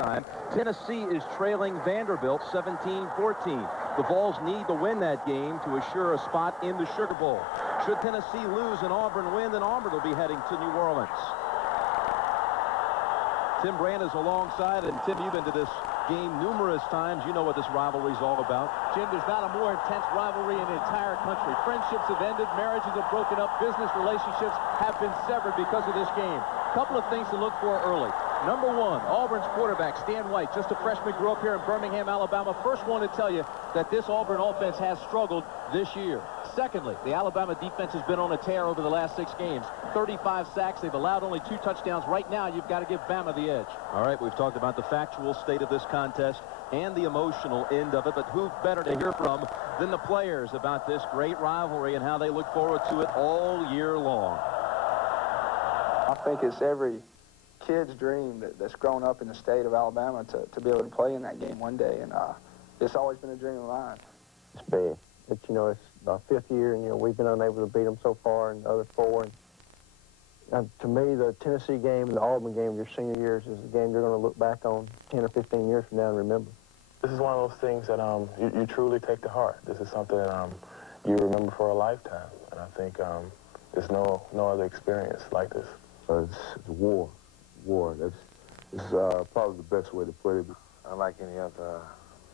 halftime. Tennessee is trailing Vanderbilt 17-14. The Vols need to win that game to assure a spot in the Sugar Bowl. Should Tennessee lose and Auburn win, then Auburn will be heading to New Orleans. Tim Brand is alongside, and Tim, you've been to this game numerous times. You know what this rivalry is all about. Jim, there's not a more intense rivalry in the entire country. Friendships have ended, marriages have broken up, business relationships have been severed because of this game. A couple of things to look for early. Number one, Auburn's quarterback, Stan White, just a freshman, grew up here in Birmingham, Alabama. First one to tell you that this Auburn offense has struggled this year. Secondly, the Alabama defense has been on a tear over the last 6 games. 35 sacks. They've allowed only 2 touchdowns. Right now, you've got to give Bama the edge. All right, we've talked about the factual state of this contest and the emotional end of it, but who better to hear from than the players about this great rivalry and how they look forward to it all year long. I think it's every kid's dream that's grown up in the state of Alabama to be able to play in that game one day, and it's always been a dream of mine. It's bad. It's, you know, it's our 5th year, and, you know, we've been unable to beat them so far in the other 4. And to me, the Tennessee game and the Auburn game of your senior years is a game you're going to look back on 10 or 15 years from now and remember. This is one of those things that you truly take to heart. This is something you remember for a lifetime, and I think there's no other experience like this. It's war. This is probably the best way to put it. Unlike any other,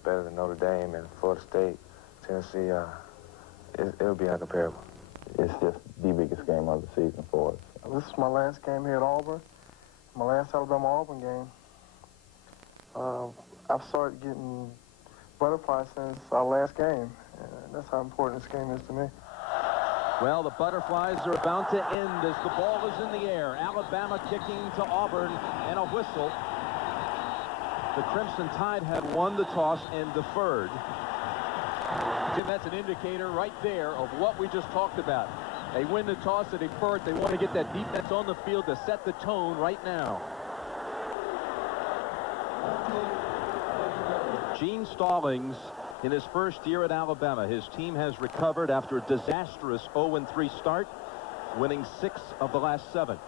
better than Notre Dame and Florida State, Tennessee, it'll be uncomparable. It's just the biggest game of the season for us. This is my last game here at Auburn, my last Alabama-Auburn game. I've started getting butterflies since our last game, and that's how important this game is to me. Well, the butterflies are about to end as the ball is in the air. Alabama kicking to Auburn, and a whistle. The Crimson Tide had won the toss and deferred. Jim, that's an indicator right there of what we just talked about. They win the toss, they defer it. They want to get that defense on the field to set the tone right now. Gene Stallings, in his first year at Alabama, his team has recovered after a disastrous 0-3 start, winning 6 of the last 7.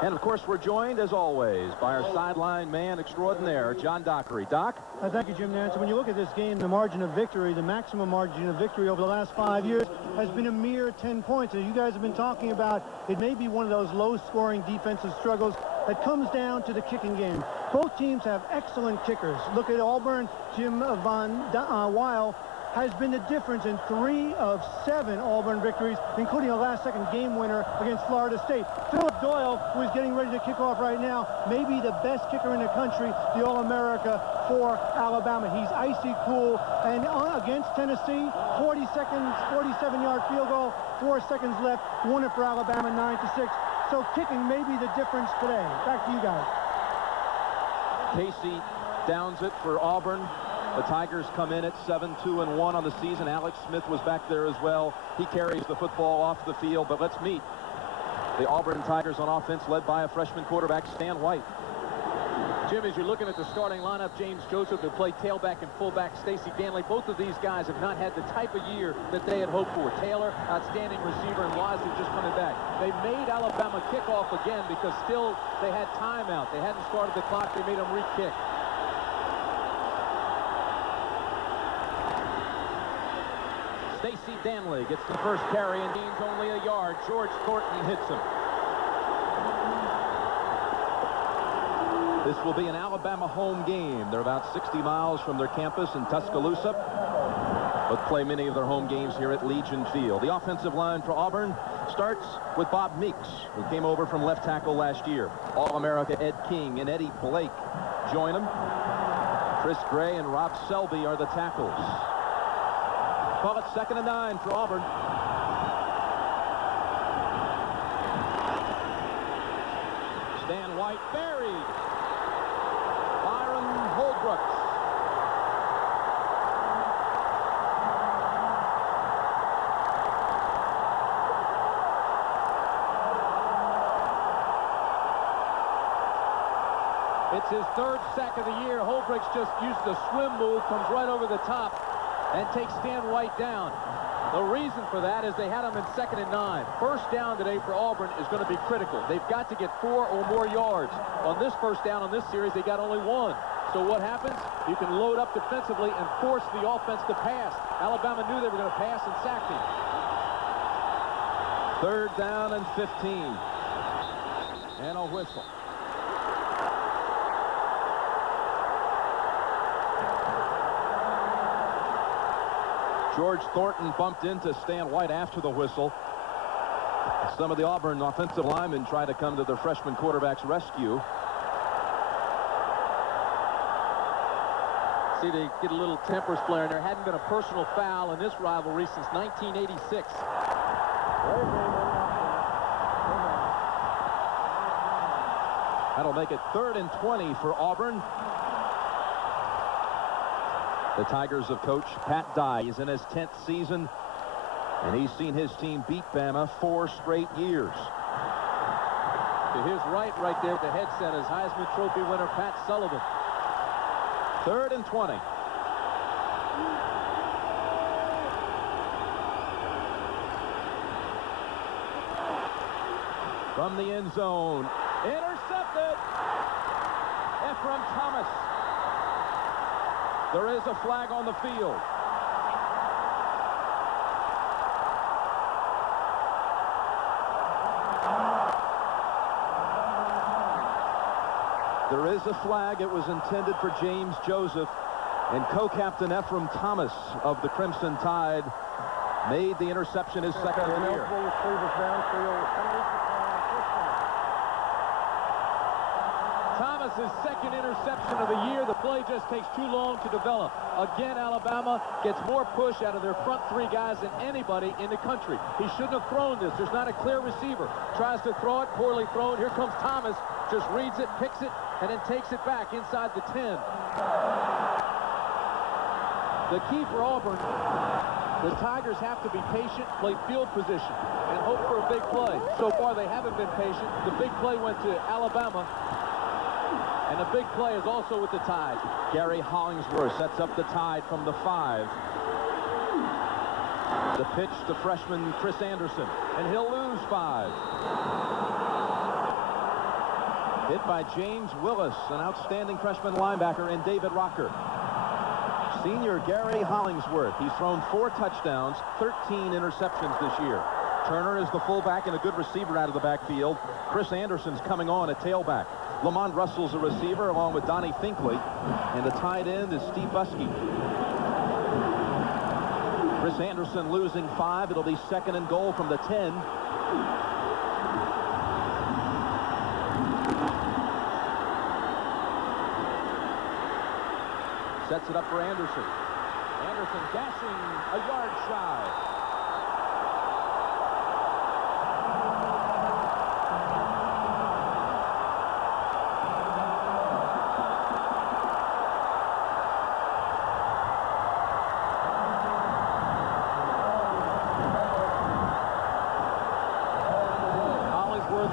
And, of course, we're joined, as always, by our sideline man extraordinaire, John Dockery. Doc? Thank you, Jim Nance. When you look at this game, the margin of victory, the maximum margin of victory over the last 5 years has been a mere 10 points. As you guys have been talking about, it may be one of those low-scoring defensive struggles that comes down to the kicking game. Both teams have excellent kickers. Look at Auburn. Jim Van Weil has been the difference in 3 of 7 Auburn victories, including a last-second game winner against Florida State. Philip Doyle, who is getting ready to kick off right now, may be the best kicker in the country, the All-America for Alabama. He's icy cool. And against Tennessee, 40 seconds, 47-yard field goal, 4 seconds left, won it for Alabama 9-6. So kicking may be the difference today. Back to you guys. Casey downs it for Auburn. The Tigers come in at 7-2-1 on the season. Alex Smith was back there as well. He carries the football off the field. But let's meet the Auburn Tigers on offense, led by a freshman quarterback, Stan White. Jim, as you're looking at the starting lineup, James Joseph, who played tailback and fullback, Stacy Danley, both of these guys have not had the type of year that they had hoped for. Taylor, outstanding receiver, and Wisely just coming back. They made Alabama kick off again because still they had timeout. They hadn't started the clock. They made them re-kick. Stacy Danley gets the first carry and gains only a yard. George Thornton hits him. This will be an Alabama home game. They're about 60 miles from their campus in Tuscaloosa, but play many of their home games here at Legion Field. The offensive line for Auburn starts with Bob Meeks, who came over from left tackle last year. All-America Ed King and Eddie Blake join him. Chris Gray and Rob Selby are the tackles. Call it 2nd and 9 for Auburn. Stan White buried. Byron Holbrooks. It's his 3rd sack of the year. Holbrooks just used the swim move, comes right over the top, and takes Stan White down. The reason for that is they had them in 2nd and 9. First down today for Auburn is going to be critical. They've got to get 4 or more yards. On this first down on this series, they got only 1. So what happens? You can load up defensively and force the offense to pass. Alabama knew they were going to pass and sacked him. 3rd down and 15. And a whistle. George Thornton bumped into Stan White after the whistle. Some of the Auburn offensive linemen try to come to their freshman quarterback's rescue. See, they get a little tempers flaring. There hadn't been a personal foul in this rivalry since 1986. That'll make it 3rd and 20 for Auburn. The Tigers of Coach Pat Dye is in his 10th season, and he's seen his team beat Bama 4 straight years. To his right there at the headset is Heisman Trophy winner Pat Sullivan. 3rd and 20. From the end zone. Intercepted. Ephraim Thomas. There is a flag on the field. There is a flag. It was intended for James Joseph, and co-captain Ephraim Thomas of the Crimson Tide made the interception his 2nd of the year. Thomas's 2nd interception of the year. The play just takes too long to develop. Again, Alabama gets more push out of their front 3 guys than anybody in the country. He shouldn't have thrown this. There's not a clear receiver. Tries to throw it, poorly thrown. Here comes Thomas, just reads it, picks it, and then takes it back inside the 10. The key for Auburn, the Tigers have to be patient, play field position, and hope for a big play. So far, they haven't been patient. The big play went to Alabama. And the big play is also with the Tide. Gary Hollingsworth sets up the Tide from the 5. The pitch to freshman Chris Anderson, and he'll lose 5. Hit by James Willis, an outstanding freshman linebacker, and David Rocker. Senior Gary Hollingsworth. He's thrown 4 touchdowns, 13 interceptions this year. Turner is the fullback and a good receiver out of the backfield. Chris Anderson's coming on at tailback. Lamont Russell's a receiver along with Donnie Finkley, and the tight end is Steve Buskey. Chris Anderson losing 5. It'll be 2nd and goal from the 10. Sets it up for Anderson. Anderson dashing a yard shy.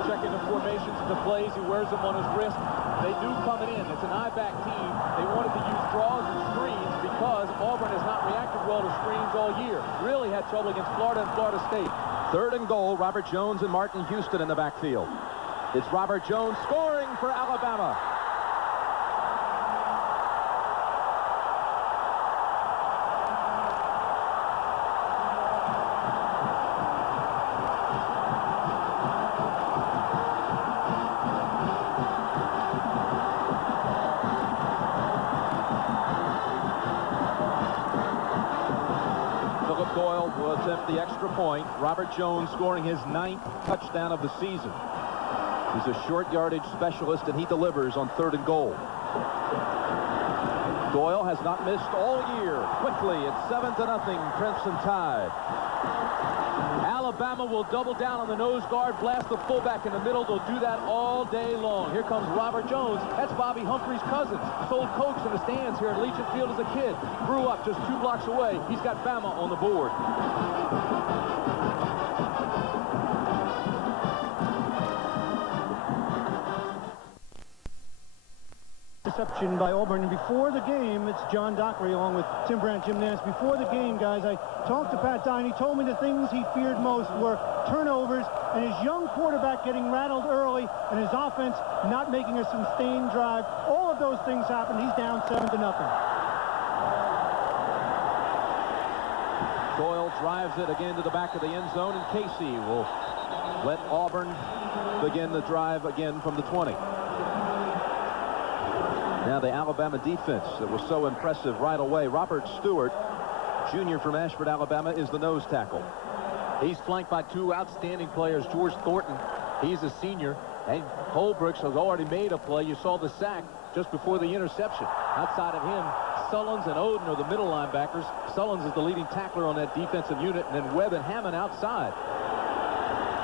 Checking the formations and the plays. He wears them on his wrist. They knew coming in. It's an I-back team. They wanted to use draws and screens because Auburn has not reacted well to screens all year. Really had trouble against Florida and Florida State. 3rd and goal. Robert Jones and Martin Houston in the backfield. It's Robert Jones scoring for Alabama. Doyle will attempt the extra point. Robert Jones scoring his 9th touchdown of the season. He's a short yardage specialist, and he delivers on 3rd and goal. Doyle has not missed all year. Quickly, it's 7-0 Crimson Tide. Alabama will double down on the nose guard, blast the fullback in the middle. They'll do that all day long. Here comes Robert Jones. That's Bobby Humphrey's cousin. Sold Cokes in the stands here at Legion Field as a kid. Grew up just 2 blocks away. He's got Bama on the board. interception by Auburn. And before the game, it's John Dockery along with Tim Brandt, Jim Nance. Before the game, guys, I talked to Pat Dye, and he told me the things he feared most were turnovers and his young quarterback getting rattled early and his offense not making a sustained drive. All of those things happened. He's down 7-0. Doyle drives it again to the back of the end zone, and Casey will let Auburn begin the drive again from the 20. Now the Alabama defense that was so impressive right away. Robert Stewart, junior from Ashford, Alabama, is the nose tackle. He's flanked by two outstanding players. George Thornton, he's a senior, and Holbrooks has already made a play. You saw the sack just before the interception. Outside of him, Sullins and Oden are the middle linebackers. Sullins is the leading tackler on that defensive unit, and then Webb and Hammond outside.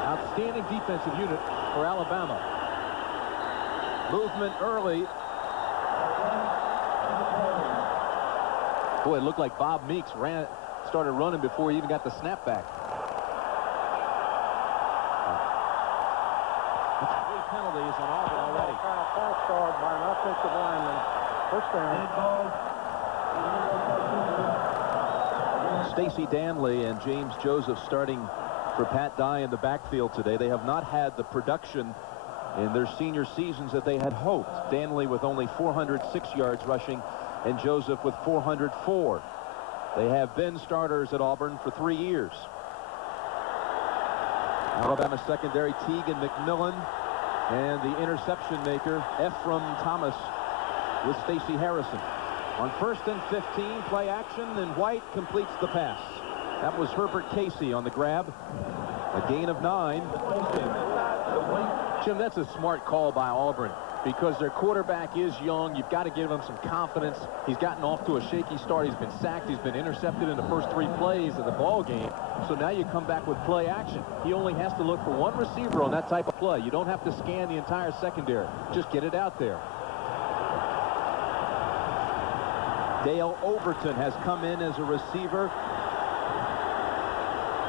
Outstanding defensive unit for Alabama. Movement early. Boy, it looked like Bob Meeks started running before he even got the snap back. That's 3 penalties on Auburn already. False start by an offensive lineman. First down. Stacy Danley and James Joseph starting for Pat Dye in the backfield today. They have not had the production in their senior seasons that they had hoped. Danley with only 406 yards rushing and Joseph with 404. They have been starters at Auburn for 3 years. Alabama secondary, Teagan McMillan, and the interception maker, Ephraim Thomas, with Stacey Harrison. On 1st and 15, play action, and White completes the pass. That was Herbert Casey on the grab. A gain of 9. Jim, that's a smart call by Auburn because their quarterback is young. You've got to give him some confidence. He's gotten off to a shaky start. He's been sacked. He's been intercepted in the first 3 plays of the ball game. So now you come back with play action. He only has to look for one receiver on that type of play. You don't have to scan the entire secondary. Just get it out there. Dale Overton has come in as a receiver.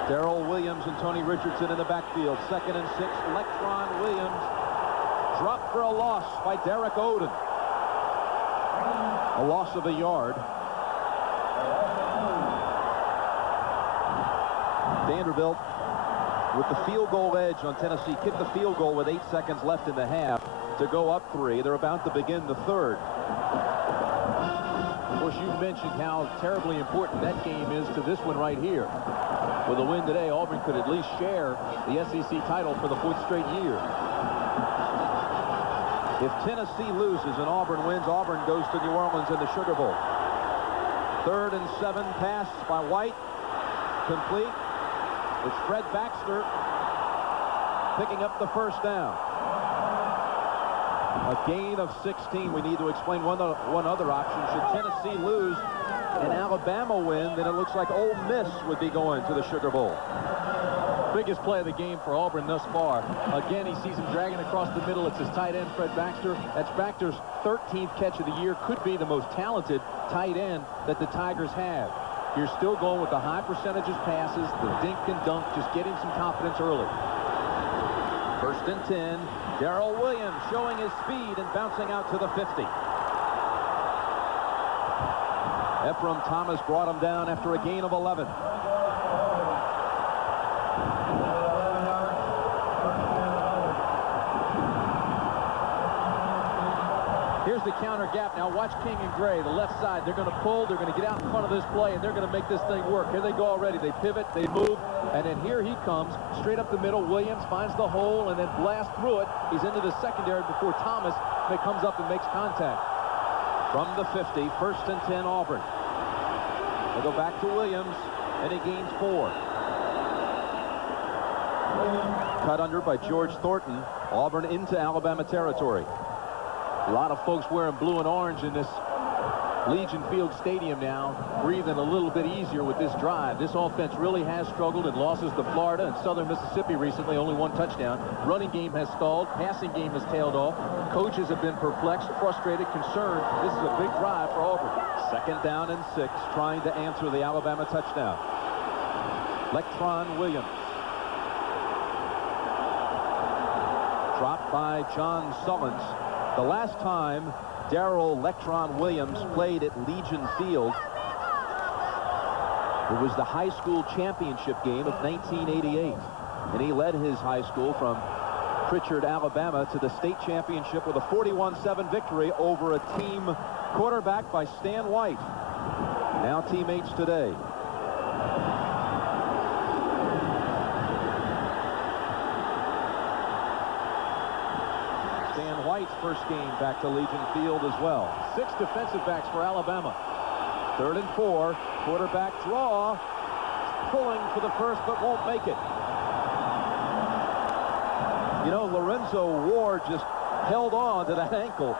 Darrell Williams and Tony Richardson in the backfield. 2nd and 6. Lectron Williams dropped for a loss by Derek Oden. A loss of a yard. Vanderbilt with the field goal edge on Tennessee. Kicked the field goal with 8 seconds left in the half to go up 3. They're about to begin the 3rd. Of course, you mentioned how terribly important that game is to this one right here. With a win today, Auburn could at least share the SEC title for the 4th straight year. If Tennessee loses and Auburn wins, Auburn goes to New Orleans in the Sugar Bowl. 3rd and 7, pass by White. Complete. It's Fred Baxter picking up the first down. A gain of 16. We need to explain one other option. Should Tennessee lose and Alabama win, then it looks like Ole Miss would be going to the Sugar Bowl. Biggest play of the game for Auburn thus far. Again, he sees him dragging across the middle. It's his tight end, Fred Baxter. That's Baxter's 13th catch of the year. Could be the most talented tight end that the Tigers have. You're still going with the high percentages passes, the dink and dunk, just getting some confidence early. 1st and 10. Darrell Williams showing his speed and bouncing out to the 50. Ephraim Thomas brought him down after a gain of 11. Here's the counter gap. Now watch King and Gray, the left side. They're going to pull. They're going to get out in front of this play, and they're going to make this thing work. Here they go already. They pivot. They move. And then here he comes, straight up the middle. Williams finds the hole and then blasts through it. He's into the secondary before Thomas comes up and makes contact. From the 50, 1st and 10, Auburn. They go back to Williams, and he gains 4. Cut under by George Thornton. Auburn into Alabama territory. A lot of folks wearing blue and orange in this Legion Field Stadium now, breathing a little bit easier with this drive. This offense really has struggled in losses to Florida and Southern Mississippi recently, only 1 touchdown. Running game has stalled. Passing game has tailed off. Coaches have been perplexed, frustrated, concerned. This is a big drive for Auburn. 2nd down and 6, trying to answer the Alabama touchdown. Lectron Williams. Dropped by John Sullins. The last time Darrell Electron Williams played at Legion Field. It was the high school championship game of 1988. And he led his high school from Pritchard, Alabama, to the state championship with a 41-7 victory over a team quarterbacked by Stan White. Now teammates today. Stan White's first game back to Legion Field as well. 6 defensive backs for Alabama. 3rd and 4. Quarterback draw. Pulling for the first, but won't make it. You know, Lorenzo Ward just held on to that ankle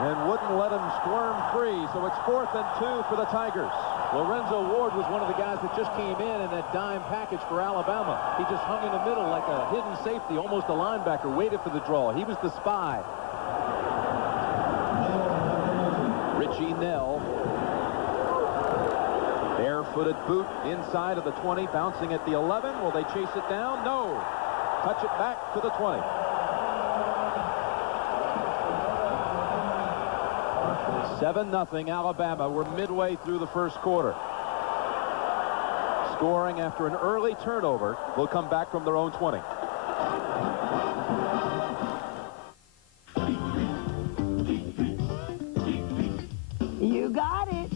and wouldn't let him squirm free. So it's 4th and 2 for the Tigers. Lorenzo Ward was one of the guys that just came in that dime package for Alabama. He just hung in the middle like a hidden safety, almost a linebacker, waited for the draw. He was the spy. Richie Nell. Barefooted boot inside of the 20, bouncing at the 11. Will they chase it down? No. Touch it back to the 20. (7-0) Alabama. We're midway through the first quarter. Scoring after an early turnover. Will come back from their own 20. You got it.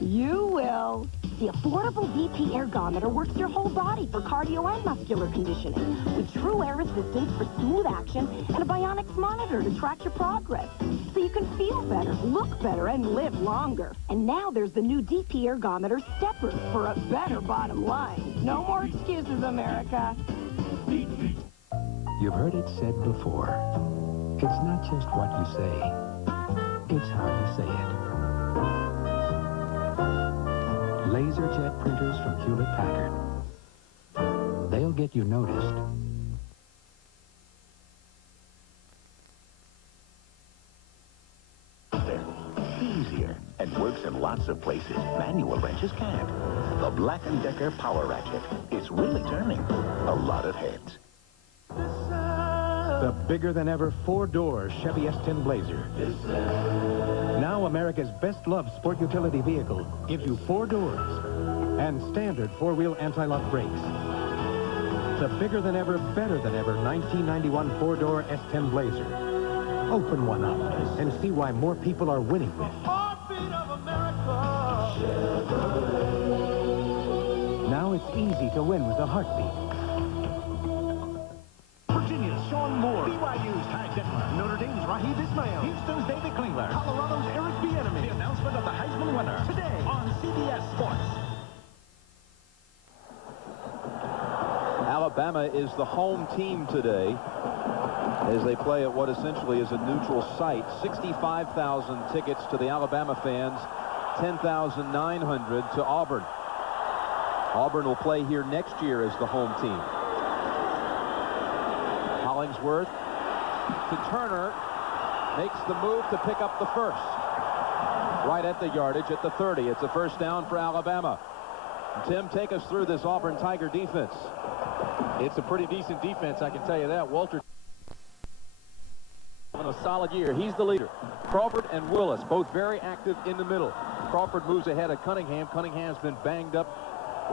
You will. The affordable DP ergometer works your whole body for cardio and muscular conditioning with true air resistance for smooth action and a bionics monitor to track your progress so you can feel better, look better, and live longer. And now there's the new DP ergometer stepper for a better bottom line. No more excuses, America. You've heard it said before. It's not just what you say, it's how you say it. LaserJet printers from Hewlett-Packard. They'll get you noticed. Easier and works in lots of places manual wrenches can't. The Black & Decker Power Ratchet. It's really turning a lot of heads. The bigger-than-ever 4-door Chevy S10 Blazer. Now America's best-loved sport utility vehicle gives you 4 doors and standard 4-wheel anti-lock brakes. The bigger-than-ever, better-than-ever 1991 4-door S10 Blazer. Open one up and see why more people are winning with. Now it's easy to win with a heartbeat. Virginia's Sean Moore, BYU's Ty Detmer, Notre Dame's Raheem Ismail, Houston's David Klingler, Colorado's Eric Bieniemy. The announcement of the Heisman winner today on CBS Sports. Alabama is the home team today as they play at what essentially is a neutral site. 65,000 tickets to the Alabama fans, 10,900 to Auburn. Auburn will play here next year as the home team. Hollingsworth to Turner, makes the move to pick up the first. Right at the yardage at the 30. It's a first down for Alabama. Tim, take us through this Auburn Tiger defense. It's a pretty decent defense, I can tell you that. Walter having a solid year. He's the leader. Crawford and Willis, both very active in the middle. Crawford moves ahead of Cunningham. Cunningham's been banged up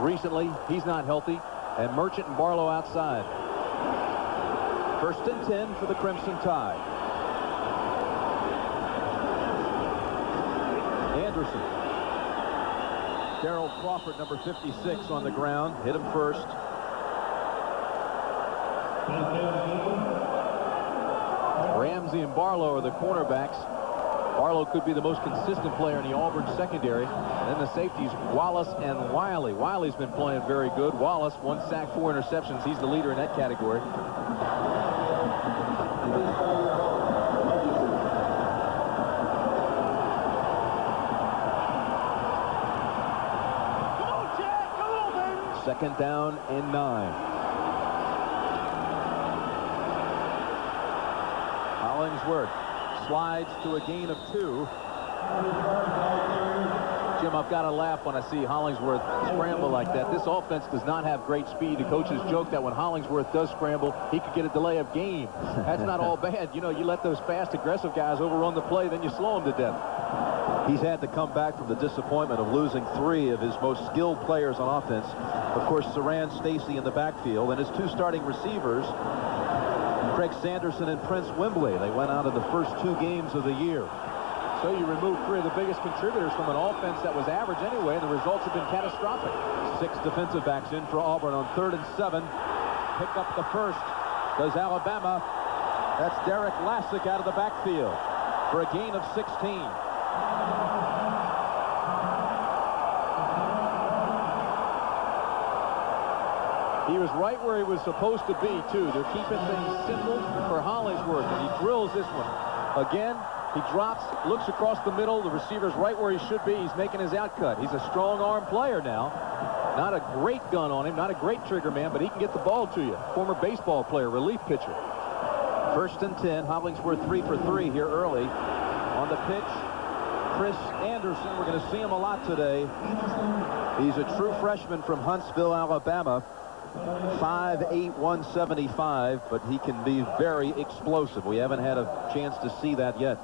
recently. He's not healthy. And Merchant and Barlow outside. 1st and 10 for the Crimson Tide. Anderson. Darrell Crawford, number 56, on the ground. Hit him first. Ramsey and Barlow are the cornerbacks. Barlow could be the most consistent player in the Auburn secondary. And then the safeties, Wallace and Wiley. Wiley's been playing very good. Wallace, 1 sack, 4 interceptions. He's the leader in that category. Second down and 9. Hollingsworth slides to a gain of 2. Jim, I've got to laugh when I see Hollingsworth scramble like that. This offense does not have great speed. The coaches joke that when Hollingsworth does scramble, he could get a delay of game. That's not all bad. You know, you let those fast, aggressive guys overrun the play, then you slow them to death. He's had to come back from the disappointment of losing 3 of his most skilled players on offense. Of course, Saran Stacy in the backfield, and his 2 starting receivers, Craig Sanderson and Prince Wimbley. They went out in the first 2 games of the year. So you remove 3 of the biggest contributors from an offense that was average anyway, and the results have been catastrophic. 6 defensive backs in for Auburn on 3rd and 7. Pick up the first. Does Alabama. That's Derek Lassick out of the backfield for a gain of 16. He was right where he was supposed to be, too. They're keeping things simple for Hollingsworth, and he drills this one. Again, he drops, looks across the middle. The receiver's right where he should be. He's making his outcut. He's a strong arm player now. Not a great gun on him, not a great trigger man, but he can get the ball to you. Former baseball player, relief pitcher. 1st and 10. Hollingsworth 3 for 3 here early. On the pitch, Chris Anderson. We're going to see him a lot today. He's a true freshman from Huntsville, Alabama. 5'8", 175, but he can be very explosive. We haven't had a chance to see that yet.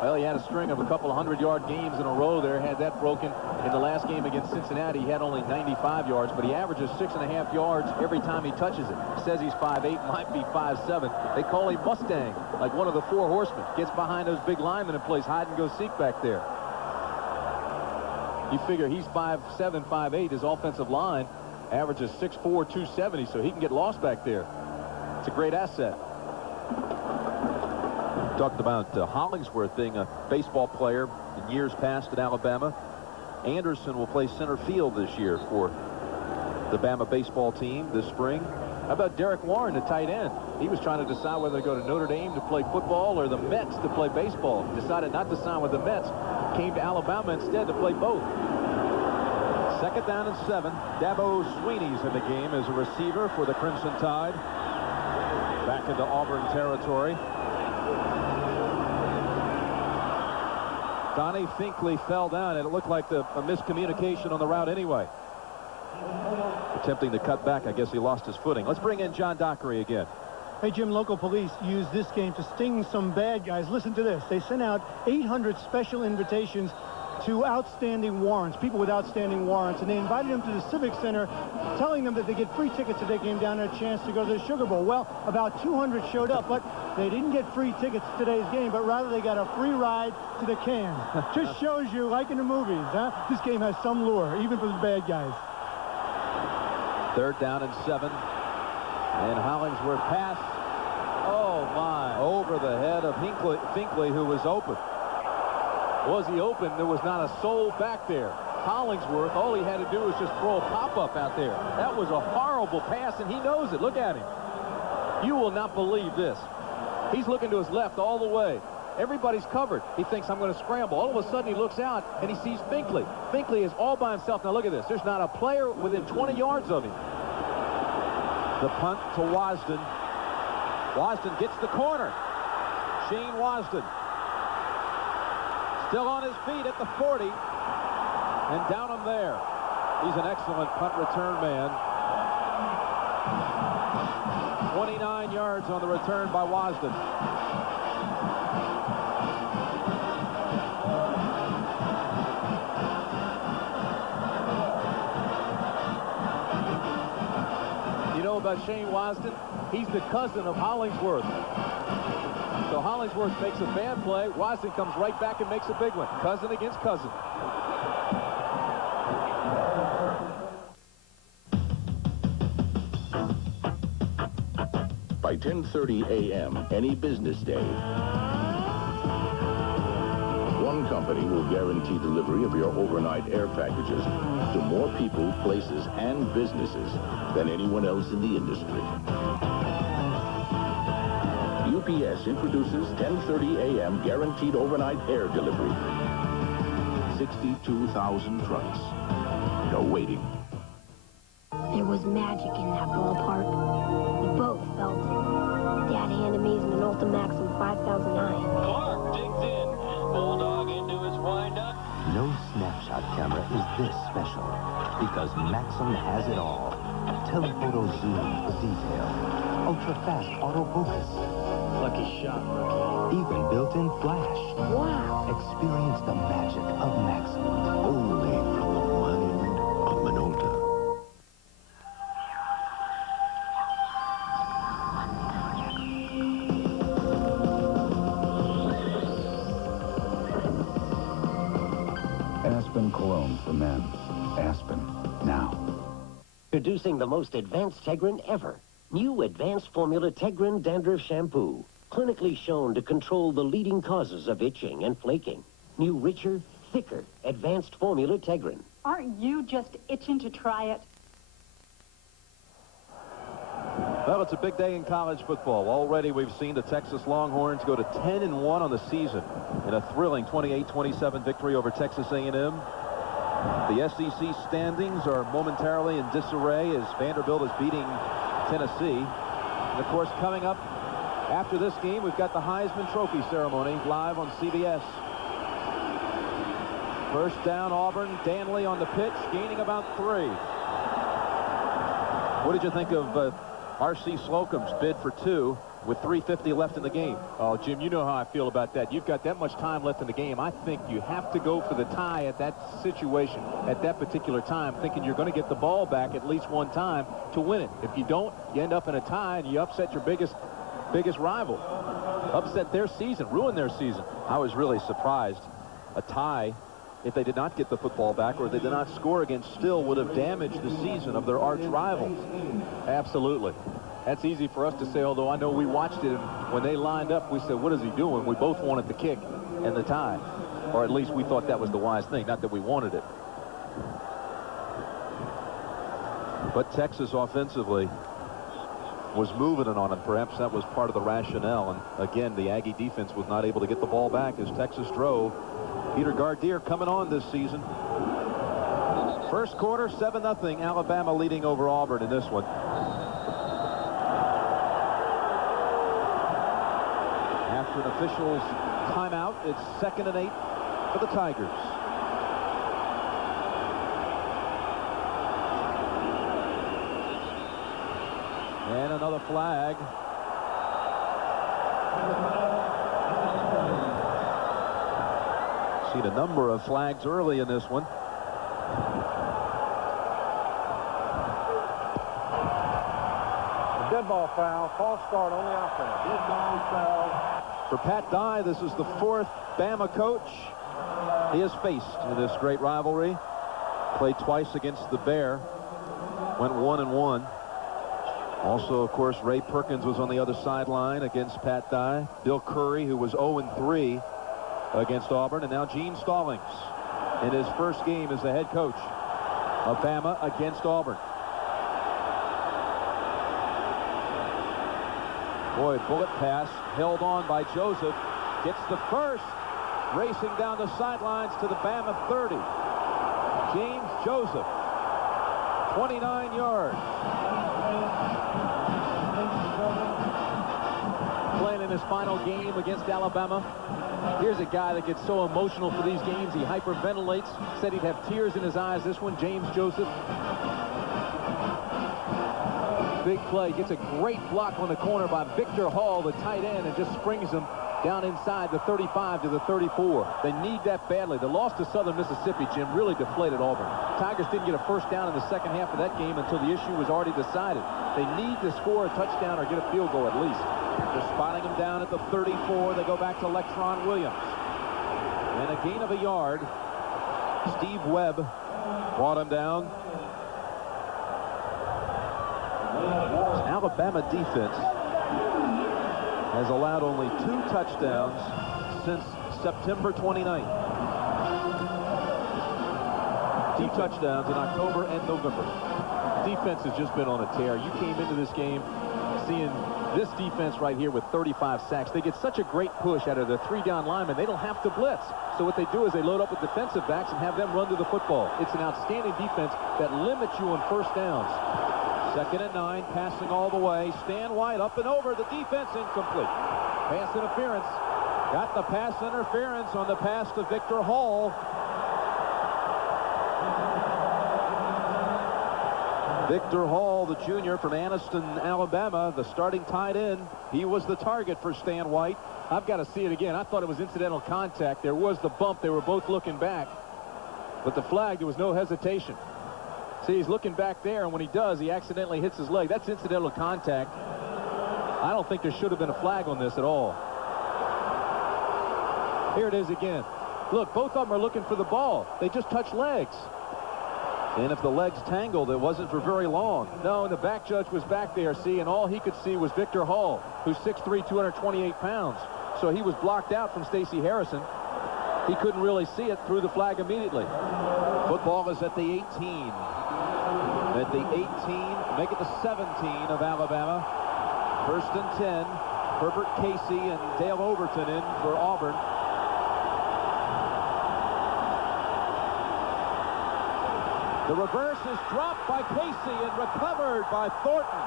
Well, he had a string of a couple of 100-yard games in a row there. Had that broken in the last game against Cincinnati. He had only 95 yards, but he averages 6.5 yards every time he touches it. Says he's 5'8", might be 5'7". They call him Mustang, like one of the 4 horsemen. Gets behind those big linemen and plays hide-and-go-seek back there. You figure he's 5'7", 5'8". His offensive line averages 6'4", 270, so he can get lost back there. It's a great asset. Talked about Hollingsworth being a baseball player in years past at Alabama. Anderson will play center field this year for the Bama baseball team this spring. How about Derek Warren, the tight end? He was trying to decide whether to go to Notre Dame to play football or the Mets to play baseball. Decided not to sign with the Mets. Came to Alabama instead to play both. 2nd down and 7. Dabo Sweeney's in the game as a receiver for the Crimson Tide. Back into Auburn territory. Donnie Finkley fell down, and it looked like a miscommunication on the route anyway. Attempting to cut back, I guess he lost his footing. Let's bring in John Dockery again. Hey, Jim, local police used this game to sting some bad guys. Listen to this. They sent out 800 special invitations to outstanding warrants, people with outstanding warrants, and they invited them to the Civic Center, telling them that they get free tickets if they came down and a chance to go to the Sugar Bowl. Well, about 200 showed up, but they didn't get free tickets to today's game, but rather they got a free ride to the can. Just shows you, like in the movies, huh? This game has some lure, even for the bad guys. 3rd down and 7. And Hollingsworth pass. Oh, my. Over the head of Finkley, who was open. Was he open? There was not a soul back there. Hollingsworth, all he had to do was just throw a pop-up out there. That was a horrible pass, and he knows it. Look at him. You will not believe this. He's looking to his left all the way. Everybody's covered. He thinks, I'm going to scramble. All of a sudden, he looks out, and he sees Finkley. Finkley is all by himself. Now, look at this. There's not a player within 20 yards of him. The punt to Wasden. Wasden gets the corner. Shane Wasden. Still on his feet at the 40. And down him there. He's an excellent punt return man. 29 yards on the return by Wasden. You know about Shane Wasden? He's the cousin of Hollingsworth. So Hollingsworth makes a bad play. Wasden comes right back and makes a big one. Cousin against cousin. By 10:30 a.m. any business day, one company will guarantee delivery of your overnight air packages to more people, places, and businesses than anyone else in the industry. UPS introduces 10:30 a.m. guaranteed overnight air delivery. 62,000 trucks. No waiting. There was magic in that ballpark. We both felt it. Dad handed me an Ultimaxim 5009. Clark digs in. Bulldog into his windup. No snapshot camera is this special because Maxim has it all. Telephoto zoom for detail. Ultra-fast autofocus. Lucky shot, rookie. Even built-in flash. Wow! Experience the magic of Maxim. Only from the mind of Minolta. Aspen Cologne for men. Aspen, now. Introducing the most advanced Tegrin ever. New Advanced Formula Tegrin Dandruff Shampoo. Clinically shown to control the leading causes of itching and flaking. New richer, thicker, Advanced Formula Tegrin. Aren't you just itching to try it? Well, it's a big day in college football. Already we've seen the Texas Longhorns go to 10-1 on the season in a thrilling 28-27 victory over Texas A&M. The SEC standings are momentarily in disarray as Vanderbilt is beating Tennessee. And, of course, coming up after this game, we've got the Heisman Trophy ceremony live on CBS. First down, Auburn. Danley on the pitch, gaining about 3. What did you think of R.C. Slocum's bid for 2 with 3:50 left in the game? Oh, Jim, you know how I feel about that. You've got that much time left in the game. I think you have to go for the tie at that situation, at that particular time, thinking you're going to get the ball back at least one time to win it. If you don't, you end up in a tie and you upset your biggest rival. Upset their season, ruin their season. I was really surprised. A tie, if they did not get the football back or they did not score against, still would have damaged the season of their arch rivals. Absolutely. That's easy for us to say, although I know we watched it, and when they lined up, we said, what is he doing? We both wanted the kick and the tie. Or at least we thought that was the wise thing, not that we wanted it. But Texas offensively was moving it on him. Perhaps that was part of the rationale. And again, the Aggie defense was not able to get the ball back as Texas drove. Peter Gardier coming on this season. First quarter, 7-0. Alabama leading over Auburn in this one. After an official's timeout, it's 2nd and 8 for the Tigers. And another flag. Seen a number of flags early in this one. A dead ball foul. False start on the offense. Dead ball foul. For Pat Dye, this is the 4th Bama coach he has faced in this great rivalry. Played twice against the Bear. Went 1-1. Also, of course, Ray Perkins was on the other sideline against Pat Dye. Bill Curry, who was 0-3 against Auburn. And now Gene Stallings in his first game as the head coach of Bama against Auburn. Boy, bullet pass held on by Joseph. Gets the first. Racing down the sidelines to the Bama 30. James Joseph. 29 yards. Playing in his final game against Alabama. Here's a guy that gets so emotional for these games. He hyperventilates. Said he'd have tears in his eyes. This one, James Joseph. Big play. Gets a great block on the corner by Victor Hall, the tight end, and just springs him down inside the 35 to the 34. They need that badly. The loss to Southern Mississippi, Jim, really deflated Auburn. Tigers didn't get a first down in the second half of that game until the issue was already decided. They need to score a touchdown or get a field goal at least. They're spotting him down at the 34. They go back to Lectron Williams. And a gain of a yard. Steve Webb brought him down. Alabama defense has allowed only 2 touchdowns since September 29th. 2 touchdowns in October and November. Defense has just been on a tear. You came into this game seeing this defense right here with 35 sacks. They get such a great push out of their 3-down linemen. They don't have to blitz. So what they do is they load up with defensive backs and have them run to the football. It's an outstanding defense that limits you on first downs. 2nd and 9, passing all the way. Stan White up and over. The defense incomplete. Pass interference. Got the pass interference on the pass to Victor Hall. Victor Hall, the junior from Anniston, Alabama, the starting tight end. He was the target for Stan White. I've got to see it again. I thought it was incidental contact. There was the bump. They were both looking back. But the flag, there was no hesitation. See, he's looking back there, and when he does, he accidentally hits his leg. That's incidental contact. I don't think there should have been a flag on this at all. Here it is again. Look, both of them are looking for the ball. They just touch legs. And if the legs tangled, it wasn't for very long. No, and the back judge was back there, see, and all he could see was Victor Hall, who's 6'3", 228 pounds. So he was blocked out from Stacey Harrison. He couldn't really see it through the flag immediately. Football is at the 18. At the 18, make it the 17 of Alabama. First and 10. Herbert Casey and Dale Overton in for Auburn. The reverse is dropped by Casey and recovered by Thornton.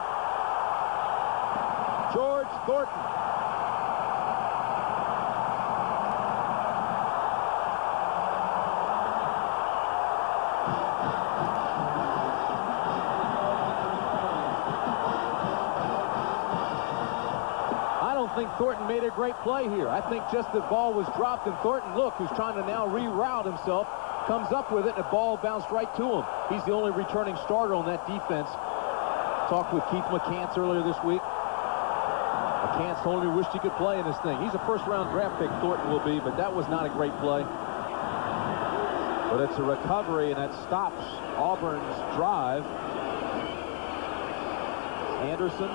George Thornton. I don't think Thornton made a great play here. I think just the ball was dropped, and Thornton, look, who's trying to now reroute himself, comes up with it, and the ball bounced right to him. He's the only returning starter on that defense. Talked with Keith McCants earlier this week. McCants told me he wished he could play in this thing. He's a first-round draft pick, Thornton will be, but that was not a great play. But it's a recovery, and that stops Auburn's drive. Anderson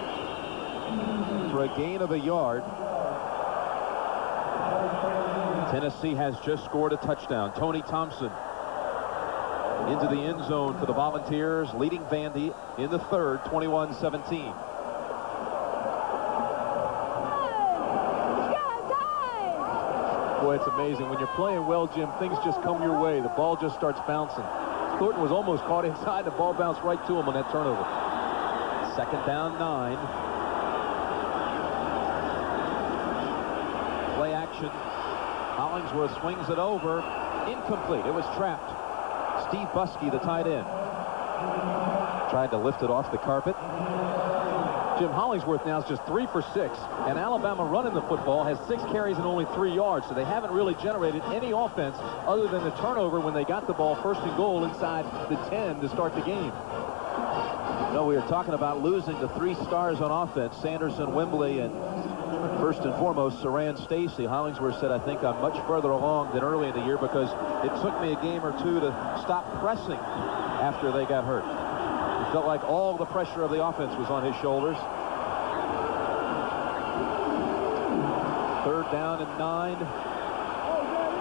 for a gain of a yard. Tennessee has just scored a touchdown. Tony Thompson into the end zone for the Volunteers, leading Vandy in the third, 21-17. Boy, it's amazing. When you're playing well, Jim, things just come your way. The ball just starts bouncing. Thornton was almost caught inside. The ball bounced right to him on that turnover. Second down, 9. Play action. Hollingsworth swings it over. Incomplete. It was trapped. Steve Buskey, the tight end, tried to lift it off the carpet. Jim, Hollingsworth now is just 3 for 6, and Alabama running the football has 6 carries and only 3 yards, so they haven't really generated any offense other than the turnover when they got the ball first and goal inside the 10 to start the game. No, we were talking about losing the 3 stars on offense, Sanderson, Wembley, and first and foremost, Saran Stacy. Hollingsworth said, I think I'm much further along than early in the year because it took me a game or 2 to stop pressing after they got hurt. It felt like all the pressure of the offense was on his shoulders. Third down and 9.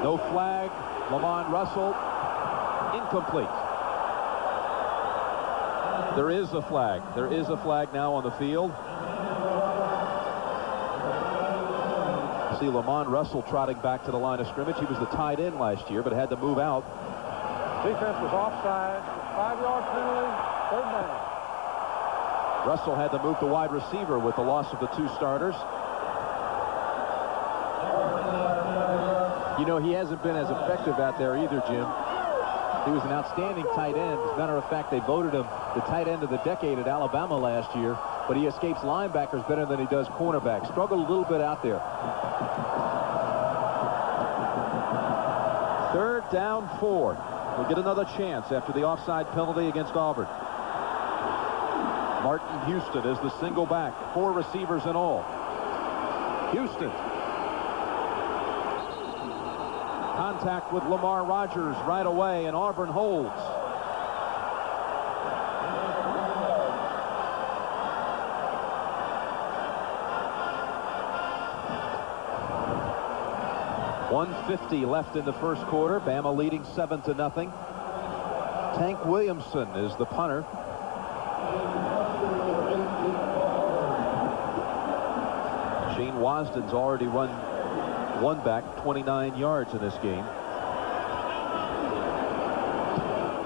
No flag. Lamont Russell. Incomplete. There is a flag. There is a flag now on the field. See Lamont Russell trotting back to the line of scrimmage. He was the tight end last year, but had to move out. Defense was offside. 5-yard penalty. Third down. Russell had to move the wide receiver with the loss of the 2 starters. You know, he hasn't been as effective out there either, Jim. He was an outstanding tight end. As a matter of fact, they voted him the tight end of the decade at Alabama last year, but he escapes linebackers better than he does cornerbacks. Struggled a little bit out there. Third down, 4. We'll get another chance after the offside penalty against Auburn. Martin Houston is the single back. 4 receivers in all. Houston. Contact with Lamar Rogers right away, and Auburn holds. .150 left in the first quarter. Bama leading 7-0. Tank Williamson is the punter. Shane Wasden's already run one back 29 yards in this game.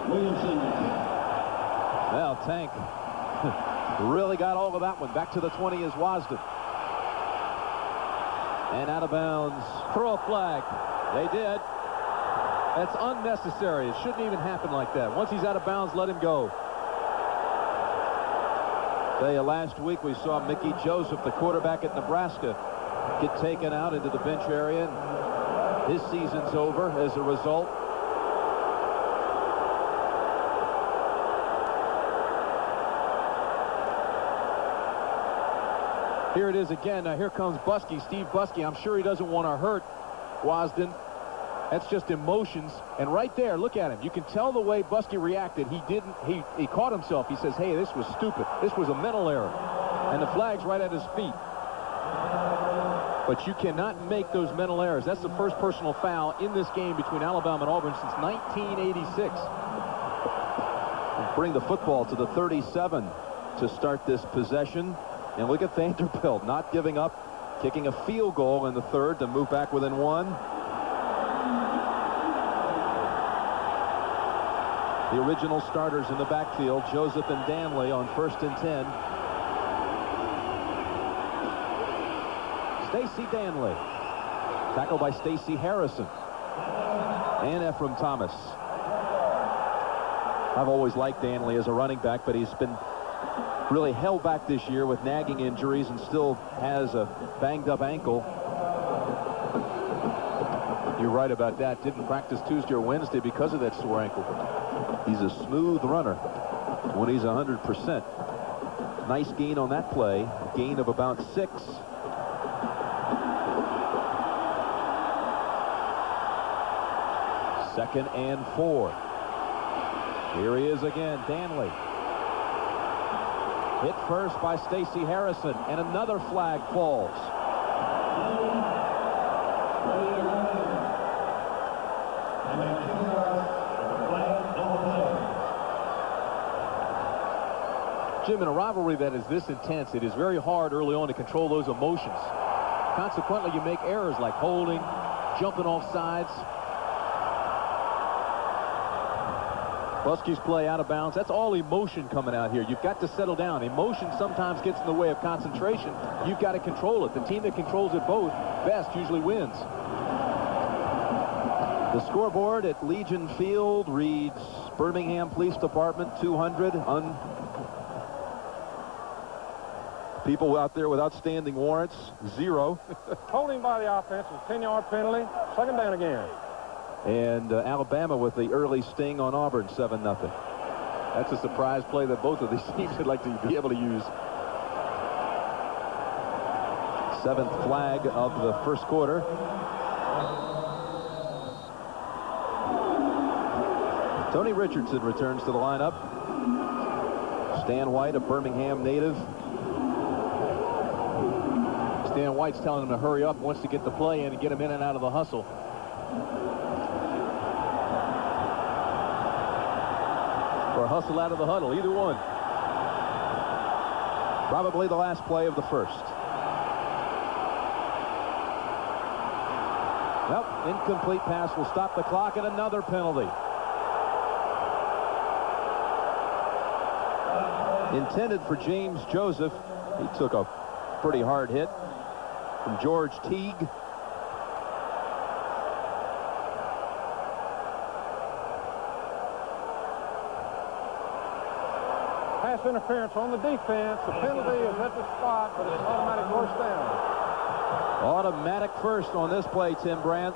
Williamson. Well, Tank really got all of that one. Back to the 20 is Wasden. And out of bounds. Throw a flag. They did. That's unnecessary. It shouldn't even happen like that. Once he's out of bounds, let him go. Last week we saw Mickey Joseph, the quarterback at Nebraska, get taken out into the bench area. And his season's over as a result. Here it is again. Now here comes Buskey, Steve Buskey. I'm sure he doesn't want to hurt Wasden. That's just emotions. And right there, look at him. You can tell the way Buskey reacted. He caught himself. He says, hey, this was stupid. This was a mental error. And the flag's right at his feet. But you cannot make those mental errors. That's the first personal foul in this game between Alabama and Auburn since 1986. Bring the football to the 37 to start this possession. And look at Vanderbilt not giving up, kicking a field goal in the third to move back within one. The original starters in the backfield, Joseph and Danley on 1st and 10. Stacy Danley. Tackled by Stacy Harrison. And Ephraim Thomas. I've always liked Danley as a running back, but he's been really held back this year with nagging injuries and still has a banged-up ankle. You're right about that. Didn't practice Tuesday or Wednesday because of that sore ankle. He's a smooth runner when he's 100%. Nice gain on that play. A gain of about 6. Second and 4. Here he is again, Danley. Hit first by Stacy Harrison, and another flag falls. Jim, in a rivalry that is this intense, it is very hard early on to control those emotions. Consequently, you make errors like holding, jumping off sides. Buskey's play out of bounds. That's all emotion coming out here. You've got to settle down. Emotion sometimes gets in the way of concentration. You've got to control it. The team that controls it both best usually wins. The scoreboard at Legion Field reads Birmingham Police Department 200. People out there with outstanding warrants, 0. Holding by the offense is 10-yard penalty. Second down again. And Alabama with the early sting on Auburn, 7-0. That's a surprise play that both of these teams would like to be able to use. 7th flag of the first quarter. Tony Richardson returns to the lineup. Stan White, a Birmingham native. Stan White's telling him to hurry up, wants to get the play in and get him in and out of the hustle. Or hustle out of the huddle, either one. Probably the last play of the first. Well, incomplete pass will stop the clock, and another penalty. Intended for James Joseph. He took a pretty hard hit from George Teague. Pass interference on the defense. The penalty is at the spot, but it's automatic first down. Automatic first on this play, Tim Brandt.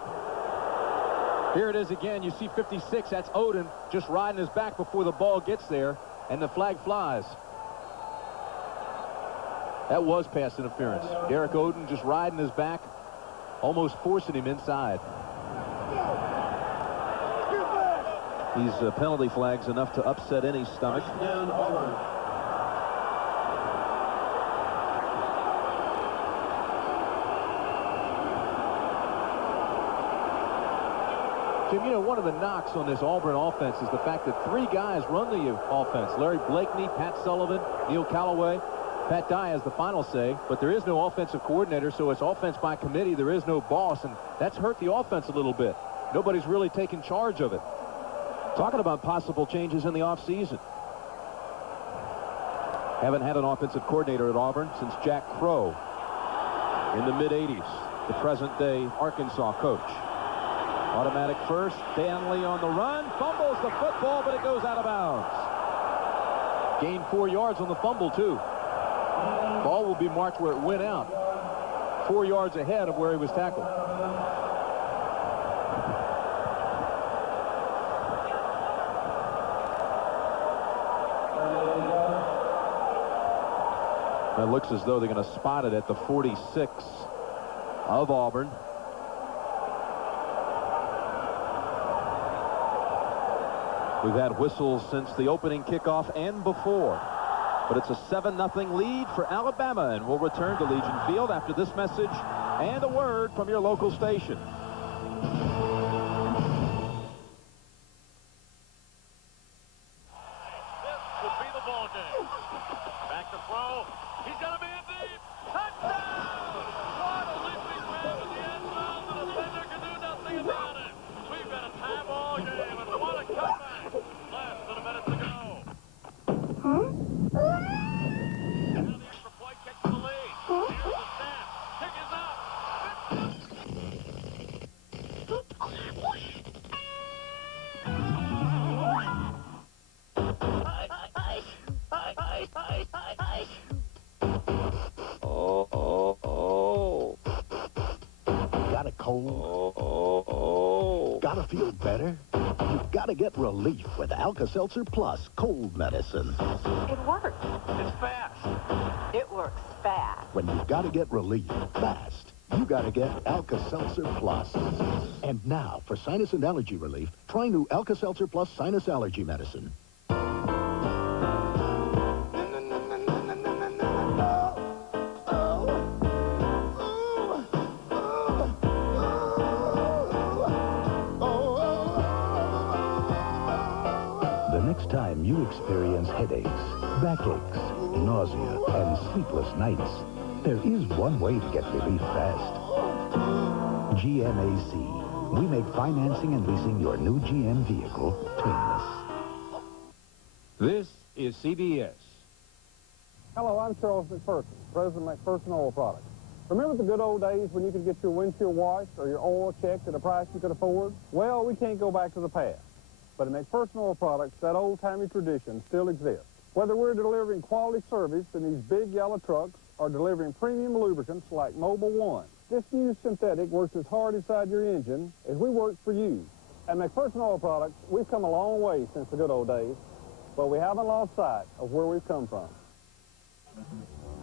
Here it is again. You see 56. That's Odin just riding his back before the ball gets there, and the flag flies. That was pass interference. Derek Odin just riding his back, almost forcing him inside. These penalty flags enough to upset any stomach. Jim, you know, one of the knocks on this Auburn offense is the fact that 3 guys run the offense. Larry Blakeney, Pat Sullivan, Neil Callaway. Pat Dye has the final say, but there is no offensive coordinator, so it's offense by committee. There is no boss, and that's hurt the offense a little bit. Nobody's really taken charge of it. Talking about possible changes in the offseason. Haven't had an offensive coordinator at Auburn since Jack Crow in the mid-'80s, the present-day Arkansas coach. Automatic first. Stanley on the run. Fumbles the football, but it goes out of bounds. Gained 4 yards on the fumble, too. Ball will be marked where it went out. 4 yards ahead of where he was tackled. It looks as though they're going to spot it at the 46 of Auburn. We've had whistles since the opening kickoff and before. But it's a 7-0 lead for Alabama, and we'll return to Legion Field after this message and a word from your local station. Got a cold? Gotta feel better? You've got to get relief with Alka-Seltzer Plus cold medicine. It works. It's fast. It works fast. When you've got to get relief fast, you got to get Alka-Seltzer Plus. And now, for sinus and allergy relief, try new Alka-Seltzer Plus sinus allergy medicine. The next time you experience headaches, backaches, nausea, and sleepless nights, there is one way to get relief fast. GMAC. We make financing and leasing your new GM vehicle painless. This is CBS. Hello, I'm Charles McPherson, President of McPherson Oil Products. Remember the good old days when you could get your windshield washed or your oil checked at a price you could afford? Well, we can't go back to the past. But at McPherson Oil Products, that old-timey tradition still exists. Whether we're delivering quality service in these big yellow trucks or delivering premium lubricants like Mobil 1, this new synthetic works as hard inside your engine as we work for you. At McPherson Oil Products, we've come a long way since the good old days, but we haven't lost sight of where we've come from.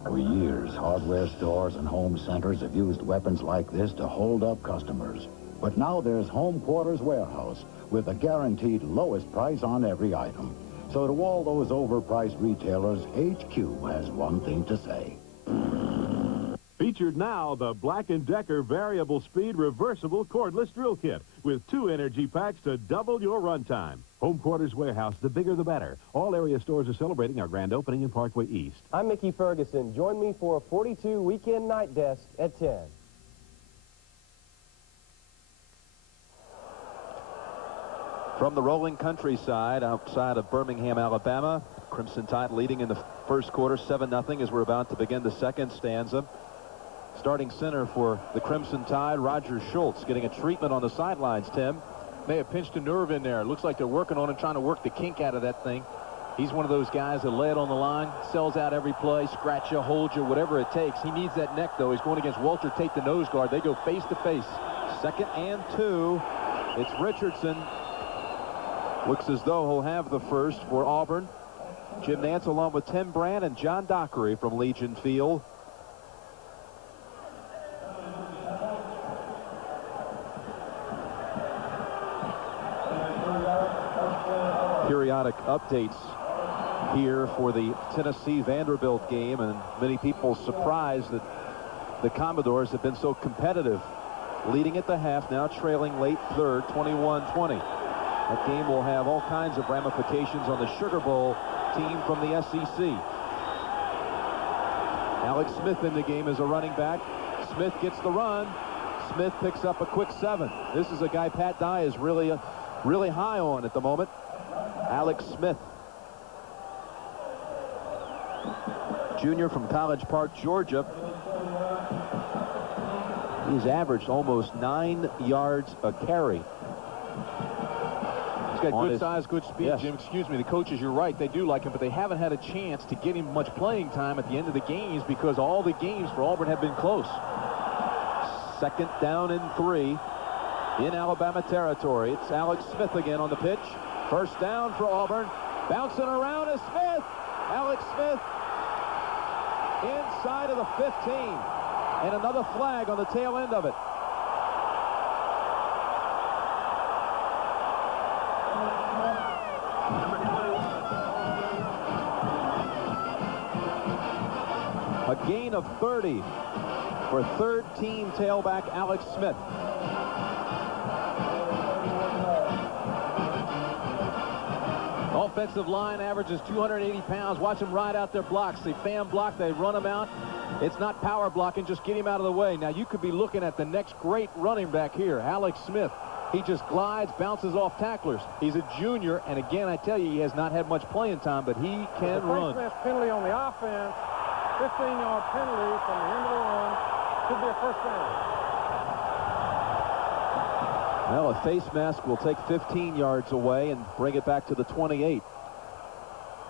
For years, hardware stores and home centers have used weapons like this to hold up customers. But now there's Home Quarters Warehouse with a guaranteed lowest price on every item. So to all those overpriced retailers, HQ has one thing to say. Featured now, the Black & Decker Variable Speed Reversible Cordless Drill Kit with 2 energy packs to double your runtime. Home Quarters Warehouse, the bigger the better. All area stores are celebrating our grand opening in Parkway East. I'm Mickey Ferguson. Join me for a 42 weekend night desk at 10. From the rolling countryside outside of Birmingham, Alabama, Crimson Tide leading in the first quarter 7-0 as we're about to begin the second stanza. Starting center for the Crimson Tide, Roger Schultz, getting a treatment on the sidelines, Tim. May have pinched a nerve in there. Looks like they're working on it, trying to work the kink out of that thing. He's one of those guys that lay it on the line, sells out every play, scratch you, hold you, whatever it takes. He needs that neck, though. He's going against Walter Tate, the nose guard. They go face to face. 2nd and 2. It's Richardson. Looks as though he'll have the first for Auburn. Jim Nance along with Tim Brand and John Dockery from Legion Field. Periodic updates here for the Tennessee-Vanderbilt game, and many people surprised that the Commodores have been so competitive, leading at the half, now trailing late third, 21-20. That game will have all kinds of ramifications on the Sugar Bowl team from the SEC. Alex Smith in the game as a running back. Smith gets the run. Smith picks up a quick 7. This is a guy Pat Dye is really high on at the moment. Alex Smith, junior from College Park, Georgia. He's averaged almost 9 yards a carry got good size, good speed, Jim. Excuse me. The coaches, you're right, they do like him, but they haven't had a chance to get him much playing time at the end of the games because all the games for Auburn have been close. 2nd down and 3 in Alabama territory. It's Alex Smith again on the pitch. 1st down for Auburn. Bouncing around is Smith. Alex Smith inside of the 15. And another flag on the tail end of it. A gain of 30 for 3rd-team tailback Alex Smith. Offensive line averages 280 pounds. Watch them ride out their blocks. They fan block, they run them out. It's not power blocking, just get him out of the way. Now you could be looking at the next great running back here, Alex Smith. He just glides, bounces off tacklers. He's a junior, and again, I tell you, he has not had much playing time, but he can run. The penalty on the offense, 15-yard penalty from the end of the run, could be a 1st down. Well, a face mask will take 15 yards away and bring it back to the 28.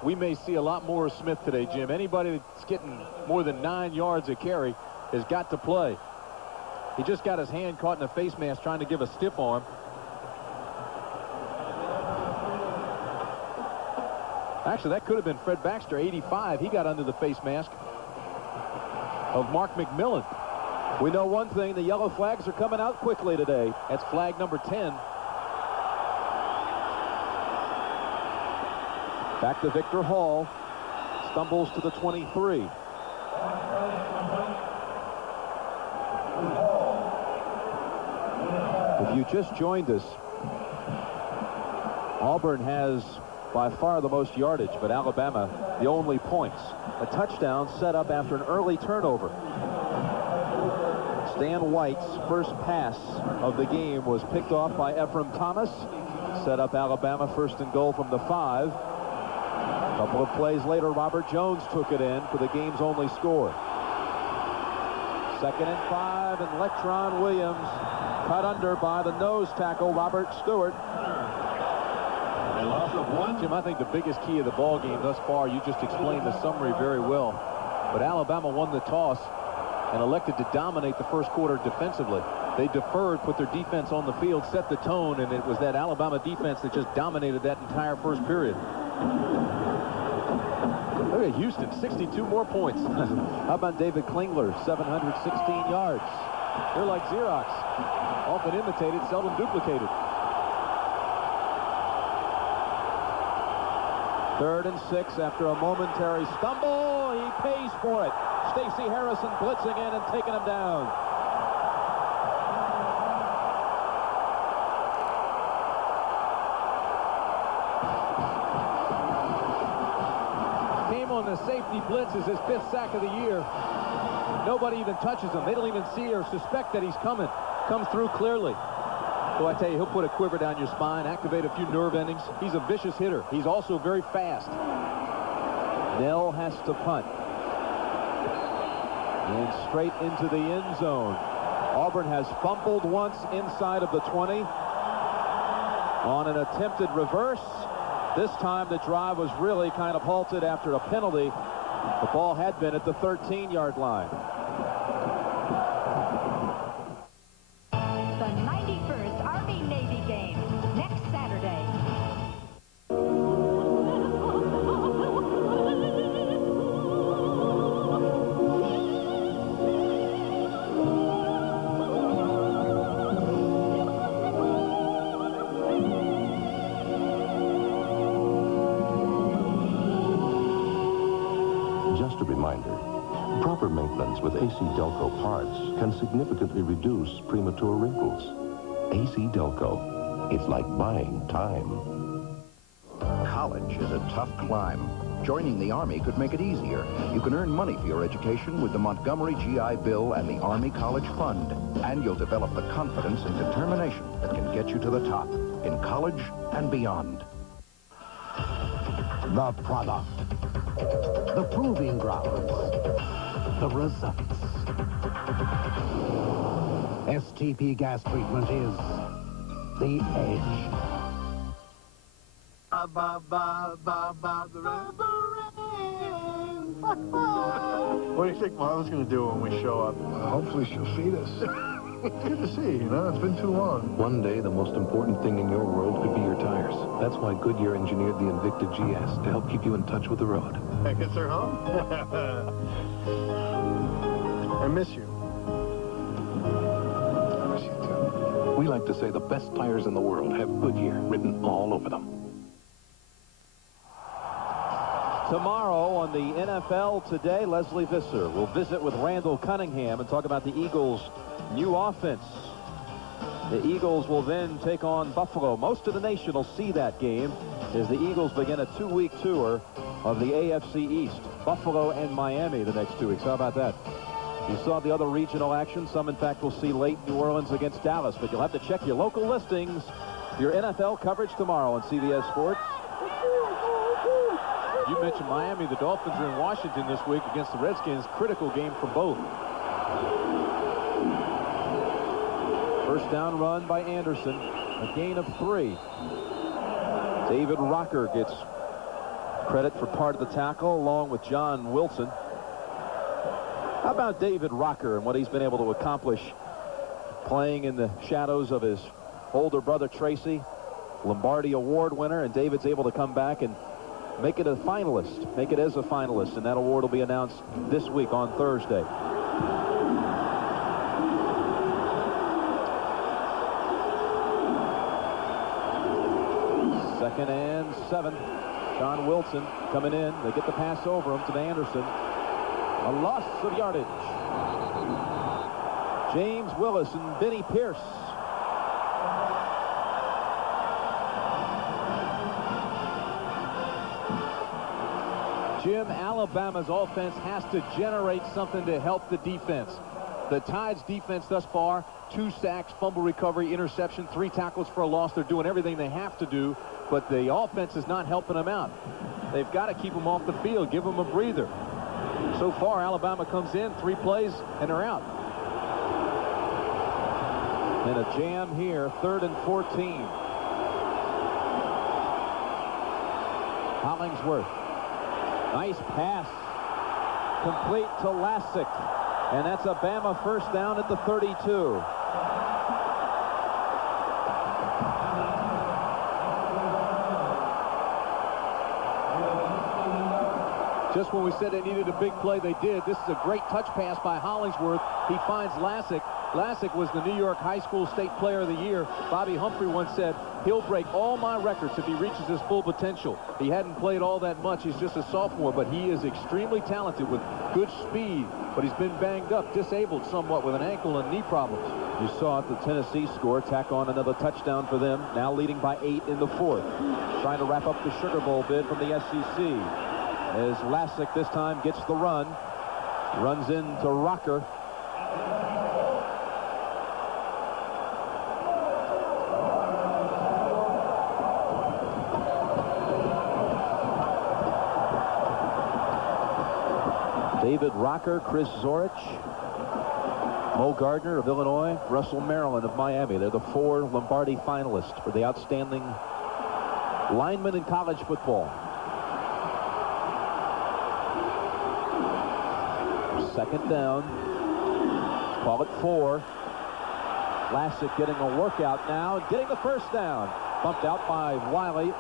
We may see a lot more of Smith today, Jim. Anybody that's getting more than 9 yards a carry has got to play. He just got his hand caught in a face mask trying to give a stiff arm. Actually, that could have been Fred Baxter, 85. He got under the face mask of Mark McMillan. We know one thing, the yellow flags are coming out quickly today. That's flag number 10. Back to Victor Hall. Stumbles to the 23. If you just joined us, Auburn has by far the most yardage, but Alabama the only points. A touchdown set up after an early turnover. Stan White's first pass of the game was picked off by Ephraim Thomas. Set up Alabama 1st and goal from the 5. A couple of plays later, Robert Jones took it in for the game's only score. 2nd and 5, and Lectron Williams cut under by the nose tackle, Robert Stewart. Jim, I think the biggest key of the ball game thus far, you just explained the summary very well. But Alabama won the toss and elected to dominate the first quarter defensively. They deferred, put their defense on the field, set the tone, and it was that Alabama defense that just dominated that entire first period. Look at Houston, 62 more points. How about David Klingler, 716 yards. They're like Xerox, often imitated, seldom duplicated. 3rd and 6 after a momentary stumble. He pays for it. Stacey Harrison blitzing in and taking him down. Came on the safety blitz as his 5th sack of the year. Nobody even touches him. They don't even see or suspect that he's coming. Comes through clearly. So I tell you, he'll put a quiver down your spine, activate a few nerve endings. He's a vicious hitter. He's also very fast. Nell has to punt. And straight into the end zone. Auburn has fumbled once inside of the 20 on an attempted reverse. This time the drive was really kind of halted after a penalty. The ball had been at the 13-yard line. The 91st Army-Navy game next Saturday. Just a reminder, proper maintenance with AC Delco parts can significantly reduce premature wrinkles. AC Delco, it's like buying time. College is a tough climb. Joining the Army could make it easier. You can earn money for your education with the Montgomery GI Bill and the Army College Fund. And you'll develop the confidence and determination that can get you to the top in college and beyond. The product. The proving grounds. The results. STP gas treatment is the edge. ba ba ba ba ba the rain. What do you think Marla's going to do when we show up? Hopefully she'll feed us. It's good to see, you know? It's been too long. One day, the most important thing in your world could be your tires. That's why Goodyear engineered the Invicta GS to help keep you in touch with the road. I guess they're home. I miss you. I miss you too. We like to say the best tires in the world have Goodyear written all over them. Tomorrow on the NFL Today, Leslie Visser will visit with Randall Cunningham and talk about the Eagles' new offense. The Eagles will then take on Buffalo. Most of the nation will see that game as the Eagles begin a 2-week tour of the AFC East. Buffalo and Miami the next 2 weeks. How about that? You saw the other regional action. Some, in fact, will see late New Orleans against Dallas. But you'll have to check your local listings for your NFL coverage tomorrow on CBS Sports. You mentioned Miami. The Dolphins are in Washington this week against the Redskins. Critical game for both. First down run by Anderson. A gain of 3. David Rocker gets credit for part of the tackle along with John Wilson. How about David Rocker and what he's been able to accomplish playing in the shadows of his older brother Tracy, Lombardi Award winner, and David's able to come back and make it a finalist, make it as a finalist, and that award will be announced this week on Thursday. Second and 7. John Wilson coming in. They get the pass over him to Anderson. A loss of yardage. James Willis and Benny Pierce. Jim, Alabama's offense has to generate something to help the defense. The Tide's defense thus far, 2 sacks, fumble recovery, interception, 3 tackles for a loss. They're doing everything they have to do, but the offense is not helping them out. They've got to keep them off the field, give them a breather. So far, Alabama comes in, 3 plays, and they're out. And a jam here, 3rd and 14. Hollingsworth. Nice pass. Complete to Lassick. And that's a Bama first down at the 32. Just when we said they needed a big play, they did. This is a great touch pass by Hollingsworth. He finds Lassick. Lassick was the New York High School State Player of the Year. Bobby Humphrey once said, he'll break all my records if he reaches his full potential. He hadn't played all that much. He's just a sophomore, but he is extremely talented with good speed. But he's been banged up, disabled somewhat with an ankle and knee problems. You saw it, the Tennessee score, tack on another touchdown for them, now leading by 8 in the 4th. Trying to wrap up the Sugar Bowl bid from the SEC. As Lassick this time gets the run. Runs into Rocker. David Rocker, Chris Zorich, Mo Gardner of Illinois, Russell Maryland of Miami. They're the 4 Lombardi finalists for the outstanding lineman in college football. Second down. Call it 4. Lassick getting a workout now and getting the first down. Bumped out by Wiley.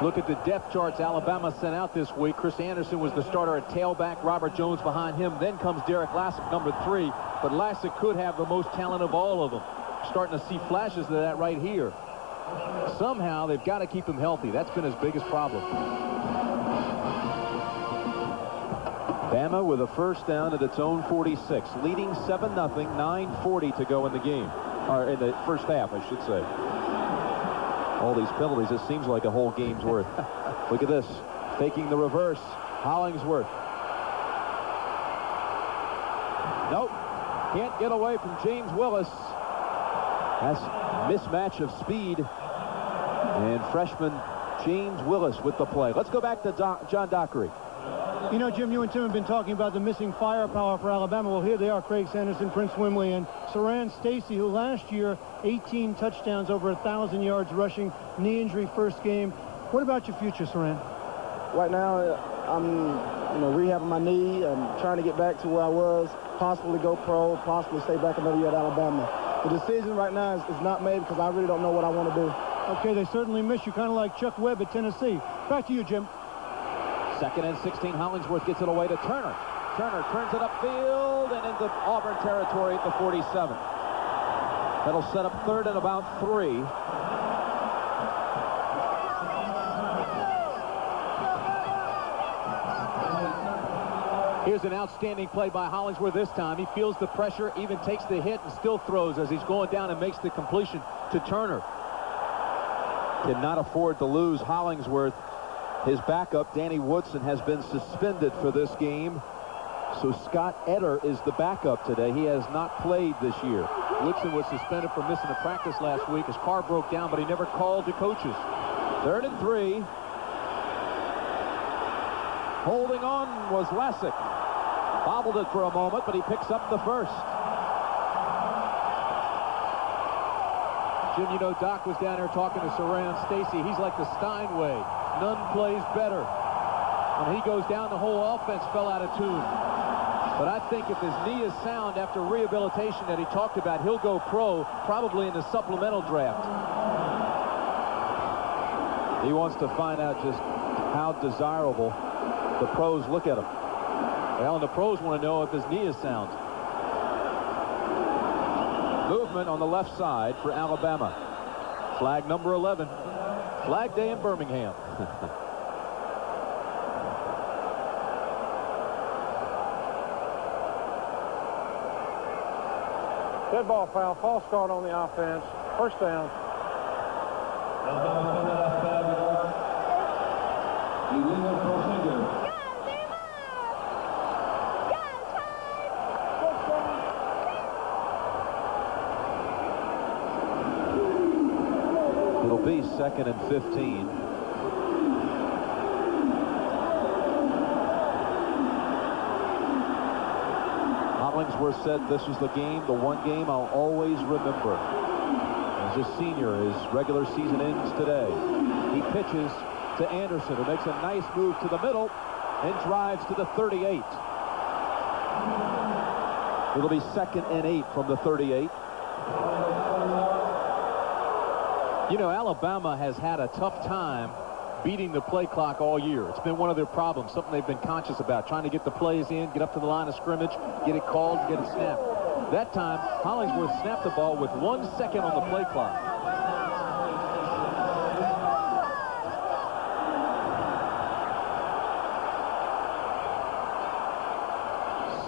Look at the depth charts Alabama sent out this week. Chris Anderson was the starter at tailback. Robert Jones behind him. Then comes Derek Lassick, number 3. But Lassick could have the most talent of all of them. Starting to see flashes of that right here. Somehow they've got to keep him healthy. That's been his biggest problem. Bama with a first down at its own 46, leading 7-0, 9:40 to go in the game, or in the first half, I should say. All these penalties, it seems like a whole game's worth. Look at this, taking the reverse, Hollingsworth. Nope, can't get away from James Willis. That's mismatch of speed. And freshman James Willis with the play. Let's go back to John Dockery. You know, Jim, you and Tim have been talking about the missing firepower for Alabama. Well, here they are, Craig Sanderson, Prince Wimley, and Saran Stacy, who last year, 18 touchdowns, over 1,000 yards rushing, knee injury first game. What about your future, Saran? Right now, I'm rehabbing my knee. I'm trying to get back to where I was, possibly go pro, possibly stay back another year at Alabama. The decision right now is not made because I really don't know what I want to do. Okay, they certainly miss you, kind of like Chuck Webb at Tennessee. Back to you, Jim. 2nd and 16, Hollingsworth gets it away to Turner. Turner turns it upfield and into Auburn territory at the 47. That'll set up 3rd and about 3. Here's an outstanding play by Hollingsworth this time. He feels the pressure, even takes the hit, and still throws as he's going down and makes the completion to Turner. Cannot afford to lose Hollingsworth. His backup, Danny Woodson, has been suspended for this game. So Scott Etter is the backup today. He has not played this year. Woodson was suspended for missing a practice last week. His car broke down, but he never called the coaches. 3rd and 3. Holding on was Lassick. Bobbled it for a moment, but he picks up the first. Jim, you know, Doc was down there talking to Saran Stacy. He's like the Steinway. None plays better. When he goes down, the whole offense fell out of tune. But I think if his knee is sound after rehabilitation that he talked about, he'll go pro, probably in the supplemental draft. He wants to find out just how desirable the pros look at him. Well, and the pros want to know if his knee is sound. Movement on the left side for Alabama. Flag number 11. Flag day in Birmingham. Dead ball foul. False start on the offense. First down. It'll be 2nd and 15. Hollingsworth said this was the game, the one game I'll always remember. As a senior, his regular season ends today. He pitches to Anderson, who makes a nice move to the middle and drives to the 38. It'll be 2nd and 8 from the 38. You know, Alabama has had a tough time beating the play clock all year. It's been one of their problems, something they've been conscious about, trying to get the plays in, get up to the line of scrimmage, get it called, get it snapped. That time, Hollingsworth snapped the ball with 1 second on the play clock.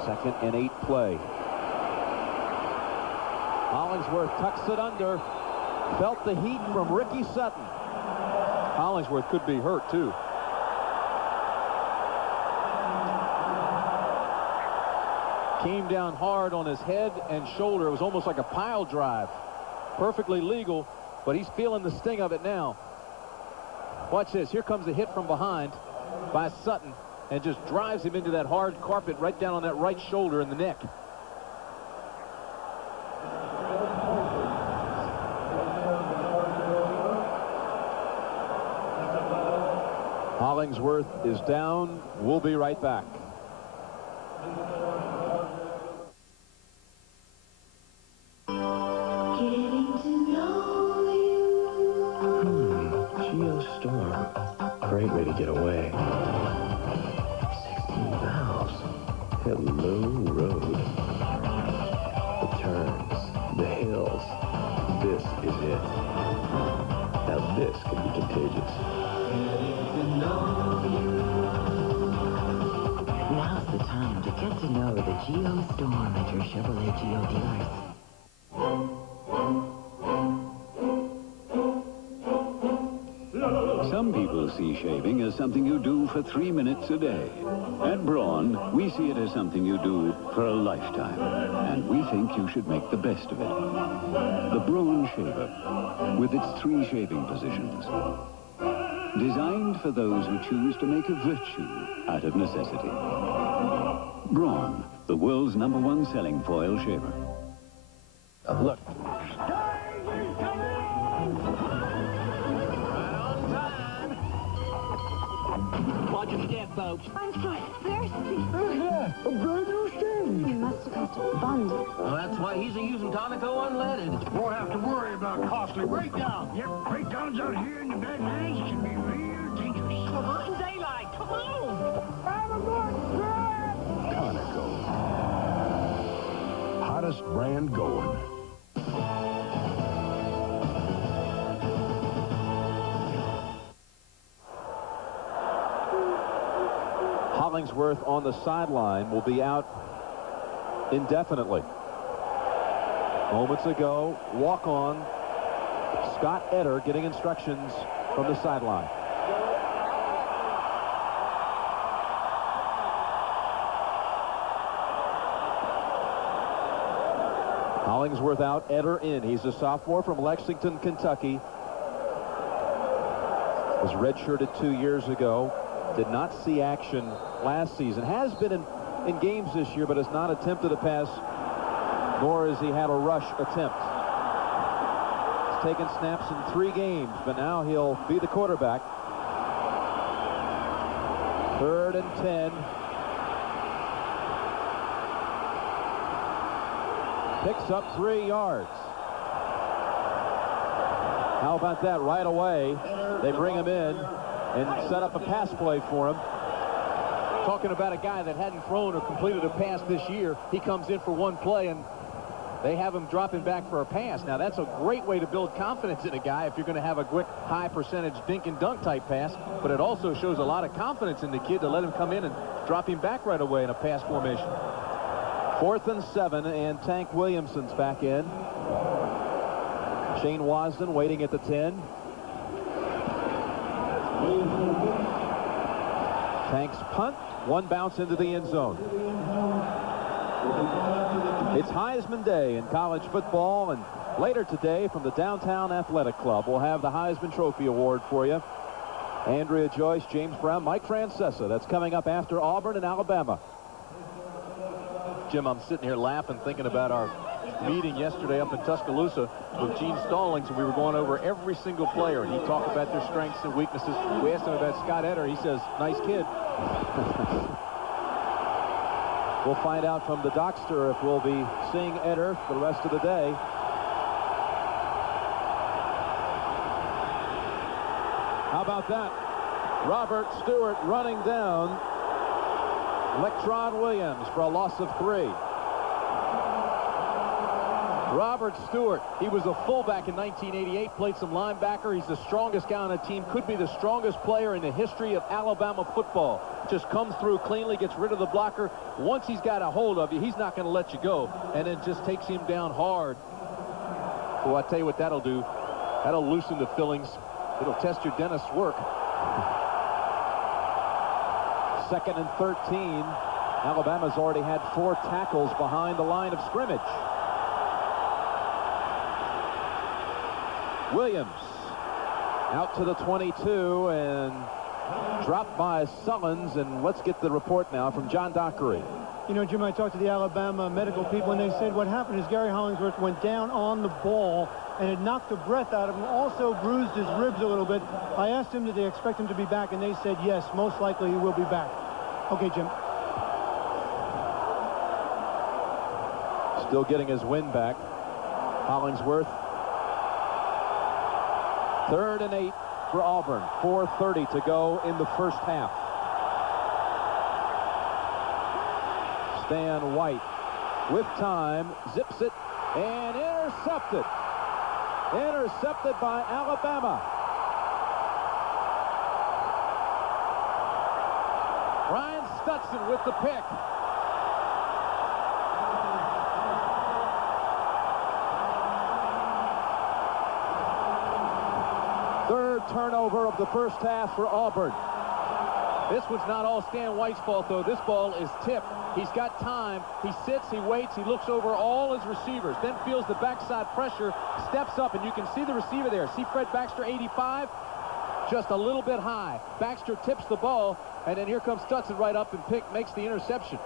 Second and 8 play. Hollingsworth tucks it under. Felt the heat from Ricky Sutton. Hollingsworth could be hurt, too. Came down hard on his head and shoulder. It was almost like a pile drive. Perfectly legal, but he's feeling the sting of it now. Watch this. Here comes a hit from behind by Sutton and just drives him into that hard carpet right down on that right shoulder in the neck. Hollingsworth is down. We'll be right back. Geostorm. Great way to get away. 16 valves. Hello, road. The turns. The hills. This is it. Now this can be contagious. Now's the time to get to know the Geostorm at your Chevrolet Geo dealers. Some people see shaving as something you do for 3 minutes a day. At Braun, we see it as something you do for a lifetime. And we think you should make the best of it. The Braun Shaver, with its 3 shaving positions. designed for those who choose to make a virtue out of necessity. Braun, the world's #1 selling foil shaver. Look. Watch your step, folks. I'm so thirsty. Yeah, a brand new stain. You must have cost a bund. Well, that's why he's using Tonico Unleaded. Won't have to worry about costly breakdown. Yep, breakdowns out here in the Badlands can be real dangerous. Come on, daylight. Come on. Have a good trip. Conoco. Hottest brand going. Hollingsworth on the sideline will be out indefinitely. Moments ago, walk-on Scott Eder getting instructions from the sideline. Hollingsworth out, Eder in. He's a sophomore from Lexington, Kentucky. Was redshirted 2 years ago. Did not see action last season. Has been in games this year, but has not attempted a pass, nor has he had a rush attempt. He's taken snaps in 3 games, but now he'll be the quarterback. 3rd and 10. Picks up 3 yards. How about that? Right away, they bring him in and set up a pass play for him. Talking about a guy that hadn't thrown or completed a pass this year. He comes in for 1 play, and they have him dropping back for a pass. Now, that's a great way to build confidence in a guy if you're going to have a quick, high-percentage dink-and-dunk type pass. But it also shows a lot of confidence in the kid to let him come in and drop him back right away in a pass formation. 4th and 7, and Tank Williamson's back in. Shane Wasden waiting at the 10. Tank's punt, 1 bounce into the end zone. It's Heisman Day in college football, and later today from the Downtown Athletic Club, we'll have the Heisman Trophy Award for you. Andrea Joyce, James Brown, Mike Francesa. That's coming up after Auburn and Alabama. Jim, I'm sitting here laughing, thinking about our meeting yesterday up in Tuscaloosa with Gene Stallings, and we were going over every single player, and he talked about their strengths and weaknesses. We asked him about Scott Eder. He says, nice kid. We'll find out from the Dockster if we'll be seeing Eder for the rest of the day. How about that? Robert Stewart running down Electron Williams for a loss of 3. Robert Stewart, he was a fullback in 1988, played some linebacker. He's the strongest guy on the team, could be the strongest player in the history of Alabama football. Just comes through cleanly, gets rid of the blocker. Once he's got a hold of you, he's not going to let you go, and then just takes him down hard. Well, I tell you what that'll do. That'll loosen the fillings. It'll test your dentist's work. 2nd and 13. Alabama's already had 4 tackles behind the line of scrimmage. Williams out to the 22 and dropped by Sullins. And let's get the report now from John Dockery. You know, Jim, I talked to the Alabama medical people, and they said what happened is Gary Hollingsworth went down on the ball, and it knocked the breath out of him, also bruised his ribs a little bit. I asked him, did they expect him to be back, and they said yes, most likely he will be back. Okay, Jim. Still getting his wind back. Hollingsworth. 3rd and 8 for Auburn. 4:30 to go in the first half. Stan White with time, zips it, and intercepted. Intercepted by Alabama. Ryan Stutson with the pick. Third turnover of the first half for Auburn. This was not all Stan White's fault, though. This ball is tipped. He's got time. He sits, he waits, he looks over all his receivers, then feels the backside pressure, steps up, and you can see the receiver there. See Fred Baxter, 85? just a little bit high. Baxter tips the ball, and then here comes Stutson right up and makes the interception.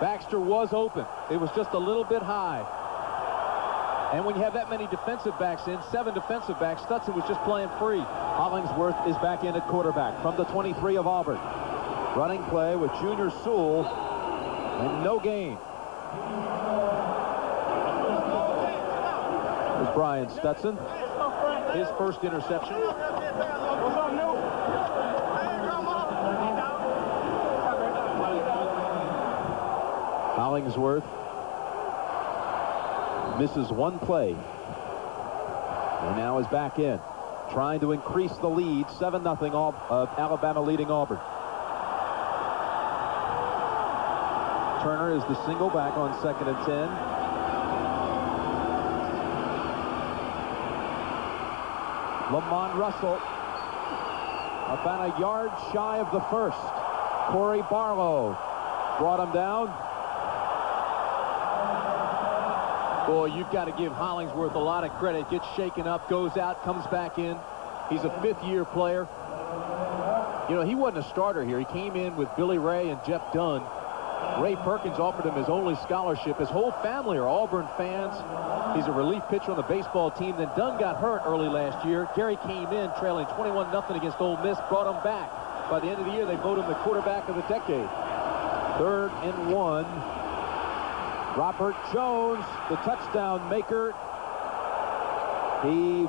Baxter was open. It was just a little bit high. And when you have that many defensive backs in, 7 defensive backs, Stutson was just playing free. Hollingsworth is back in at quarterback from the 23 of Auburn. Running play with Junior Sewell, and no gain. There's Brian Stutson, his first interception. Hollingsworth misses one play, and now is back in, trying to increase the lead. 7-0 of Alabama leading Auburn. Turner is the single back on 2nd and 10. Lamont Russell about a yard shy of the first. Corey Barlow brought him down. Boy, you've got to give Hollingsworth a lot of credit. Gets shaken up, goes out, comes back in. He's a 5th-year player. You know, he wasn't a starter here. He came in with Billy Ray and Jeff Dunn. Ray Perkins offered him his only scholarship. His whole family are Auburn fans. He's a relief pitcher on the baseball team. Then Dunn got hurt early last year. Gary came in trailing 21-0 against Ole Miss, brought him back. By the end of the year, they voted him the quarterback of the decade. 3rd and 1. Robert Jones, the touchdown maker.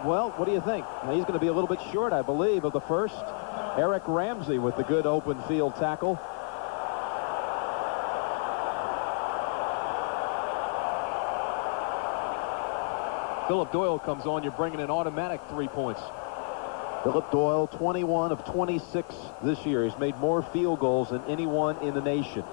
Well, what do you think? He's going to be a little bit short, I believe, of the first. Eric Ramsey with the good open field tackle. Philip Doyle comes on. You're bringing an automatic 3 points. Philip Doyle, 21 of 26 this year. He's made more field goals than anyone in the nation.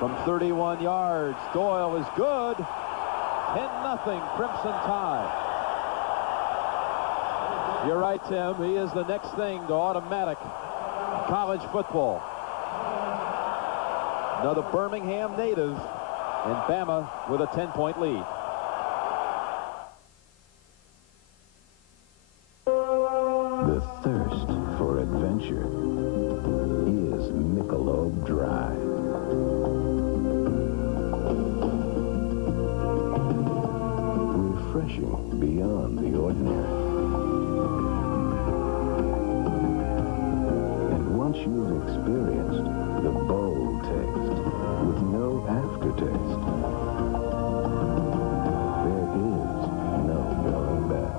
From 31 yards, Doyle is good. 10-0 Crimson Tide. You're right, Tim. He is the next thing to automatic college football. Another Birmingham native, and Bama with a 10-point lead. The thirst for adventure is Michelob Dry. Refreshing beyond the ordinary. And once you've experienced the bold taste with no aftertaste, there is no going back.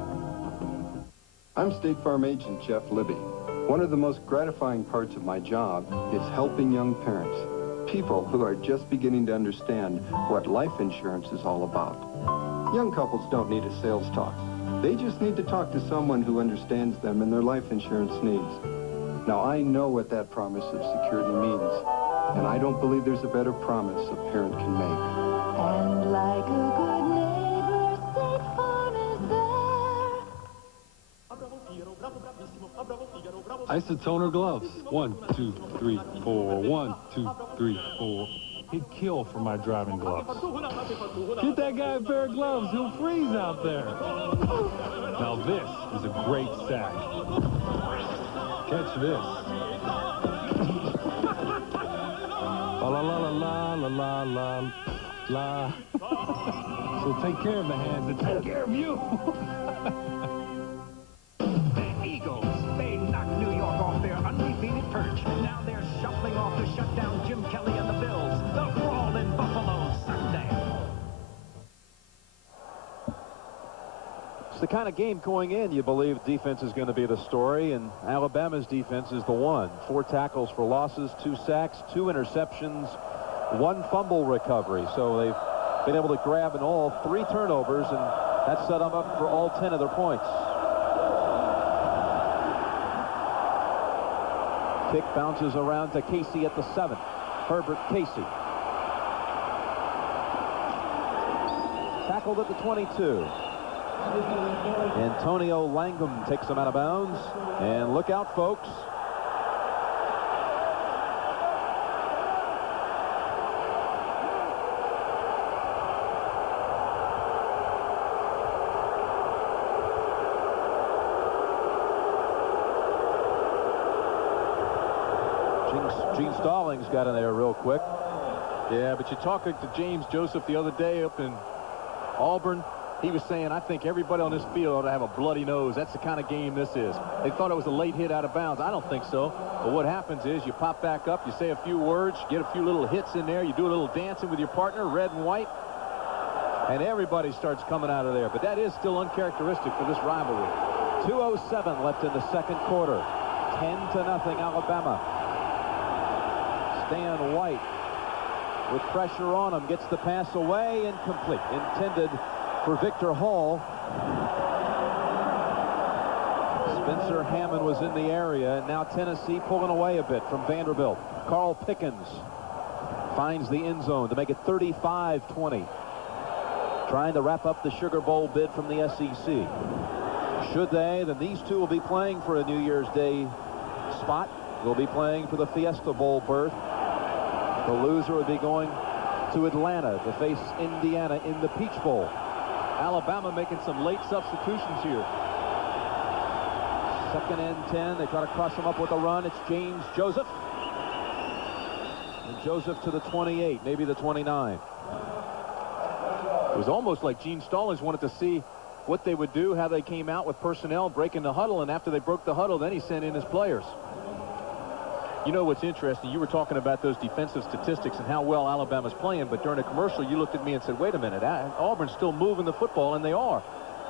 I'm State Farm Agent Jeff Libby. One of the most gratifying parts of my job is helping young parents, people who are just beginning to understand what life insurance is all about. Young couples don't need a sales talk. They just need to talk to someone who understands them and their life insurance needs. Now, I know what that promise of security means, and I don't believe there's a better promise a parent can make. And like a good neighbor, State Farm is there. Isotoner gloves. 1, 2, 3, 4. 1, 2, 3, 4. He'd kill for my driving gloves. Get that guy a pair of gloves. He'll freeze out there. Now this is a great sack. Catch this. La la la la la la la la. So take care of the hands and take care of you. The Eagles, they knocked New York off their undefeated perch. Now they're shuffling off to shut down Jim Kelly and the Bills. The brawl in Buffalo Sunday. It's the kind of game going in you believe defense is going to be the story, and Alabama's defense is the one. 4 tackles for losses, 2 sacks, 2 interceptions, 1 fumble recovery. So they've been able to grab in all 3 turnovers, and that set them up for all 10 of their points. Kick bounces around to Casey at the 7. Herbert Casey. Tackled at the 22. Antonio Langham takes him out of bounds. And look out, folks. Gene Stallings got in there real quick. Yeah, but you're talking to James Joseph the other day up in Auburn. He was saying, I think everybody on this field ought to have a bloody nose. That's the kind of game this is. They thought it was a late hit out of bounds. I don't think so. But what happens is you pop back up, you say a few words, you get a few little hits in there, you do a little dancing with your partner, red and white, and everybody starts coming out of there. But that is still uncharacteristic for this rivalry. 2:07 left in the second quarter. 10-0 Alabama. Stan White with pressure on him gets the pass away, incomplete, intended for Victor Hall. Spencer Hammond was in the area, and now Tennessee pulling away a bit from Vanderbilt. Carl Pickens finds the end zone to make it 35-20. Trying to wrap up the Sugar Bowl bid from the SEC. Should they, then these two will be playing for a New Year's Day spot. They'll be playing for the Fiesta Bowl berth. The loser would be going to Atlanta to face Indiana in the Peach Bowl. Alabama making some late substitutions here. 2nd and 10. They try to cross him up with a run. It's James Joseph. And Joseph to the 28, maybe the 29. It was almost like Gene Stallings wanted to see what they would do, how they came out with personnel, breaking the huddle, and after they broke the huddle, then he sent in his players. You know what's interesting? You were talking about those defensive statistics and how well Alabama's playing, but during a commercial, you looked at me and said, wait a minute, Auburn's still moving the football, and they are.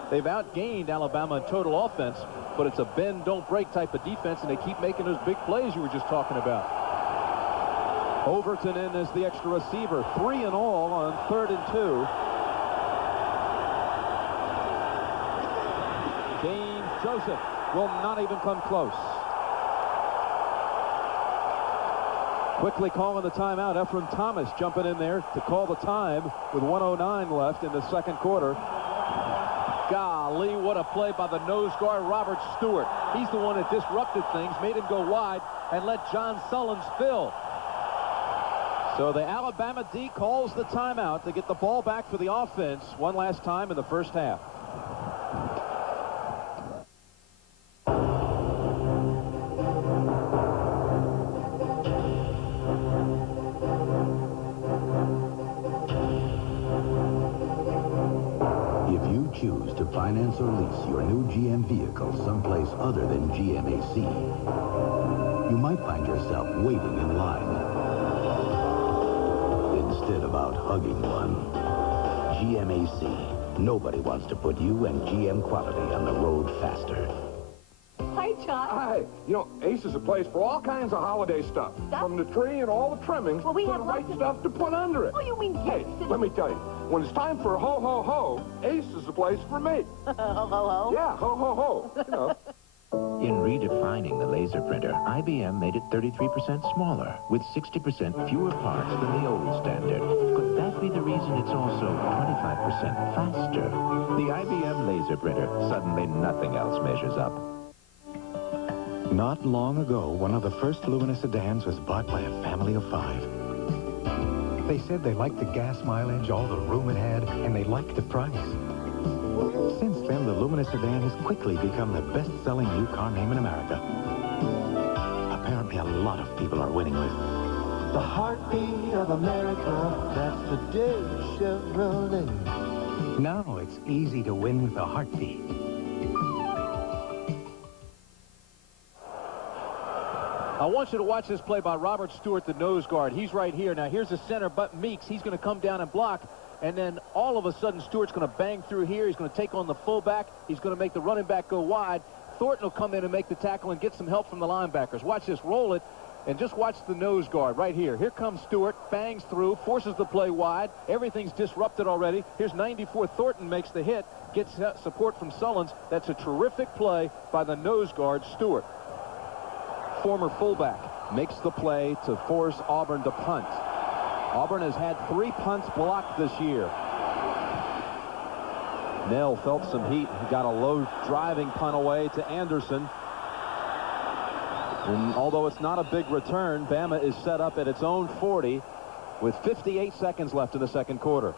They've outgained Alabama in total offense, but it's a bend, don't break type of defense, and they keep making those big plays you were just talking about. Overton in as the extra receiver, 3 in all on 3rd and 2. James Joseph will not even come close. Quickly calling the timeout. Ephraim Thomas jumping in there to call the time with 1:09 left in the second quarter. Golly, what a play by the nose guard, Robert Stewart. He's the one that disrupted things, made him go wide, and let John Sullins fill. So the Alabama D calls the timeout to get the ball back for the offense one last time in the first half. Choose to finance or lease your new GM vehicle someplace other than GMAC, you might find yourself waiting in line instead of out hugging one. GMAC. Nobody wants to put you and GM quality on the road faster. Hi, Chuck. Hi. You know, Ace is a place for all kinds of holiday stuff. From the tree and all the trimmings well, we to have the right stuff to put under it. Oh, you mean Hey, let me tell you. When it's time for ho, ho, ho, Ace is the place for me. Ho, ho, ho? Yeah, ho, ho, ho. You know. In redefining the laser printer, IBM made it 33% smaller, with 60% fewer parts than the old standard. Could that be the reason it's also 25% faster? The IBM laser printer, suddenly nothing else measures up. Not long ago, one of the first Lumina sedans was bought by a family of 5. They said they liked the gas mileage, all the room it had, and they liked the price. Since then, the Lumina sedan has quickly become the best-selling new car name in America. Apparently, a lot of people are winning with the heartbeat of America. That's the Dodge Chevrolet. Now it's easy to win with a heartbeat. I want you to watch this play by Robert Stewart, the nose guard. He's right here. Now, here's the center, Butt Meeks. He's going to come down and block. And then all of a sudden, Stewart's going to bang through here. He's going to take on the fullback. He's going to make the running back go wide. Thornton will come in and make the tackle and get some help from the linebackers. Watch this. Roll it. And just watch the nose guard right here. Here comes Stewart. Bangs through. Forces the play wide. Everything's disrupted already. Here's 94. Thornton makes the hit. Gets support from Sullins. That's a terrific play by the nose guard, Stewart. Former fullback makes the play to force Auburn to punt. Auburn has had 3 punts blocked this year. Nell felt some heat. He got a low driving punt away to Anderson. And although it's not a big return, Bama is set up at its own 40 with 58 seconds left in the second quarter.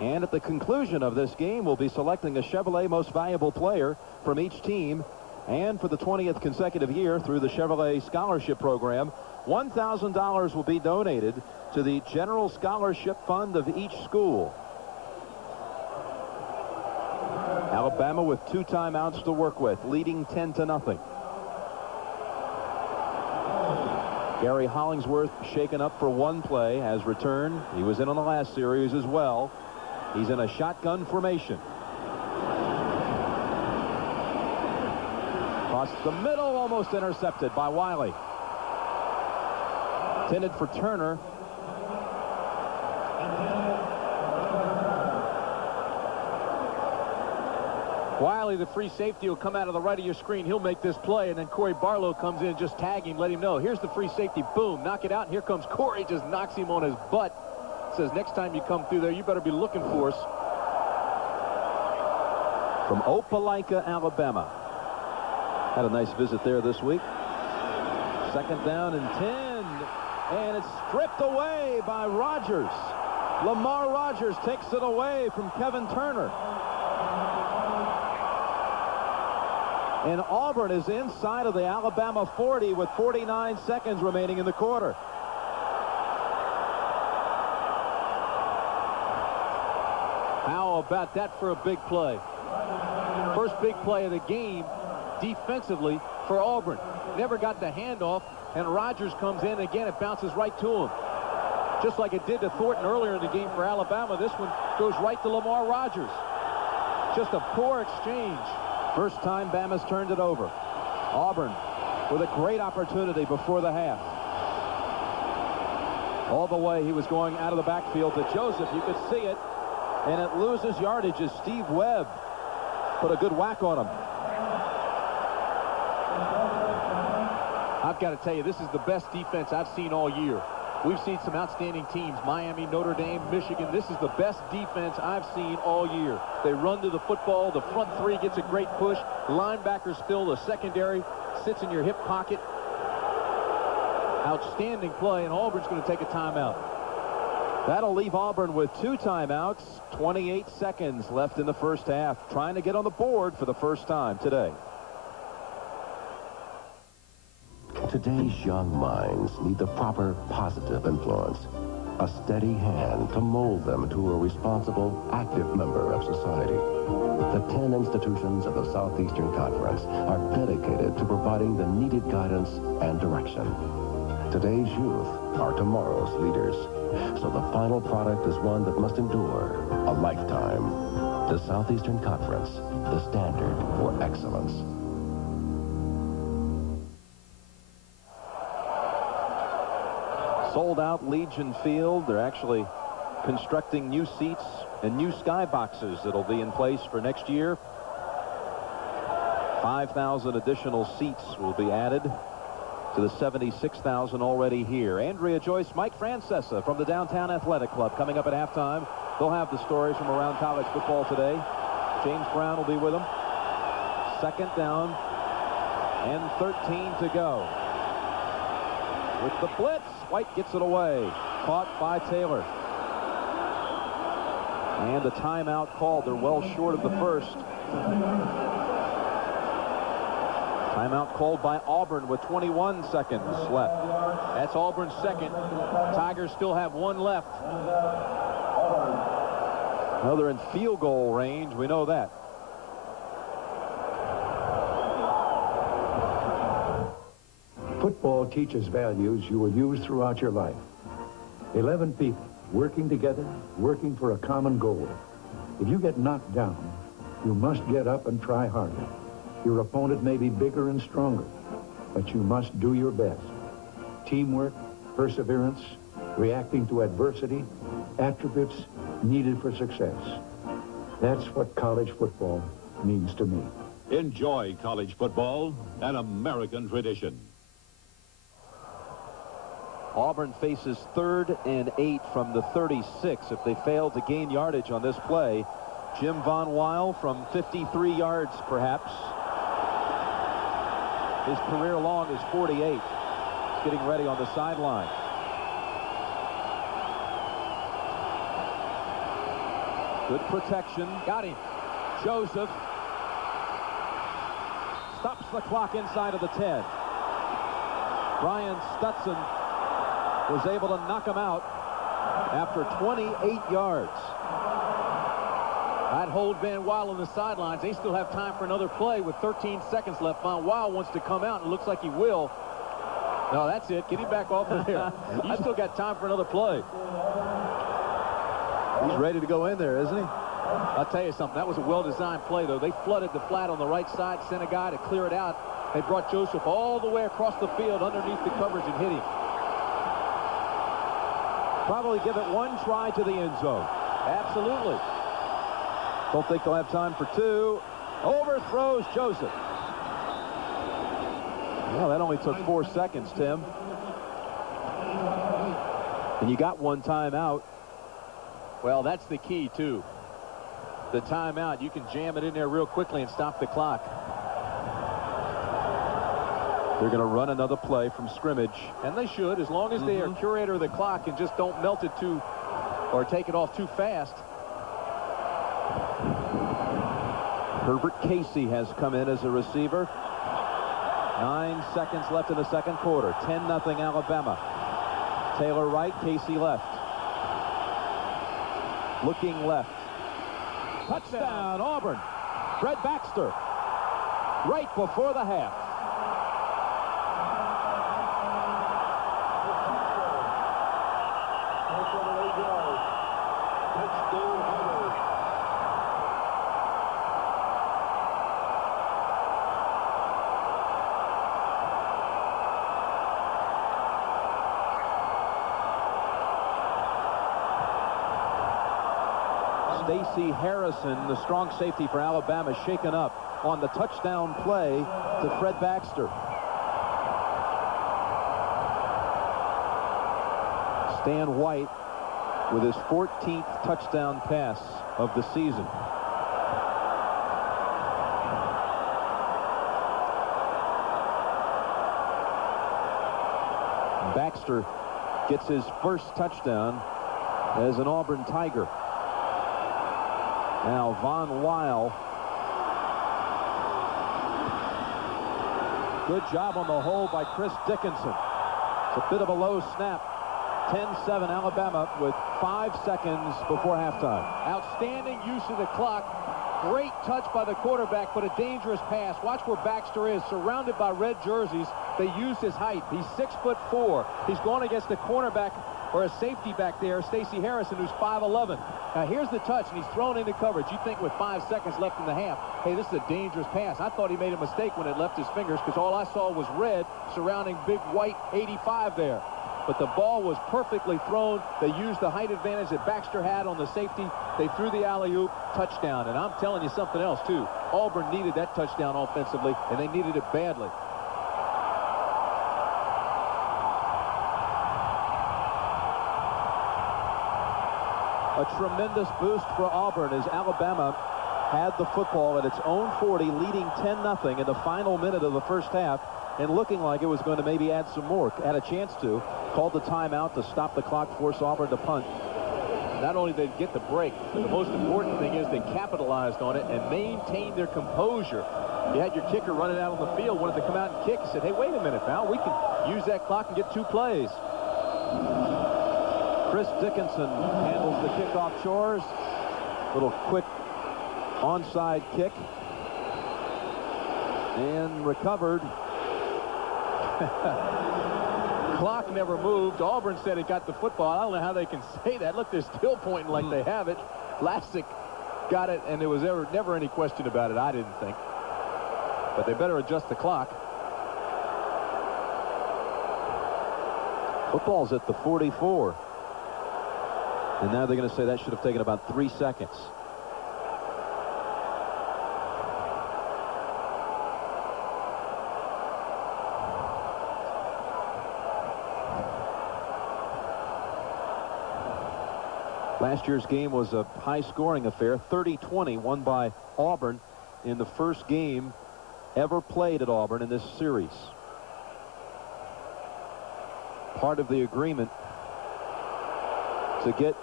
And at the conclusion of this game, we'll be selecting a Chevrolet Most Valuable Player from each team. And for the 20th consecutive year through the Chevrolet Scholarship Program, $1,000 will be donated to the General Scholarship Fund of each school. Alabama with 2 timeouts to work with, leading 10-0. Gary Hollingsworth shaken up for 1 play, has returned. He was in on the last series as well. He's in a shotgun formation. Across the middle, almost intercepted by Wiley. Intended for Turner. Wiley, the free safety, will come out of the right of your screen. He'll make this play, and then Corey Barlow comes in, just tag him, let him know. Here's the free safety. Boom, knock it out. And here comes Corey, just knocks him on his butt. Says, next time you come through there, you better be looking for us. From Opelika, Alabama. Had a nice visit there this week. Second down and 10. And it's stripped away by Rogers. Lamar Rogers takes it away from Kevin Turner. And Auburn is inside of the Alabama 40 with 49 seconds remaining in the quarter. How about that for a big play? First big play of the game defensively for Auburn. Never got the handoff, and Rogers comes in. Again, it bounces right to him. Just like it did to Thornton earlier in the game for Alabama, this one goes right to Lamar Rogers. Just a poor exchange. First time Bama's turned it over. Auburn with a great opportunity before the half. All the way he was going out of the backfield to Joseph. You could see it. And it loses yardage as Steve Webb put a good whack on him. I've got to tell you, this is the best defense I've seen all year. We've seen some outstanding teams, Miami, Notre Dame, Michigan. This is the best defense I've seen all year. They run to the football. The front 3 gets a great push. Linebackers fill the secondary, sits in your hip pocket. Outstanding play, and Auburn's going to take a timeout. That'll leave Auburn with 2 timeouts. 28 seconds left in the first half. Trying to get on the board for the first time today. Today's young minds need the proper positive influence. A steady hand to mold them to a responsible, active member of society. The 10 institutions of the Southeastern Conference are dedicated to providing the needed guidance and direction. Today's youth are tomorrow's leaders. So the final product is one that must endure a lifetime. The Southeastern Conference, the standard for excellence. Sold out Legion Field. They're actually constructing new seats and new skyboxes that'll be in place for next year. 5,000 additional seats will be added to the 76,000 already here. Andrea Joyce, Mike Francesa from the Downtown Athletic Club coming up at halftime. They'll have the stories from around college football today. James Brown will be with them. Second down and 13 to go. With the blitz, White gets it away. Caught by Taylor. And a timeout called. They're well short of the first. Timeout called by Auburn with 21 seconds left. That's Auburn's second. Tigers still have 1 left. Now they're in field goal range. We know that. Football teaches values you will use throughout your life. 11 people working together, working for a common goal. If you get knocked down, you must get up and try harder. Your opponent may be bigger and stronger, but you must do your best. Teamwork, perseverance, reacting to adversity, attributes needed for success. That's what college football means to me. Enjoy college football, an American tradition. Auburn faces 3rd and 8 from the 36 if they fail to gain yardage on this play. Jim Von Weil from 53 yards, perhaps. His career long is 48. He's getting ready on the sideline. Good protection. Got him. Joseph stops the clock inside of the 10. Brian Stutson was able to knock him out after 28 yards. I'd hold Van Weil on the sidelines. They still have time for another play with 13 seconds left. Van Weil wants to come out, and it looks like he will. No, that's it. Get him back off of there. You still got time for another play. He's ready to go in there, isn't he? I'll tell you something. That was a well-designed play, though. They flooded the flat on the right side, sent a guy to clear it out. They brought Joseph all the way across the field underneath the coverage and hit him. Probably give it one try to the end zone. Absolutely. Don't think they'll have time for two. Overthrows Joseph. Well, that only took 4 seconds, Tim. And you got one timeout. Well, that's the key, too. The timeout. You can jam it in there real quickly and stop the clock. They're going to run another play from scrimmage. And they should, as long as they are curator of the clock and just don't melt it too, or take it off too fast. Herbert Casey has come in as a receiver. 9 seconds left in the second quarter. 10-0 Alabama. Taylor right, Casey left. Looking left. Touchdown, Auburn. Fred Baxter. Right before the half. Stacey Harrison, the strong safety for Alabama, shaken up on the touchdown play to Fred Baxter. Stan White with his 14th touchdown pass of the season. Baxter gets his first touchdown as an Auburn Tiger. Now Von Weil. Good job on the hole by Chris Dickinson. It's a bit of a low snap. 10-7 Alabama with 5 seconds before halftime. Outstanding use of the clock. Great touch by the quarterback, but a dangerous pass. Watch where Baxter is, surrounded by red jerseys. They use his height. He's 6'4". He's going against a cornerback or a safety back there, Stacey Harrison, who's 5'11". Now here's the touch, and he's thrown into coverage. You think with 5 seconds left in the half, hey, this is a dangerous pass. I thought he made a mistake when it left his fingers because all I saw was red surrounding big white 85 there. But the ball was perfectly thrown. They used the height advantage that Baxter had on the safety. They threw the alley-oop, touchdown. And I'm telling you something else, too. Auburn needed that touchdown offensively, and they needed it badly. A tremendous boost for Auburn as Alabama had the football at its own 40, leading 10-0 in the final minute of the first half, and looking like it was going to maybe add some more. Had a chance to. Called the timeout to stop the clock, force Auburn to punt. Not only did they get the break, but the most important thing is they capitalized on it and maintained their composure. You had your kicker running out on the field, wanted to come out and kick. He said, hey, wait a minute now. We can use that clock and get 2 plays. Chris Dickinson handles the kickoff chores. Little quick onside kick. And recovered. Clock never moved. Auburn said it got the football. I don't know how they can say that. Look, they're still pointing like they have it. Lassick got it, and there was never any question about it, I didn't think. But they better adjust the clock. Football's at the 44. And now they're going to say that should have taken about 3 seconds. Last year's game was a high-scoring affair, 30-20, won by Auburn in the first game ever played at Auburn in this series. Part of the agreement to get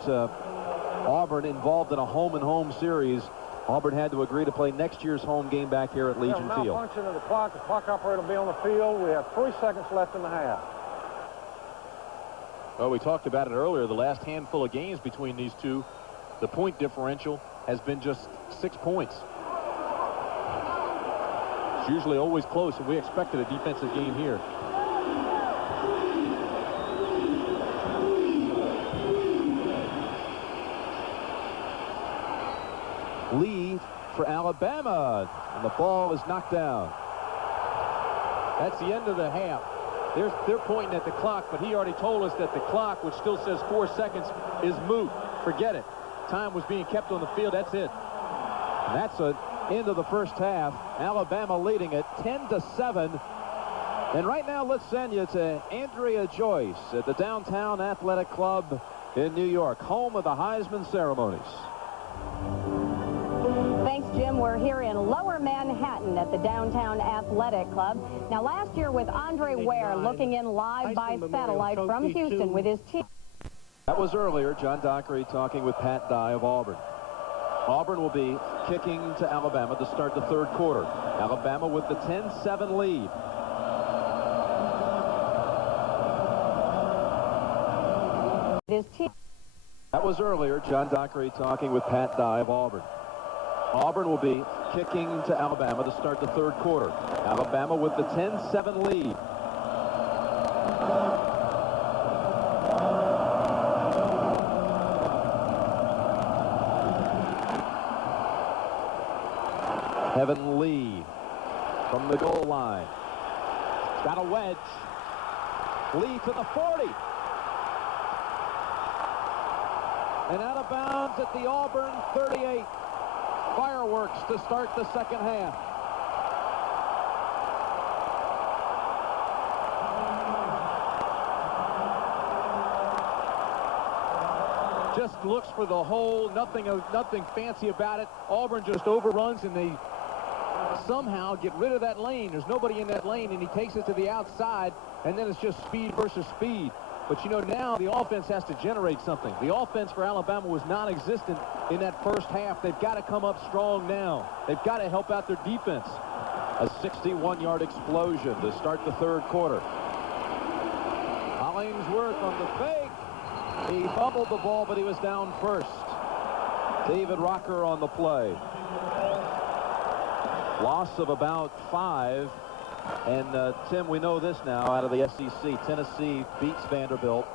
Auburn involved in a home-and-home series, Auburn had to agree to play next year's home game back here at Legion Field. Malfunction of the clock. The clock operator will be on the field. We have 3 seconds left in the half. Well, we talked about it earlier. The last handful of games between these two, the point differential has been just 6 points. It's usually always close, and we expected a defensive game here. Lead for Alabama, and the ball is knocked down. That's the end of the half. They're pointing at the clock, but he already told us that the clock, which still says 4 seconds, is moot. Forget it. Time was being kept on the field. That's it. And that's the end of the first half. Alabama leading it 10-7. And right now, let's send you to Andrea Joyce at the Downtown Athletic Club in New York, home of the Heisman ceremonies. Thanks, Jim. We're here in Lower Manhattan at the Downtown Athletic Club. Now, last year with Andre Ware looking in live by satellite from Houston with his team. That was earlier. John Dockery talking with Pat Dye of Auburn. Auburn will be kicking to Alabama to start the third quarter. Alabama with the 10-7 lead. His team. That was earlier. John Dockery talking with Pat Dye of Auburn. Auburn will be kicking to Alabama to start the third quarter. Alabama with the 10-7 lead. Kevin Lee from the goal line. He's got a wedge. Lee to the 40. And out of bounds at the Auburn 38. Fireworks to start the second half. Just looks for the hole. Nothing fancy about it. Auburn just overruns, and they somehow get rid of that lane. There's nobody in that lane, and he takes it to the outside, and then it's just speed versus speed. But, you know, now the offense has to generate something. The offense for Alabama was non-existent in that first half. They've got to come up strong now. They've got to help out their defense. A 61-yard explosion to start the third quarter. Hollingsworth on the fake. He fumbled the ball, but he was down first. David Rocker on the play. Loss of about 5. And, Tim, we know this now out of the SEC. Tennessee beats Vanderbilt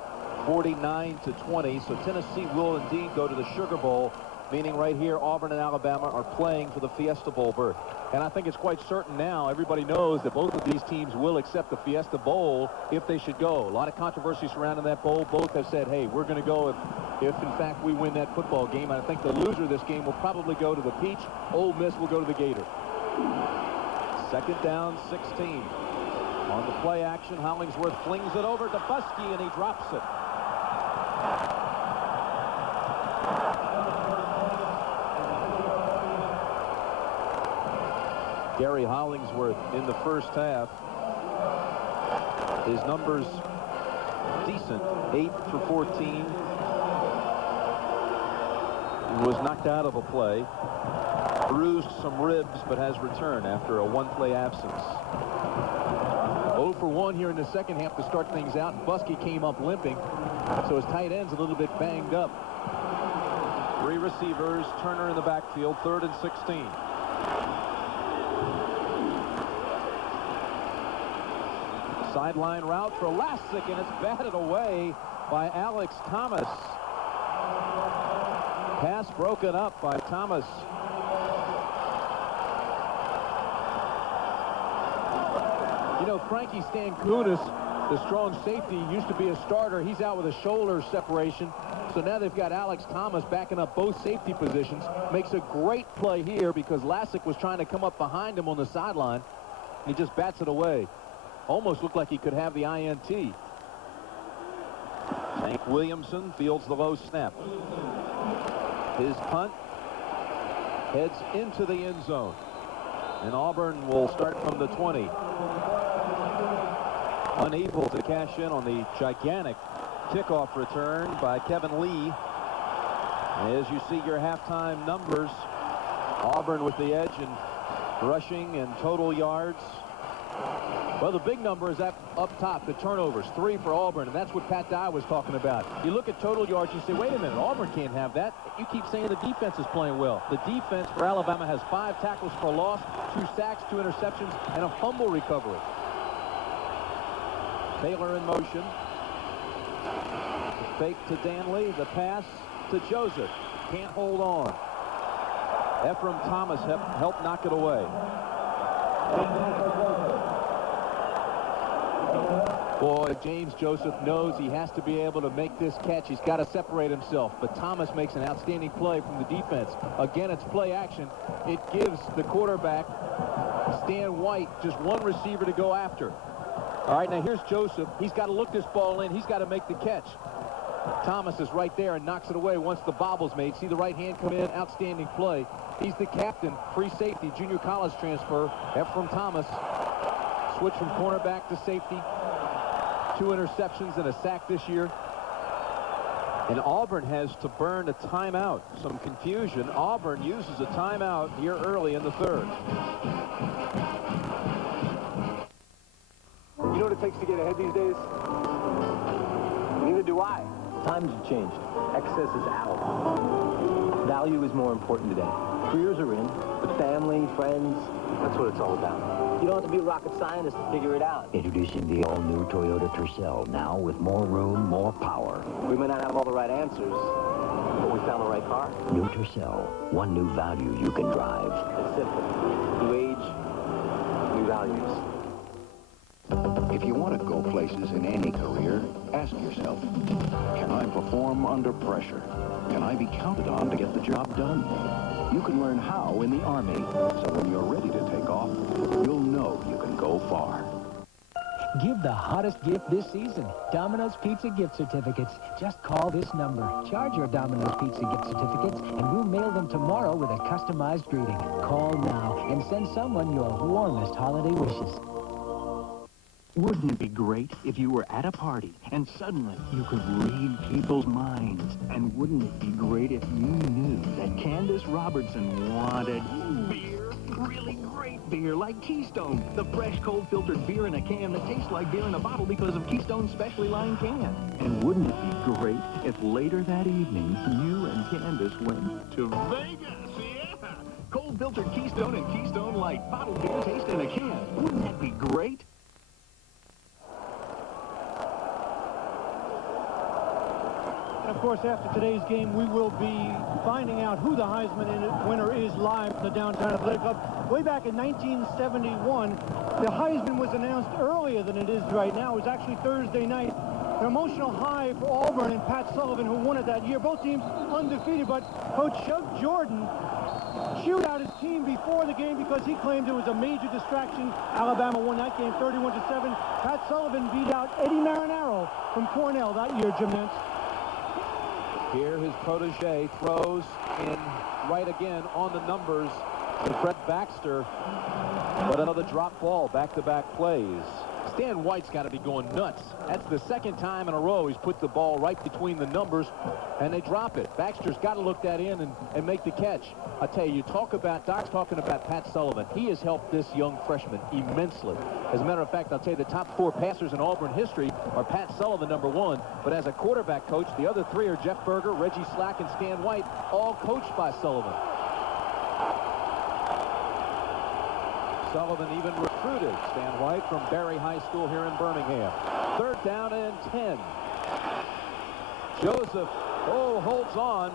49-20. So Tennessee will indeed go to the Sugar Bowl, meaning right here Auburn and Alabama are playing for the Fiesta Bowl berth. And I think it's quite certain now, everybody knows that both of these teams will accept the Fiesta Bowl if they should go. A lot of controversy surrounding that bowl. Both have said, hey, we're going to go if in fact we win that football game. And I think the loser of this game will probably go to the Peach. Ole Miss will go to the Gator. Second down, 16. On the play action, Hollingsworth flings it over to Buskey, and he drops it. Gary Hollingsworth in the first half. His numbers decent. 8 for 14. Was knocked out of a play. Bruised some ribs, but has returned after a one-play absence. 0 for 1 here in the second half to start things out. Buskey came up limping, so his tight end's a little bit banged up. 3 receivers, Turner in the backfield, 3rd and 16. Sideline route for Lassick, and it's batted away by Alex Thomas. Pass broken up by Thomas. You know, Frankie Stankunas, the strong safety, used to be a starter. He's out with a shoulder separation. So now they've got Alex Thomas backing up both safety positions. Makes a great play here because Lassick was trying to come up behind him on the sideline. He just bats it away. Almost looked like he could have the INT. Hank Williamson fields the low snap. His punt heads into the end zone. And Auburn will start from the 20. Unable to cash in on the gigantic kickoff return by Kevin Lee. As you see your halftime numbers, Auburn with the edge in rushing and total yards. Well, the big number is up top, the turnovers, 3 for Auburn, and that's what Pat Dye was talking about. You look at total yards, you say, wait a minute, Auburn can't have that. You keep saying the defense is playing well. The defense for Alabama has 5 tackles for loss, 2 sacks, 2 interceptions, and a fumble recovery. Taylor in motion. The fake to Danley, the pass to Joseph. Can't hold on. Ephraim Thomas helped knock it away. Boy, James Joseph knows he has to be able to make this catch. He's got to separate himself. But Thomas makes an outstanding play from the defense. Again, it's play action. It gives the quarterback, Stan White, just one receiver to go after. All right, now here's Joseph. He's got to look this ball in. He's got to make the catch. Thomas is right there and knocks it away once the bobble's made. See the right hand come in. Outstanding play. He's the captain. Free safety. Junior college transfer. Ephraim Thomas. Switch from cornerback to safety. 2 interceptions and a sack this year. And Auburn has to burn a timeout. Some confusion. Auburn uses a timeout here early in the 3rd. You know what it takes to get ahead these days? Neither do I. Times have changed. Excess is out. Value is more important today. Careers are in, but family, friends, that's what it's all about. You don't have to be a rocket scientist to figure it out. Introducing the all-new Toyota Tercel, now with more room, more power. We may not have all the right answers, but we found the right car. New Tercel, one new value you can drive. It's simple. New age, new values. If you want to go places in any career, ask yourself, can I perform under pressure? Can I be counted on to get the job done? You can learn how in the Army, so when you're ready to take off, you'll know you can go far. Give the hottest gift this season, Domino's Pizza gift certificates. Just call this number. Charge your Domino's Pizza gift certificates, and we'll mail them tomorrow with a customized greeting. Call now and send someone your warmest holiday wishes. Wouldn't it be great if you were at a party and suddenly you could read people's minds? And wouldn't it be great if you knew that Candace Robertson wanted beer? Really great beer like Keystone, the fresh cold filtered beer in a can that tastes like beer in a bottle because of Keystone's specially lined can. And wouldn't it be great if later that evening you and Candace went to Vegas? Yeah! Cold filtered Keystone and Keystone Light bottled beer taste in a can. Wouldn't that be great? And of course, after today's game, we will be finding out who the Heisman winner is live from the Downtown Athletic Club. Way back in 1971, the Heisman was announced earlier than it is right now. It was actually Thursday night. An emotional high for Auburn and Pat Sullivan, who won it that year. Both teams undefeated, but Coach Chuck Jordan chewed out his team before the game because he claimed it was a major distraction. Alabama won that game 31-7. Pat Sullivan beat out Eddie Marinaro from Cornell that year, Jim Nance. Here his protege throws in right again on the numbers to Fred Baxter. But another drop ball, back-to-back plays. Stan White's got to be going nuts. That's the second time in a row he's put the ball right between the numbers, and they drop it. Baxter's got to look that in and make the catch. I tell you, Doc's talking about Pat Sullivan. He has helped this young freshman immensely. As a matter of fact, I'll tell you, the top 4 passers in Auburn history are Pat Sullivan, #1. But as a quarterback coach, the other 3 are Jeff Berger, Reggie Slack, and Stan White, all coached by Sullivan. Sullivan even recruited Stan White from Barry High School here in Birmingham. 3rd down and 10. Joseph, holds on.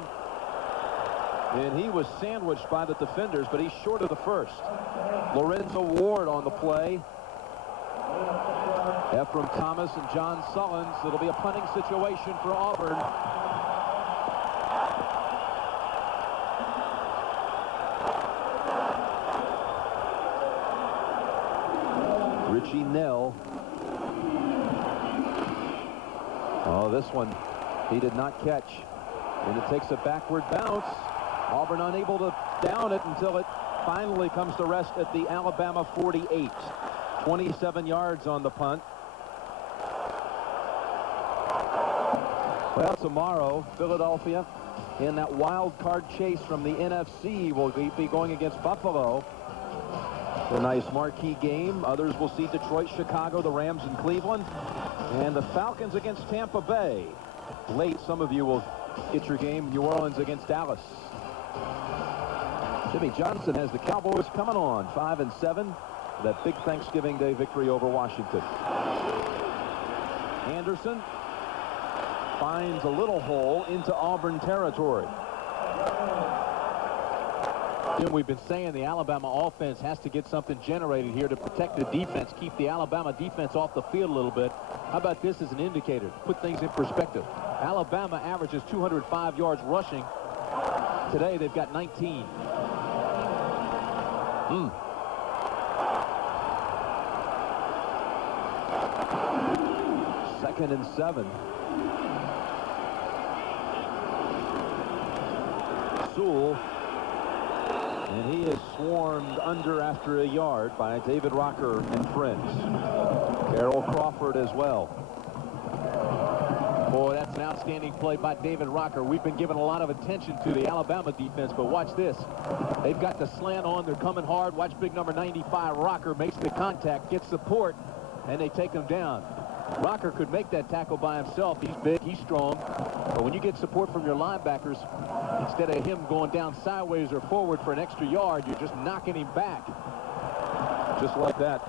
And he was sandwiched by the defenders, but he's short of the first. Lorenzo Ward on the play. Ephraim Thomas and John Sullins. It'll be a punting situation for Auburn. Richie Nell. Oh, this one he did not catch. And it takes a backward bounce. Auburn unable to down it until it finally comes to rest at the Alabama 48. 27 yards on the punt. Well, tomorrow, Philadelphia, in that wild card chase from the NFC, will be going against Buffalo. A nice marquee game. Others will see Detroit, Chicago, the Rams, and Cleveland. And the Falcons against Tampa Bay. Late, some of you will get your game, New Orleans against Dallas. Jimmy Johnson has the Cowboys coming on 5-7. That big Thanksgiving Day victory over Washington. Anderson finds a little hole into Auburn territory. Jim, we've been saying the Alabama offense has to get something generated here to protect the defense, keep the Alabama defense off the field a little bit. How about this as an indicator? Put things in perspective. Alabama averages 205 yards rushing. Today they've got 19. Second and 7. Sewell, and he is swarmed under after a yard by David Rocker and friends. Errol Crawford as well. Boy, that's an outstanding play by David Rocker. We've been giving a lot of attention to the Alabama defense, but watch this. They've got the slant on. They're coming hard. Watch big number 95, Rocker, makes the contact, gets support, and they take him down. Rocker could make that tackle by himself. He's big, he's strong. But when you get support from your linebackers, instead of him going down sideways or forward for an extra yard, you're just knocking him back. Just like that.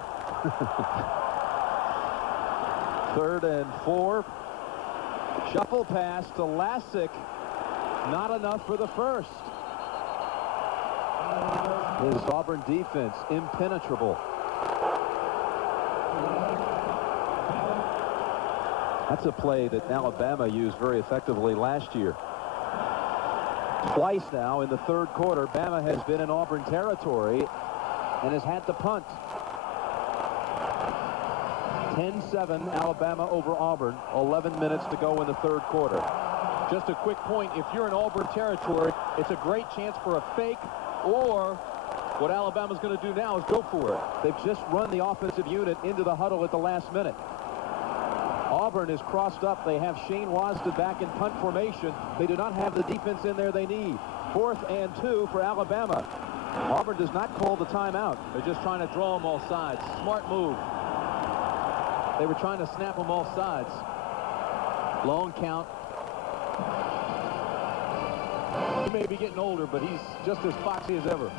3rd and 4. Shuffle pass to Lassick. Not enough for the first. This Auburn defense impenetrable. That's a play that Alabama used very effectively last year. Twice now in the 3rd quarter, Bama has been in Auburn territory and has had to punt. 10-7 Alabama over Auburn. 11 minutes to go in the 3rd quarter. Just a quick point. If you're in Auburn territory, it's a great chance for a fake, or what Alabama's going to do now is go for it. They've just run the offensive unit into the huddle at the last minute. Auburn is crossed up. They have Shane Wasden back in punt formation. They do not have the defense in there they need. 4th and 2 for Alabama. Auburn does not call the timeout. They're just trying to draw them all sides. Smart move. They were trying to snap them all sides. Long count. He may be getting older, but he's just as foxy as ever.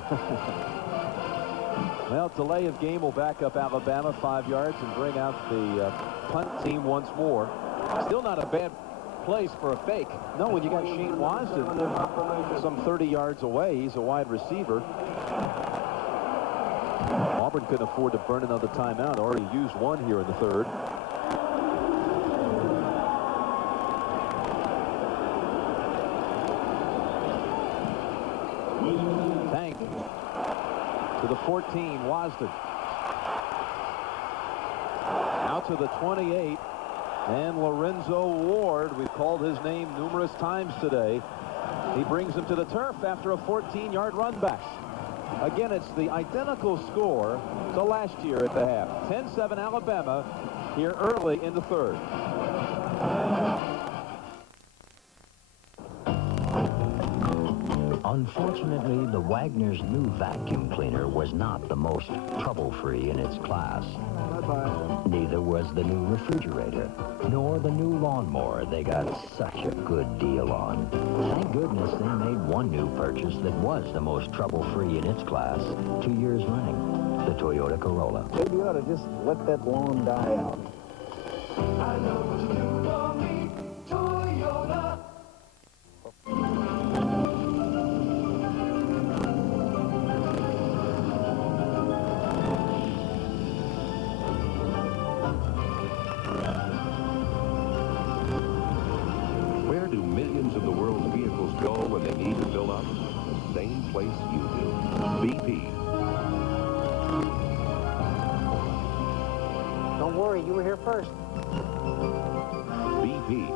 Well, delay of game will back up Alabama 5 yards and bring out the punt team once more. Still not a bad place for a fake. No, when you got Shane Wasden some 30 yards away, he's a wide receiver. Auburn couldn't afford to burn another timeout. Already used one here in the 3rd. Tank to the 14, Wasden. Out to the 28, and Lorenzo Ward, we've called his name numerous times today. He brings him to the turf after a 14-yard run back. Again, it's the identical score to last year at the half. 10-7 Alabama here early in the 3rd. Unfortunately, the Wagner's new vacuum cleaner was not the most trouble-free in its class. Bye-bye. Neither was the new refrigerator, nor the new lawnmower they got such a good deal on. Thank goodness they made one new purchase that was the most trouble-free in its class 2 years running, the Toyota Corolla. Maybe you ought to just let that lawn die out. I know what you do for me, Toyota. Where do millions of the world's vehicles go when they need to fill up? The same place you do. BP. Don't worry, you were here first. BP.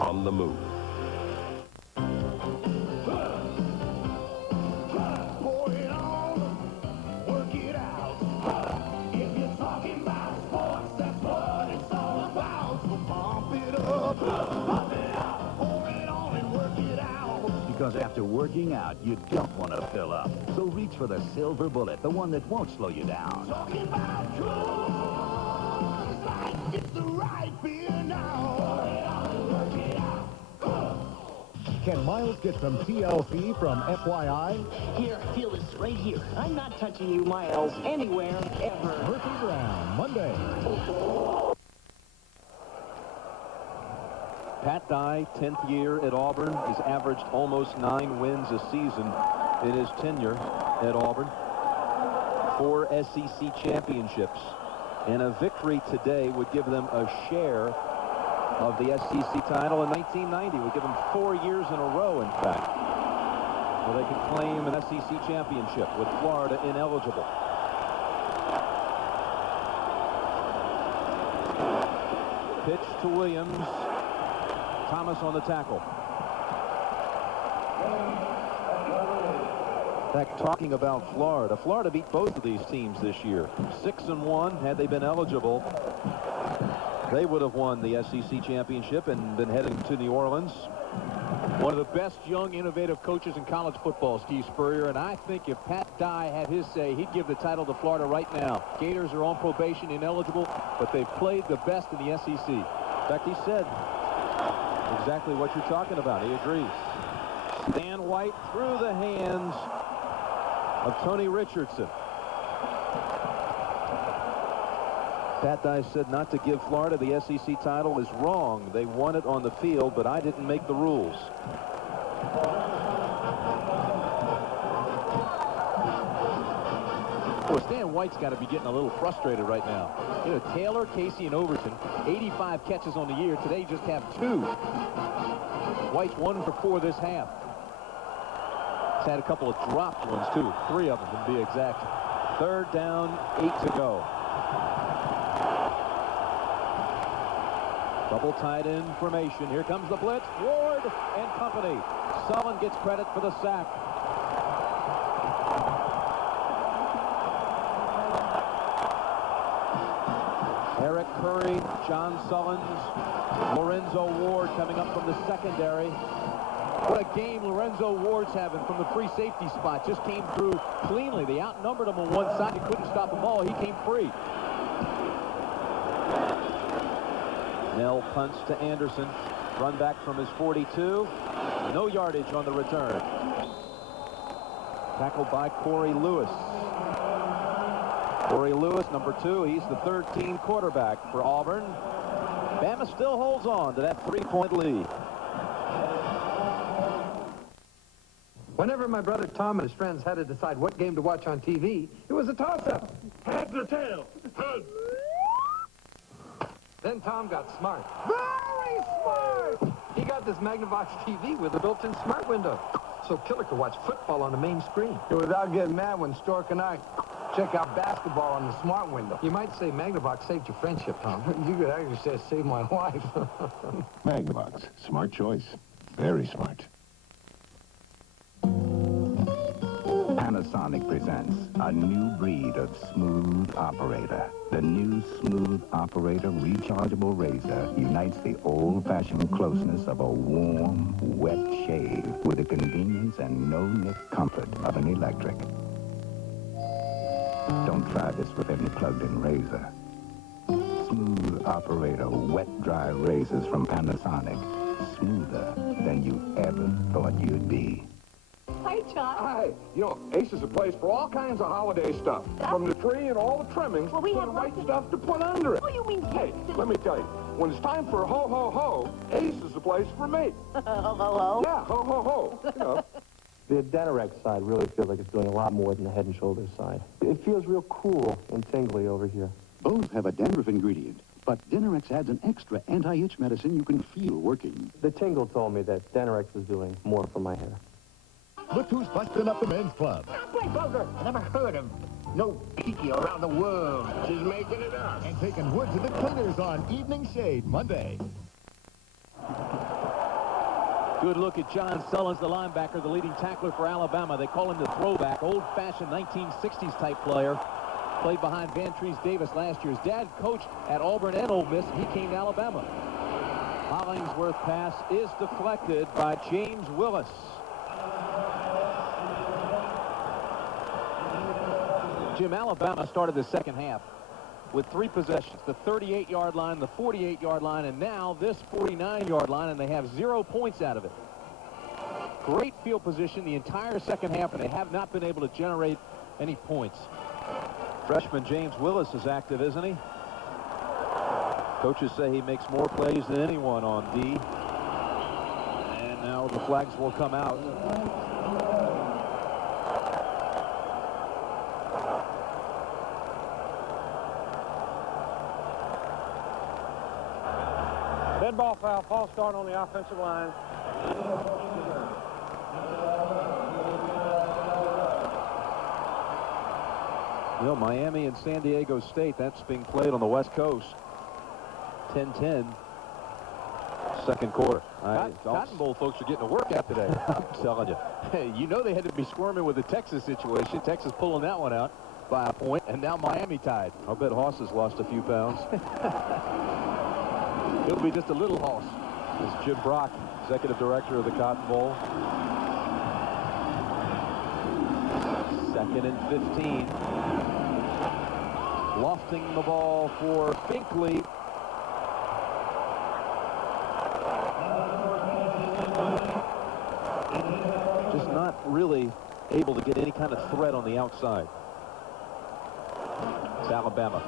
On the move. Because after working out, you don't want to fill up. So reach for the silver bullet, the one that won't slow you down. Talking about Coors Light, it's the right beer now. Work it out. Can Miles get some TLC from FYI? Here, feel this right here. I'm not touching you, Miles, anywhere, ever. Murphy Brown, Monday. Pat Dye, 10th year at Auburn, has averaged almost 9 wins a season in his tenure at Auburn. 4 SEC championships. And a victory today would give them a share of the SEC title in 1990. Would give them 4 years in a row, in fact, where they could claim an SEC championship with Florida ineligible. Pitch to Williams. Thomas on the tackle. In fact, talking about Florida, Florida beat both of these teams this year. 6-1. Had they been eligible, they would have won the SEC championship and been heading to New Orleans. One of the best young, innovative coaches in college football, Steve Spurrier, and I think if Pat Dye had his say, he'd give the title to Florida right now. Gators are on probation, ineligible, but they've played the best in the SEC. In fact, he said exactly what you're talking about. He agrees. Stan White through the hands of Tony Richardson. Pat Dye said not to give Florida the SEC title is wrong. They won it on the field, but I didn't make the rules. Well, Stan White's got to be getting a little frustrated right now. You know, Taylor, Casey, and Overton, 85 catches on the year. Today just have 2. White's 1 for 4 this half. He's had a couple of dropped ones, too. 3 of them, to be exact. 3rd down, 8 to go. Double tight end formation. Here comes the blitz. Ward and company. Sullen gets credit for the sack. Eric Curry, John Sullins, Lorenzo Ward coming up from the secondary. What a game Lorenzo Ward's having from the free safety spot. Just came through cleanly. They outnumbered him on one side. He couldn't stop the ball. He came free. Nell punts to Anderson. Run back from his 42. No yardage on the return. Tackled by Corey Lewis. Corey Lewis, number 2. He's the 13 quarterback for Auburn. Bama still holds on to that 3-point lead. Whenever my brother Tom and his friends had to decide what game to watch on TV, it was a toss-up. Heads or tails? Heads. Then Tom got smart. Very smart! He got this Magnavox TV with a built-in smart window, so Killer could watch football on the main screen. Without getting mad when Stork and I check out basketball on the smart window. You might say Magnavox saved your friendship, Tom. You could actually say it saved my life. Magnavox. Smart choice. Very smart. Panasonic presents a new breed of smooth operator. The new Smooth Operator rechargeable razor unites the old-fashioned closeness of a warm, wet shave with the convenience and no-nick comfort of an electric. Don't try this with any plugged-in razor. Smooth Operator wet-dry razors from Panasonic. Smoother than you ever thought you'd be. Hi, Chuck. Hi. You know, Ace is a place for all kinds of holiday stuff. From the tree and all the trimmings Well, we to have the right lots of- stuff to put under it. Oh, you mean Hey, let me tell you, when it's time for ho, ho, ho, Ace is the place for me. Ho, ho, ho. Yeah, ho, ho, ho. You know. The Denorex side really feels like it's doing a lot more than the Head and Shoulders side. It feels real cool and tingly over here. Both have a dandruff ingredient, but Denorex adds an extra anti-itch medicine you can feel working. The tingle told me that Denorex was doing more for my hair. Look who's busting up the men's club. Wait, Booger, I never heard of no Kiki around the world. She's making it up. And taking wood to the cleaners on Evening Shade Monday. Good look at John Sullins, the linebacker, the leading tackler for Alabama. They call him the throwback, old-fashioned 1960s type player. Played behind Van Treese Davis last year. His dad coached at Auburn and Ole Miss. He came to Alabama. Hollingsworth pass is deflected by James Willis. Jim, Alabama started the second half with 3 possessions, the 38-yard line, the 48-yard line, and now this 49-yard line, and they have 0 points out of it. Great field position the entire second half, and they have not been able to generate any points. Freshman James Willis is active, isn't he? Coaches say he makes more plays than anyone on D. And now the flags will come out. Dead ball foul, false start on the offensive line. You know, Miami and San Diego State, that's being played on the West Coast. 10-10, second quarter. Cotton Bowl folks are getting a workout today. I'm telling you. Hey, you know they had to be squirming with the Texas situation. Texas pulling that one out by a point, and now Miami tied. I'll bet Hoss has lost a few pounds. It'll be just a little Hoss. This is Jim Brock, executive director of the Cotton Bowl. 2nd and 15. Lofting the ball for Finkley. Just not really able to get any kind of threat on the outside. It's Alabama.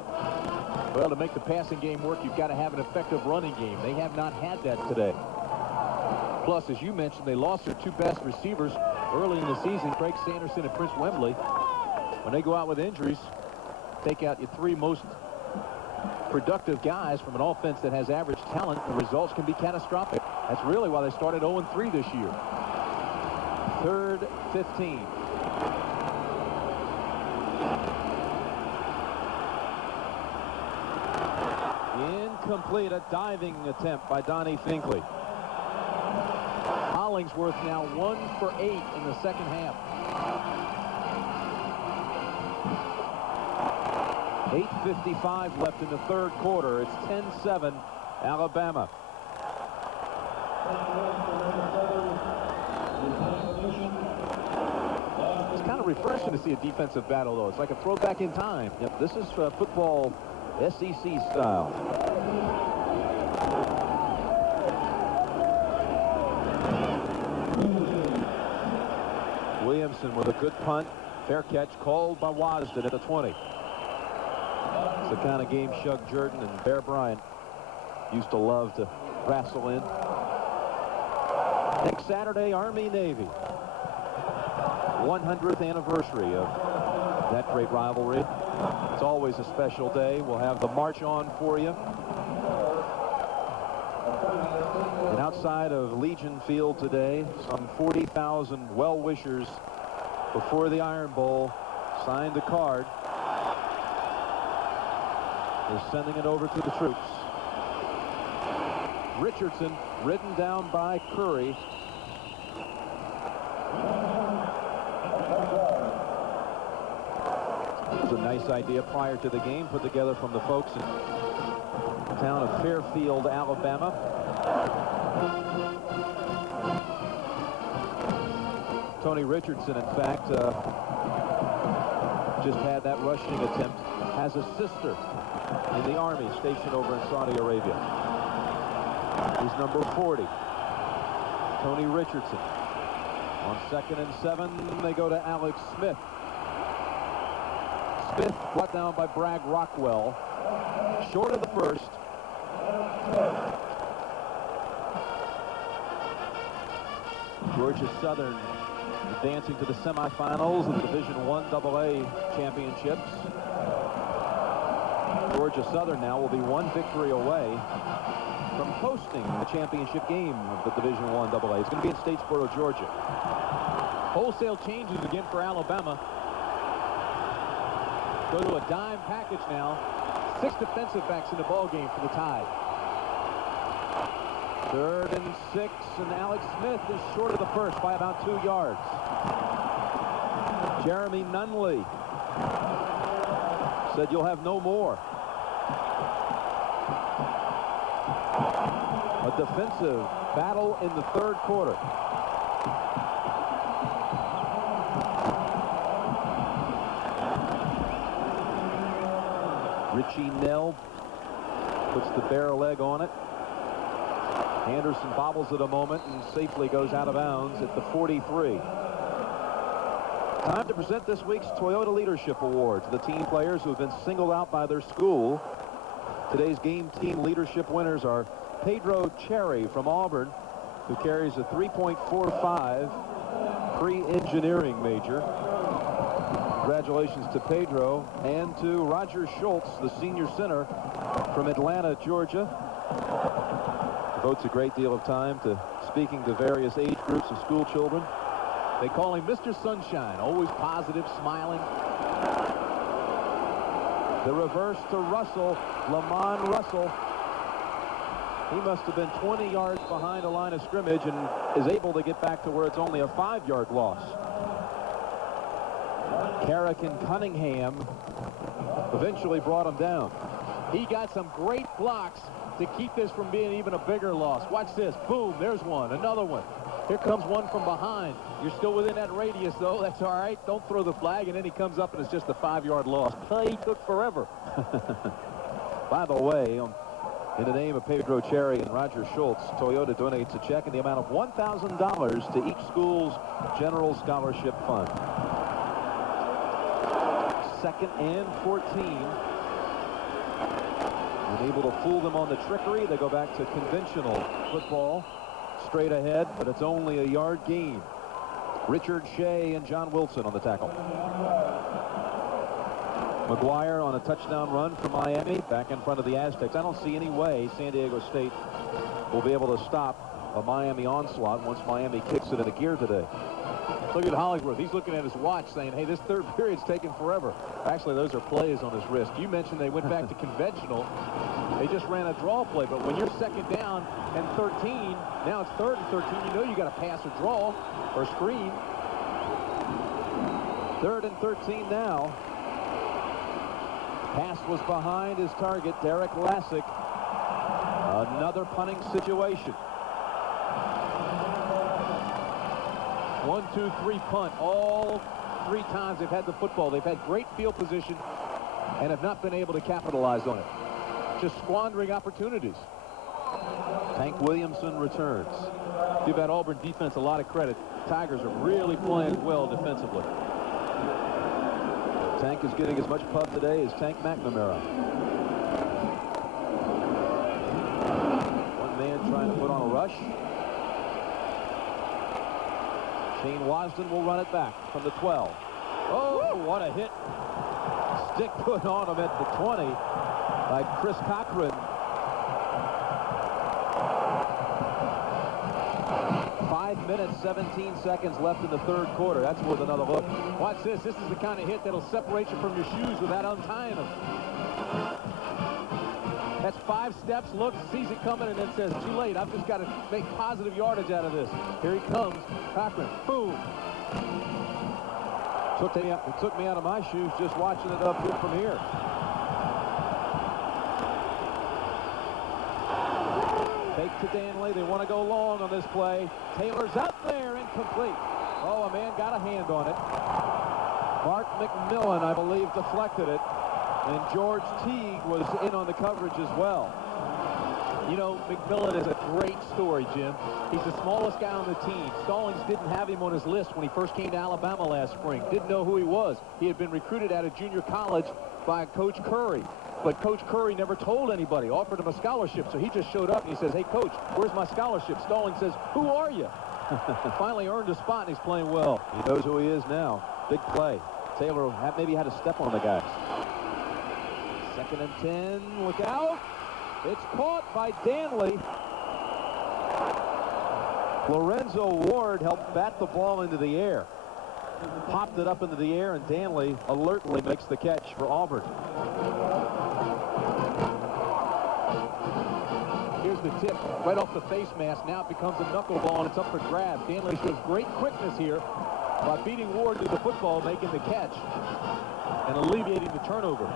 Well, to make the passing game work, you've got to have an effective running game. They have not had that today. Plus, as you mentioned, they lost their 2 best receivers early in the season, Craig Sanderson and Prince Wembley. When they go out with injuries, take out your 3 most productive guys from an offense that has average talent, the results can be catastrophic. That's really why they started 0-3 this year. 3rd, 15. Incomplete, a diving attempt by Donnie Finkley. Hollingsworth now 1 for 8 in the second half. 8:55 left in the third quarter. It's 10-7, Alabama. It's kind of refreshing to see a defensive battle, though. It's like a throwback in time. Yep, this is football SEC style. Williamson with a good punt. Fair catch called by Wasden at the 20. It's the kind of game Shug Jordan and Bear Bryant used to love to wrestle in. Next Saturday, Army-Navy. 100th anniversary of that great rivalry. It's always a special day. We'll have the march on for you. And outside of Legion Field today, some 40,000 well-wishers before the Iron Bowl signed a card. They're sending it over to the troops. Richardson ridden down by Curry. It was a nice idea prior to the game, put together from the folks in the town of Fairfield, Alabama. Tony Richardson, in fact, just had that rushing attempt. Has a sister in the Army stationed over in Saudi Arabia. He's number 40. Tony Richardson. On 2nd and 7, they go to Alex Smith. Smith brought down by Bragg Rockwell. Short of the first. Georgia Southern advancing to the semifinals of the Division I AA championships. Georgia Southern now will be 1 victory away from hosting the championship game of the Division I AA. It's going to be in Statesboro, Georgia. Wholesale changes again for Alabama. Go to a dime package now. 6 defensive backs in the ball game for the Tide. 3rd and 6, and Alex Smith is short of the first by about 2 yards. Jeremy Nunley said, "You'll have no more." A defensive battle in the third quarter. Richie Nell puts the bare leg on it. Anderson bobbles it a moment and safely goes out of bounds at the 43. Time to present this week's Toyota Leadership Award to the team players who have been singled out by their school. Today's game team leadership winners are Pedro Cherry from Auburn, who carries a 3.45 pre-engineering major. Congratulations to Pedro and to Roger Schultz, the senior center from Atlanta, Georgia. Devotes a great deal of time to speaking to various age groups of school children. They call him Mr. Sunshine, always positive, smiling. The reverse to Russell, Lamont Russell. He must have been 20 yards behind the line of scrimmage and is able to get back to where it's only a 5-yard loss. Carrick and Cunningham eventually brought him down. He got some great blocks to keep this from being even a bigger loss. Watch this. Boom, there's one. Another one. Here comes one from behind. You're still within that radius, though. That's all right. Don't throw the flag, and then he comes up, and it's just a 5-yard loss. Play took forever. By the way, in the name of Pedro Cherry and Roger Schultz, Toyota donates a check in the amount of $1,000 to each school's General Scholarship Fund. 2nd and 14. Unable to fool them on the trickery. They go back to conventional football. Straight ahead, but it's only a yard gain. Richard Shea and John Wilson on the tackle. McGuire on a touchdown run for Miami, back in front of the Aztecs. I don't see any way San Diego State will be able to stop a Miami onslaught once Miami kicks it into gear today. Look at Hollingsworth. He's looking at his watch saying, hey, this third period's taking forever. Actually, those are plays on his wrist. You mentioned they went back to conventional. They just ran a draw play, but when you're 2nd down and 13, now it's 3rd and 13, you know you got to pass or draw or screen. 3rd and 13 now. Pass was behind his target, Derek Lassick. Another punting situation. 1, 2, 3 punt. All 3 times they've had the football. They've had great field position and have not been able to capitalize on it. Just squandering opportunities. Tank Williamson returns. Give that Auburn defense a lot of credit. Tigers are really playing well defensively. Tank is getting as much pub today as Tank McNamara. One man trying to put on a rush. Shane Wasden will run it back from the 12. Oh, what a hit. Stick put on him at the 20 by Chris Cochran. 5 minutes, 17 seconds left in the 3rd quarter. That's worth another look. Watch this. This is the kind of hit that'll separate you from your shoes without untying them. That's 5 steps, looks, sees it coming, and then says, too late. I've just got to make positive yardage out of this. Here he comes. Cochran. Boom. It took me out of my shoes just watching it up here from here. Fake to Danley. They want to go long on this play. Taylor's out there, incomplete. Oh, a man got a hand on it. Mark McMillan, I believe, deflected it. And George Teague was in on the coverage as well. You know, McMillan is a great story, Jim. He's the smallest guy on the team. Stallings didn't have him on his list when he first came to Alabama last spring. Didn't know who he was. He had been recruited out of junior college by Coach Curry. But Coach Curry never told anybody, offered him a scholarship. So he just showed up and he says, hey, Coach, where's my scholarship? Stallings says, who are you? Finally earned a spot, and he's playing well. He knows who he is now. Big play. Taylor maybe had to step on the guys. 2nd and 10. Look out. It's caught by Danley. Lorenzo Ward helped bat the ball into the air. Popped it up into the air, and Danley alertly makes the catch for Auburn. Here's the tip right off the face mask. Now it becomes a knuckleball, and it's up for grabs. Danley shows great quickness here by beating Ward to the football, making the catch, and alleviating the turnover.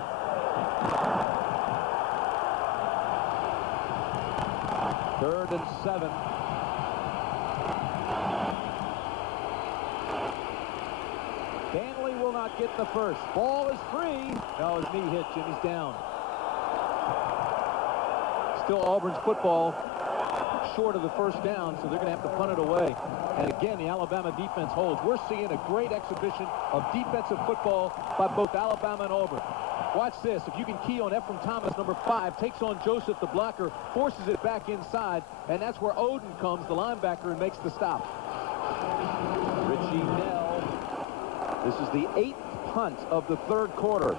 not get the first. Ball is free. No, his knee hit. Jimmy's down. Still Auburn's football short of the first down, so they're going to have to punt it away. And again, the Alabama defense holds. We're seeing a great exhibition of defensive football by both Alabama and Auburn. Watch this. If you can key on Ephraim Thomas, number 5, takes on Joseph, the blocker, forces it back inside, and that's where Oden comes, the linebacker, and makes the stop. Richie Nell. This is the 8th punt of the third quarter.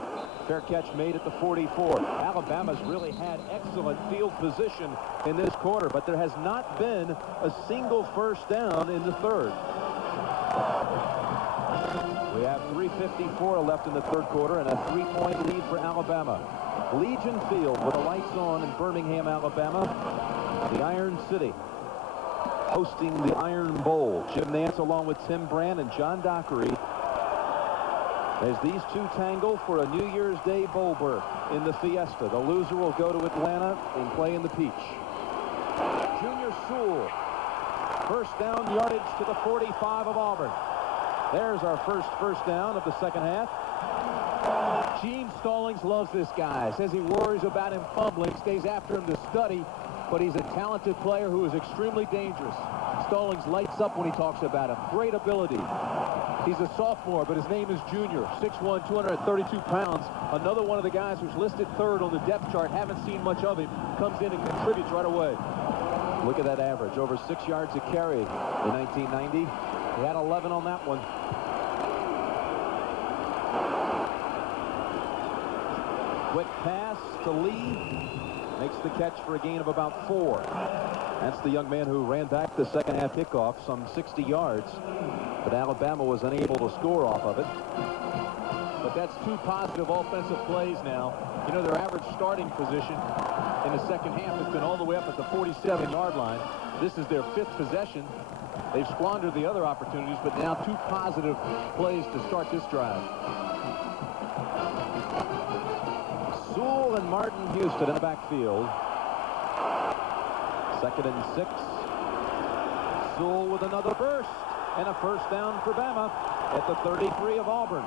Fair catch made at the 44. Alabama's really had excellent field position in this quarter, but there has not been a single first down in the third. We have 3:54 left in the third quarter and a 3-point lead for Alabama. Legion Field with the lights on in Birmingham, Alabama. The Iron City hosting the Iron Bowl. Jim Nance along with Tim Brand and John Dockery as these two tangle for a New Year's Day bowl berth in the Fiesta. The loser will go to Atlanta and play in the Peach. Junior Sewell. First down yardage to the 45 of Auburn. There's our first down of the second half. Gene Stallings loves this guy. Says he worries about him fumbling, stays after him to study, but he's a talented player who is extremely dangerous. Stallings lights up when he talks about him. Great ability. He's a sophomore, but his name is Junior. 6'1", 232 pounds. Another one of the guys who's listed third on the depth chart. Haven't seen much of him. Comes in and contributes right away. Look at that average. Over 6 yards a carry in 1990. He had 11 on that one. Quick pass to Lee. Makes the catch for a gain of about 4. That's the young man who ran back the second half kickoff some 60 yards. But Alabama was unable to score off of it. But that's 2 positive offensive plays now. You know, their average starting position in the second half has been all the way up at the 47-yard line. This is their 5th possession. They've squandered the other opportunities, but now 2 positive plays to start this drive. Sewell and Martin Houston in the backfield. 2nd and 6. Sewell with another burst and a first down for Bama at the 33 of Auburn.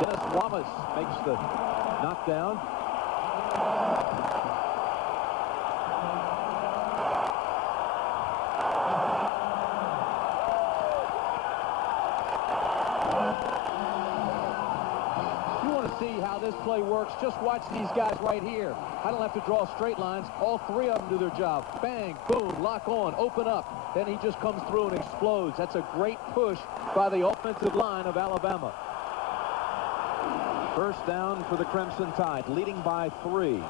Dennis Wallace makes the knockdown. See how this play works. Just watch these guys right here. I don't have to draw straight lines. All 3 of them do their job. Bang, boom, lock on, open up. Then he just comes through and explodes. That's a great push by the offensive line of Alabama. First down for the Crimson Tide, leading by 3.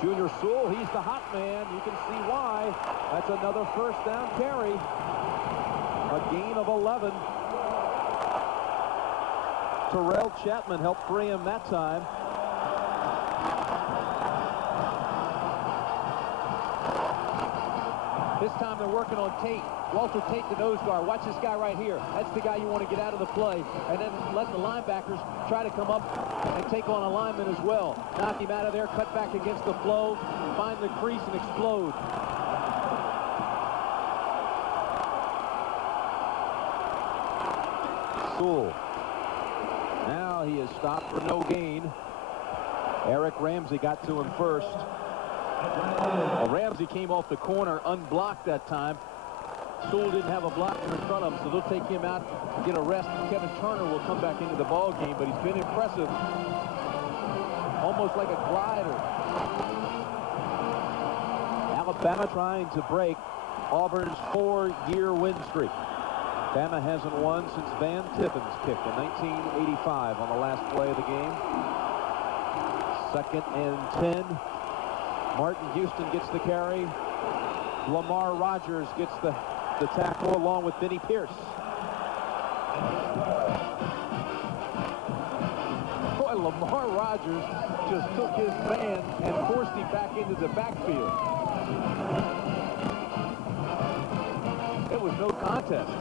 Junior Sewell, he's the hot man. You can see why. That's another first down carry. A gain of 11. Terrell Chapman helped free him that time. This time they're working on Tate. Walter Tate, the nose guard. Watch this guy right here. That's the guy you want to get out of the play. And then let the linebackers try to come up and take on a lineman as well. Knock him out of there, cut back against the flow, find the crease and explode. Sewell. Now he is stopped for no gain. Eric Ramsey got to him first. Well, Ramsey came off the corner unblocked that time. Sewell didn't have a blocker in front of him, so they'll take him out and get a rest. Kevin Turner will come back into the ball game, but he's been impressive. Almost like a glider. Alabama trying to break Auburn's 4-year win streak. Bama hasn't won since Van Tiffen's kicked in 1985 on the last play of the game. 2nd and 10. Martin Houston gets the carry. Lamar Rogers gets the tackle along with Vinnie Pierce. Boy, Lamar Rogers just took his man and forced him back into the backfield. It was no contest.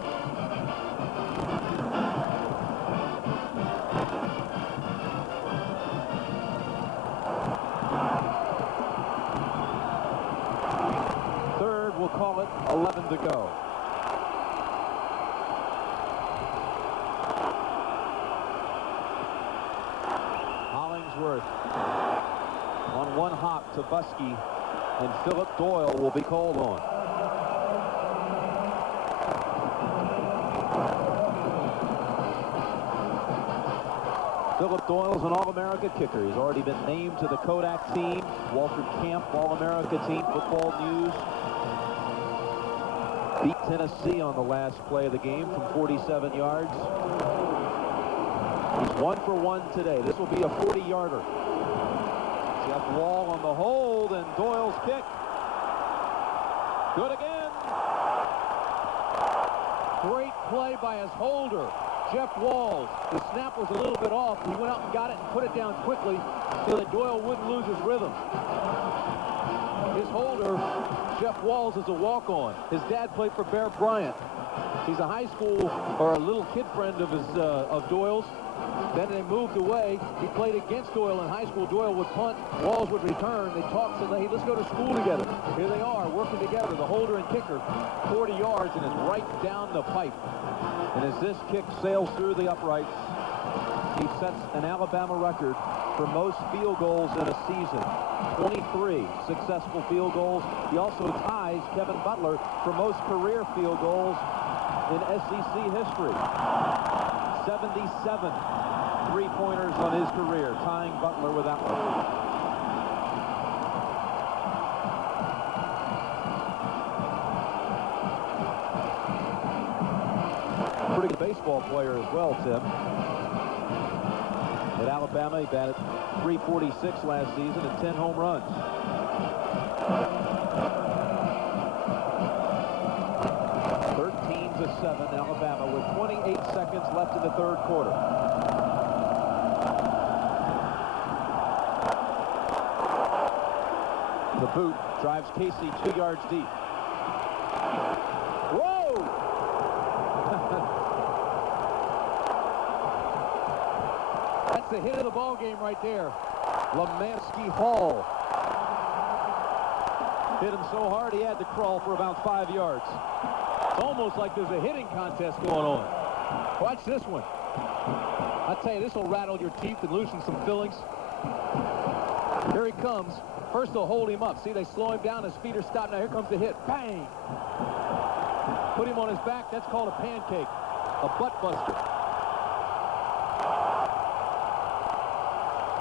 We'll call it 11 to go. one hop to Buskey, and Philip Doyle will be called on. Philip Doyle's an All-America kicker. He's already been named to the Kodak team, Walter Camp All-America team, Football News. Beat Tennessee on the last play of the game from 47 yards. He's 1 for 1 today. This will be a 40-yarder. Jeff Wall on the hold, and Doyle's kick. Good again. Great play by his holder, Jeff Walls. The snap was a little bit off. He went out and got it and put it down quickly so that Doyle wouldn't lose his rhythm. His holder, Jeff Walls, is a walk-on. His dad played for Bear Bryant. He's a high school or a little kid friend of Doyle's. Then they moved away. He played against Doyle in high school. Doyle would punt. Walls would return. They talked, said, hey, let's go to school together. Here they are, working together, the holder and kicker. 40 yards, and it's right down the pipe. And as this kick sails through the uprights, he sets an Alabama record for most field goals in a season. 23 successful field goals. He also ties Kevin Butler for most career field goals in SEC history. 77 three-pointers on his career, tying Butler with that one. Pretty good baseball player as well, Tim. At Alabama, he batted .346 last season and 10 home runs. to 7, Alabama, with 28 seconds left in the third quarter. The boot drives Casey 2 yards deep. Whoa! That's the hit of the ball game right there. Lemansky Hall hit him so hard he had to crawl for about 5 yards. It's almost like there's a hitting contest going on. Watch this one. I tell you, this will rattle your teeth and loosen some fillings. Here he comes. First they'll hold him up. See, they slow him down. His feet are stopped. Now here comes the hit. Bang! Put him on his back. That's called a pancake. A butt buster.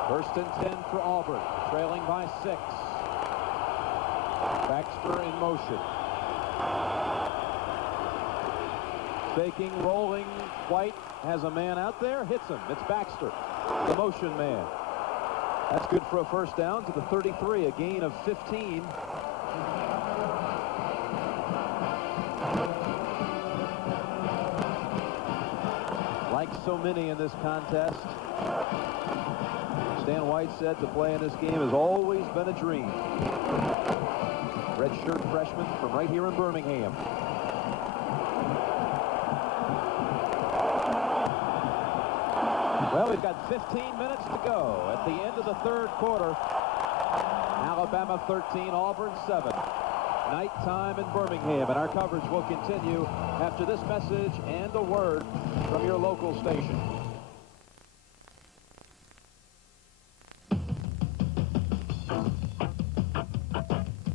First and 10 for Auburn. Trailing by 6. Baxter in motion. Faking, rolling. White has a man out there. Hits him. It's Baxter, the motion man. That's good for a first down to the 33, a gain of 15. Like so many in this contest, Stan White said to play in this game has always been a dream. Redshirt freshman from right here in Birmingham. Well, we've got 15 minutes to go at the end of the third quarter. Alabama 13, Auburn 7. Nighttime in Birmingham, and our coverage will continue after this message and a word from your local station.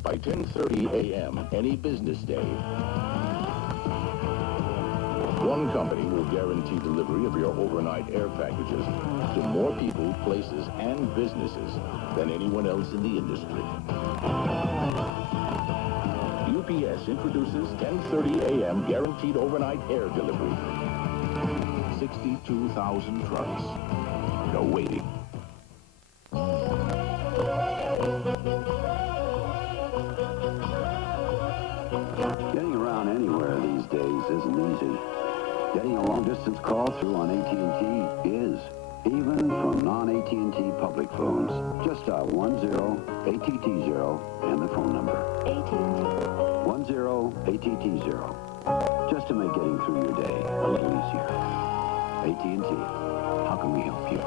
By 10:30 a.m. any business day, one company will guarantee delivery of your overnight air packages to more people, places, and businesses than anyone else in the industry. UPS introduces 10:30 a.m. guaranteed overnight air delivery. 62,000 trucks. No waiting. Getting around anywhere these days isn't easy. Getting a long-distance call through on AT&T is, even from non-AT&T public phones. Just dial 10-ATT-0 and the phone number. AT&T. 10-ATT-0. Just to make getting through your day a little easier. AT&T. How can we help you?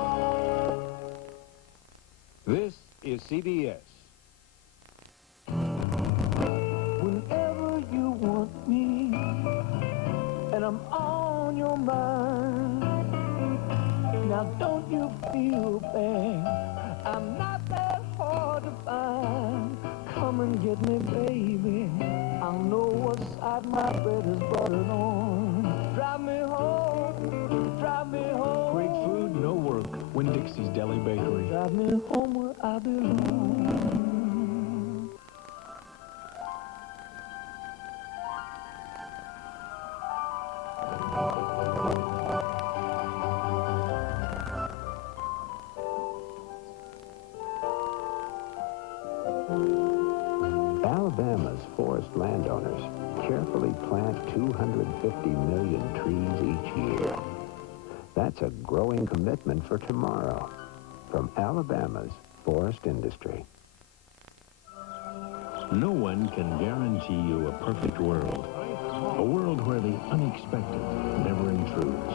This is CBS. Whenever you want me, and I'm on your mind. Now don't you feel bad? I'm not that hard. hard to find. Come and get me, baby. I know what side my bed is buttered on. Drive me home, drive me home. Great food, no work. Winn-Dixie's Deli Bakery. Drive me home where I belong. Alabama's forest landowners carefully plant 250 million trees each year. That's a growing commitment for tomorrow from Alabama's forest industry. No one can guarantee you a perfect world. A world where the unexpected never intrudes.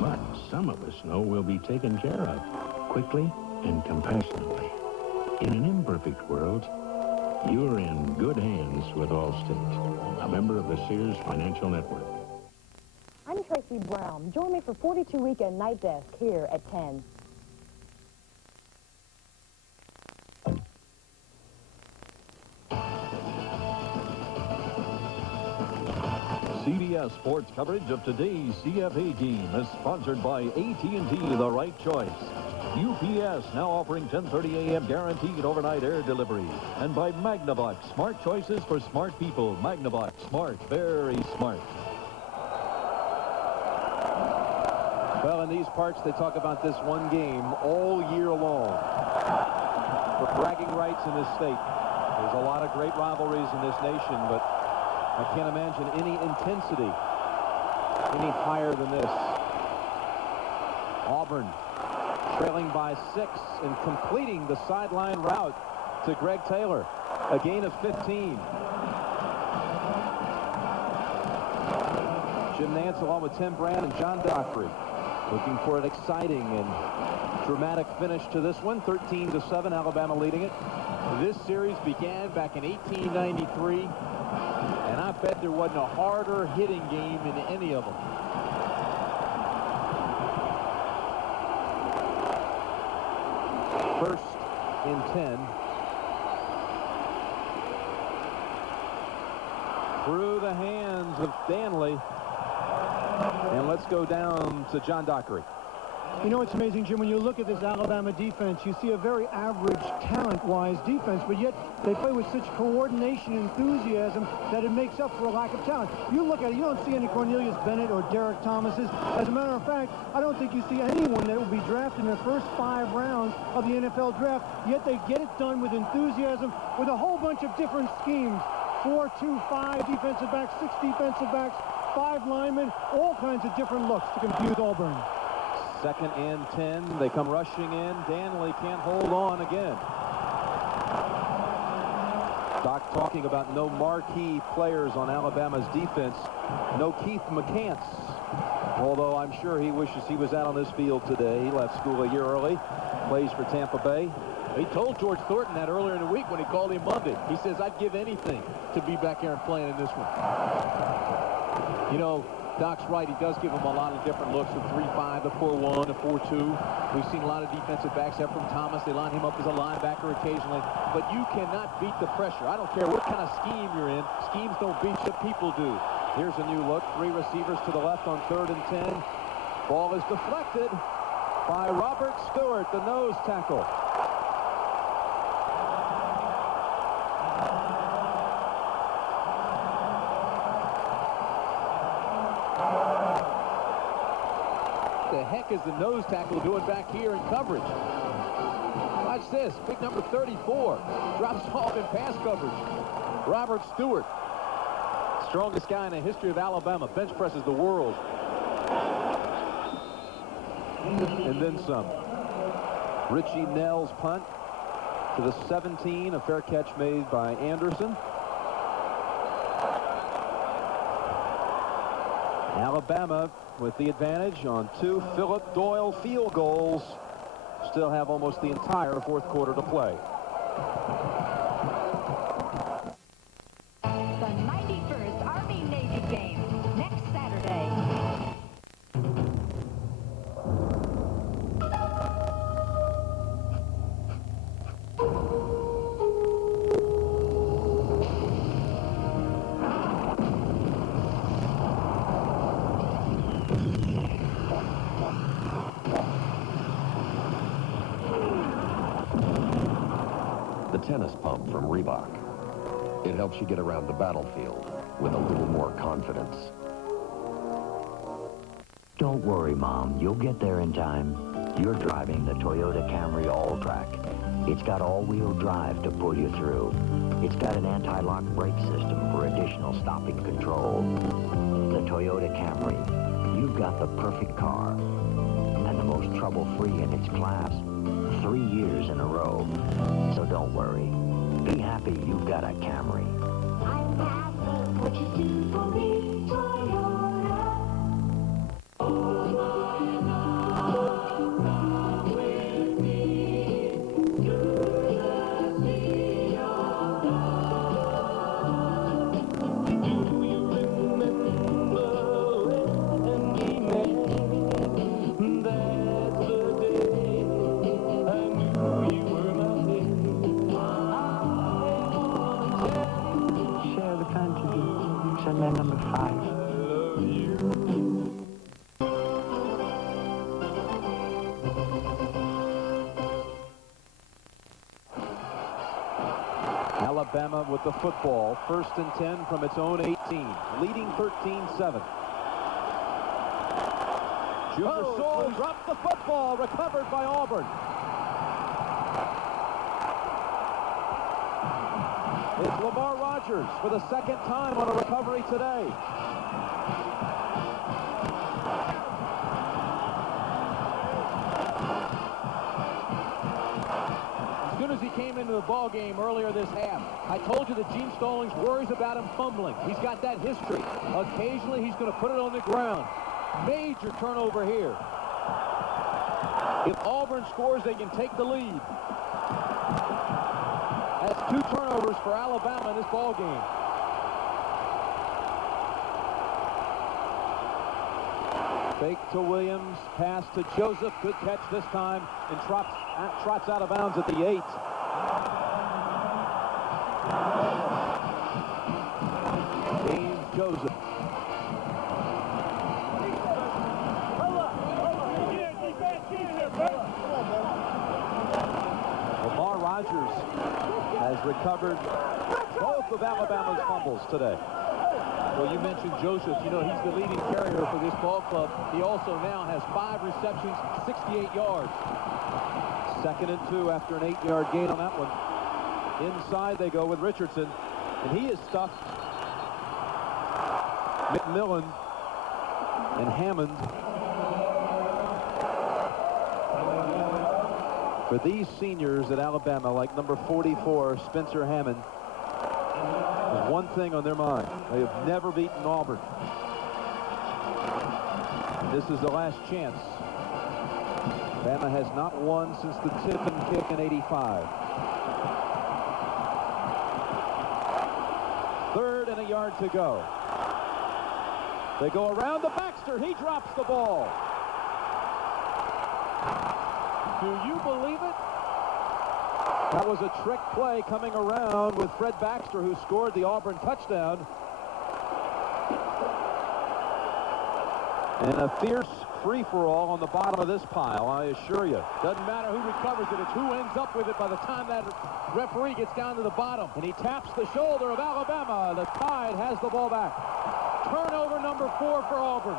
But some of us know we'll be taken care of quickly and compassionately. In an imperfect world, you're in good hands with Allstate, a member of the Sears Financial Network. I'm Tracy Brown. Join me for 42 Weekend Night Desk here at 10. CBS Sports coverage of today's CFA game is sponsored by AT&T, the right choice. UPS now offering 10:30 a.m. guaranteed overnight air delivery. And by Magnavox, smart choices for smart people. Magnavox, smart, very smart. Well, in these parts, they talk about this one game all year long for bragging rights in this state. There's a lot of great rivalries in this nation, but I can't imagine any intensity any higher than this. Auburn trailing by 6 and completing the sideline route to Greg Taylor. A gain of 15. Jim Nance along with Tim Brand and John Dockery looking for an exciting and dramatic finish to this one. 13-7, Alabama leading it. This series began back in 1893, and I bet there wasn't a harder hitting game in any of them. First and 10. Through the hands of Danley. And let's go down to John Dockery. You know, it's amazing, Jim, when you look at this Alabama defense, you see a very average, talent-wise defense, but yet they play with such coordination and enthusiasm that it makes up for a lack of talent. You look at it, you don't see any Cornelius Bennett or Derek Thomases. As a matter of fact, I don't think you see anyone that will be drafted in the first 5 rounds of the NFL draft, yet they get it done with enthusiasm, with a whole bunch of different schemes. 4-2-5 defensive backs, 6 defensive backs, 5 linemen, all kinds of different looks to confuse Auburn. Second and 10. They come rushing in. Danley can't hold on again. Doc talking about no marquee players on Alabama's defense. No Keith McCants. Although I'm sure he wishes he was out on this field today. He left school a year early. Plays for Tampa Bay. He told George Thornton that earlier in the week when he called him Monday. He says, I'd give anything to be back here and playing in this one. You know, Doc's right. He does give them a lot of different looks from 3-5 to 4-1 to 4-2. We've seen a lot of defensive backs. Ephraim Thomas, they line him up as a linebacker occasionally. But you cannot beat the pressure. I don't care what kind of scheme you're in. Schemes don't beat you. People do. Here's a new look. 3 receivers to the left on 3rd and 10. Ball is deflected by Robert Stewart, the nose tackle. The heck is the nose tackle doing back here in coverage? Watch this. Big number 34 drops off in pass coverage. Robert Stewart, strongest guy in the history of Alabama, bench presses the world. And then some. Richie Nell's punt to the 17, a fair catch made by Anderson. Alabama with the advantage on 2 Philip Doyle field goals. Still have almost the entire 4th quarter to play. The 91st Army-Navy game. tennis pump from Reebok. It helps you get around the battlefield with a little more confidence. Don't worry, Mom. You'll get there in time. You're driving the Toyota Camry All-Track. It's got all-wheel drive to pull you through. It's got an anti-lock brake system for additional stopping control. The Toyota Camry. You've got the perfect car. And the most trouble-free in its class. 3 years in a row. So don't worry. Be happy you've got a Camry. I'm happy. What you do for me, Toyota. Number 5. Alabama with the football, 1st and 10 from its own 18, leading 13-7. Junior Soul dropped the football, recovered by Auburn. It's Lamar Rogers for the 2nd time on a recovery today. As soon as he came into the ball game earlier this half, I told you that Gene Stallings worries about him fumbling. He's got that history. Occasionally, he's going to put it on the ground. Major turnover here. If Auburn scores, they can take the lead. That's 2 turnovers for Alabama in this ball game. Fake to Williams, pass to Joseph. Good catch this time, and trots out of bounds at the 8. James Joseph. Lamar Rogers has recovered both of Alabama's fumbles today. Well, you mentioned Joseph. You know, he's the leading carrier for this ball club. He also now has 5 receptions, 68 yards. 2nd and 2 after an 8-yard gain on that one. Inside they go with Richardson, and he is stuffed. McMillan and Hammond. For these seniors at Alabama, like number 44, Spencer Hammond, there's one thing on their mind. They have never beaten Auburn. This is the last chance. Bama has not won since the tip and kick in '85. 3rd and a yard to go. They go around the Baxter. He drops the ball. Do you believe it? That was a trick play coming around with Fred Baxter, who scored the Auburn touchdown. And a fierce free-for-all on the bottom of this pile, I assure you. Doesn't matter who recovers it. It's who ends up with it by the time that referee gets down to the bottom. And he taps the shoulder of Alabama. The Tide has the ball back. Turnover number 4 for Auburn.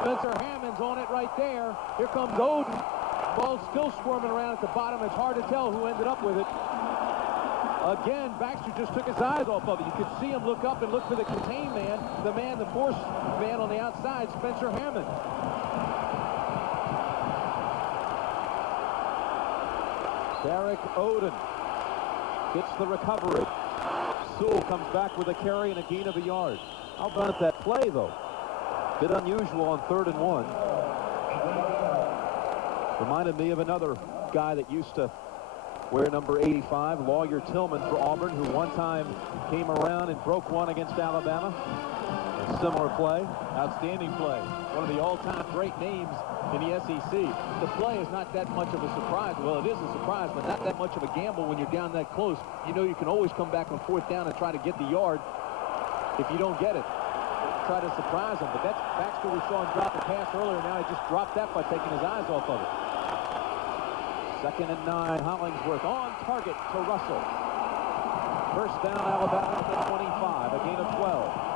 Spencer Hammond's on it right there. Here comes Oden. Ball's still squirming around at the bottom. It's hard to tell who ended up with it. Again, Baxter just took his eyes off of it. You could see him look up and look for the contain man, the force man on the outside, Spencer Hammond. Derek Oden gets the recovery. Sewell comes back with a carry and a gain of a yard. How about that play, though? Bit unusual on 3rd and 1. Reminded me of another guy that used to wear number 85, Lawyer Tillman for Auburn, who one time came around and broke one against Alabama. A similar play. Outstanding play. One of the all-time great names in the SEC. The play is not that much of a surprise. Well, it is a surprise, but not that much of a gamble when you're down that close. You know you can always come back on 4th down and try to get the yard. if you don't get it, try to surprise him. But that's Baxter. We saw him drop a pass earlier. Now he just dropped that by taking his eyes off of it. 2nd and 9. Hollingsworth on target to Russell. First down, Alabama at the 25. A gain of 12.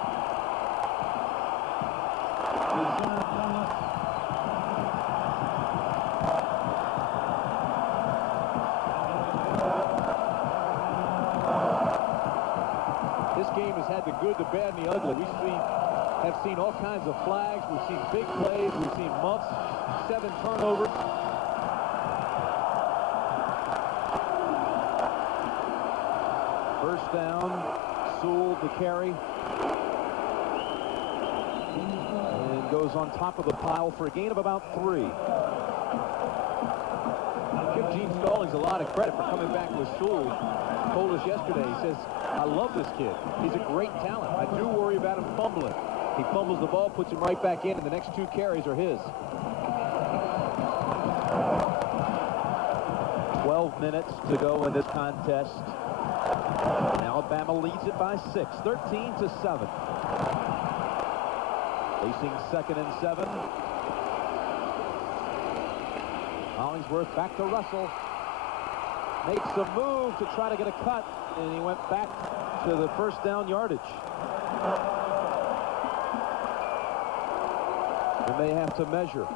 This game has had the good, the bad, and the ugly. We have seen all kinds of flags. We've seen big plays. We've seen muffs, 7 turnovers. First down, Sewell the carry. And goes on top of the pile for a gain of about 3. Give Gene Stallings a lot of credit for coming back with Sewell. He told us yesterday, he says, I love this kid. He's a great talent. I do worry about him fumbling. He fumbles the ball, puts him right back in, and the next 2 carries are his. 12 minutes to go in this contest. Alabama leads it by 6, 13-7. Facing 2nd and 7. Hollingsworth back to Russell. Makes a move to try to get a cut, and he went back to the first down yardage. And they have to measure.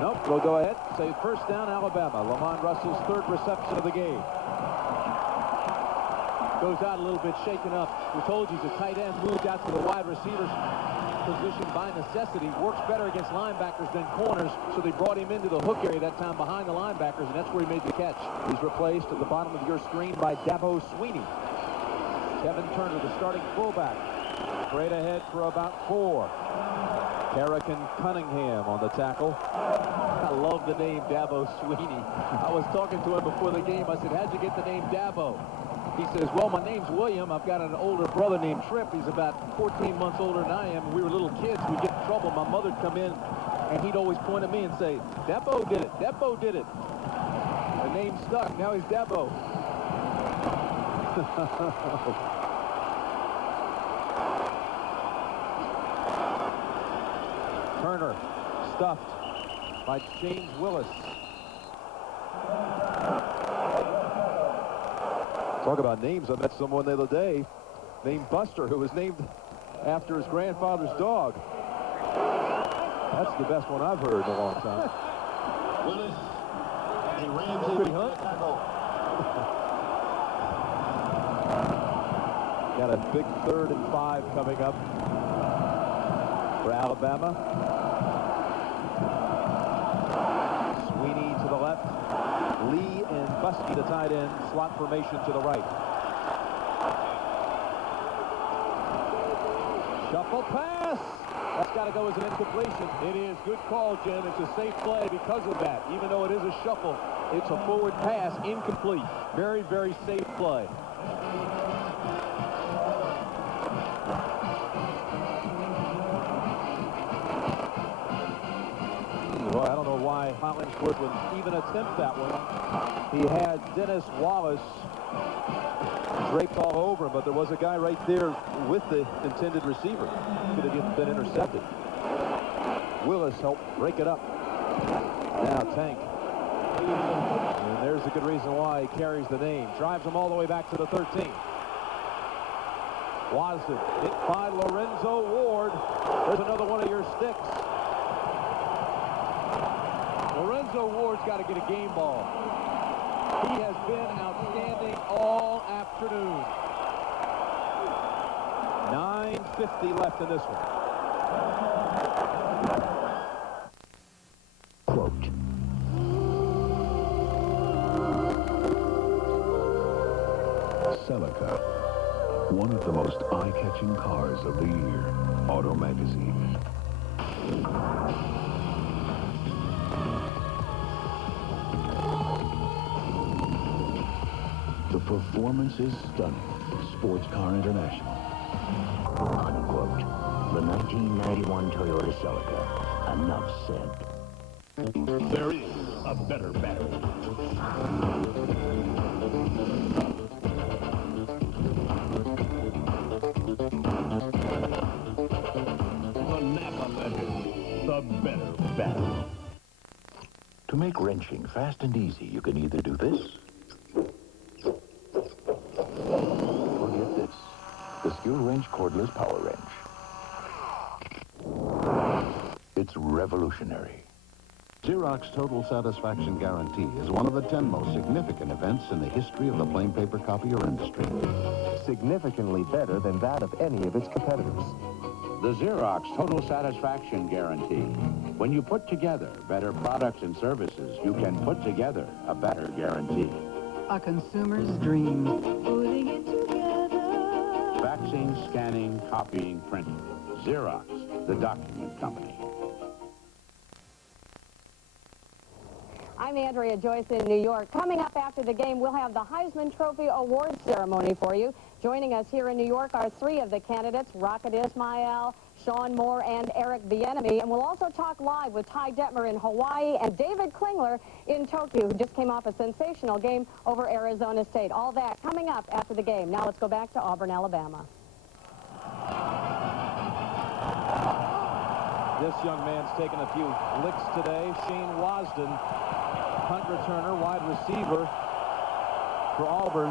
Nope, we'll go ahead. Say first down, Alabama. Lamont Russell's 3rd reception of the game. Goes out a little bit shaken up. We told you he's a tight end, moved out to the wide receivers position by necessity. Works better against linebackers than corners, so they brought him into the hook area that time behind the linebackers, and that's where he made the catch. He's replaced at the bottom of your screen by Dabo Sweeney. Kevin Turner, the starting fullback. Straight ahead for about 4. Herrick and Cunningham on the tackle. I love the name Dabo Sweeney. I was talking to him before the game. I said, how'd you get the name Dabo? He says, well, my name's William. I've got an older brother named Tripp. He's about 14 months older than I am. When we were little kids, we'd get in trouble. My mother'd come in, and he'd always point at me and say, Dabo did it. Dabo did it. The name stuck. Now he's Dabo. Turner stuffed by James Willis. Talk about names. I met someone the other day named Buster, who was named after his grandfather's dog. That's the best one I've heard in a long time. Willis, a Ramsey Pretty Hunt. Got a big 3rd and 5 coming up for Alabama. Sweeney to the left. Lee and Buskey, the tight end, slot formation to the right. Shuffle pass. That's got to go as an incompletion. It is. Good call, Jim. It's a safe play because of that. Even though it is a shuffle, it's a forward pass, incomplete. Very, very safe play. Well, I don't know why Hollingsworth would even attempt that one. He had Dennis Wallace draped all over him, but there was a guy right there with the intended receiver. Could have been intercepted. Willis helped break it up. Now Tank. And there's a good reason why he carries the name. Drives him all the way back to the 13. Watson hit by Lorenzo Ward. There's another one of your sticks. Lorenzo Ward's got to get a game ball. He has been outstanding all afternoon. 9:50 left in this one. Quote. Celica, one of the most eye-catching cars of the year. Auto Magazine. The performance is stunning. Sports Car International. Unquote. The 1991 Toyota Celica. Enough said. There is a better battle. make wrenching fast and easy, you can either do this, or get this, the Skill Wrench Cordless Power Wrench. It's revolutionary. Xerox Total Satisfaction Guarantee is one of the 10 most significant events in the history of the plain paper copier industry. Significantly better than that of any of its competitors. The Xerox Total Satisfaction Guarantee. When you put together better products and services, you can put together a better guarantee. A consumer's dream. Putting it together. Faxing, scanning, copying, printing. Xerox, the document company. I'm Andrea Joyce in New York. Coming up after the game, we'll have the Heisman Trophy Award ceremony for you. Joining us here in New York are three of the candidates, Rocket Ismail, Sean Moore, and Eric Bieniemy. And we'll also talk live with Ty Detmer in Hawaii and David Klingler in Tokyo, who just came off a sensational game over Arizona State. All that coming up after the game. Now let's go back to Auburn, Alabama. This young man's taken a few licks today. Shane Wasden, punt returner, wide receiver for Auburn.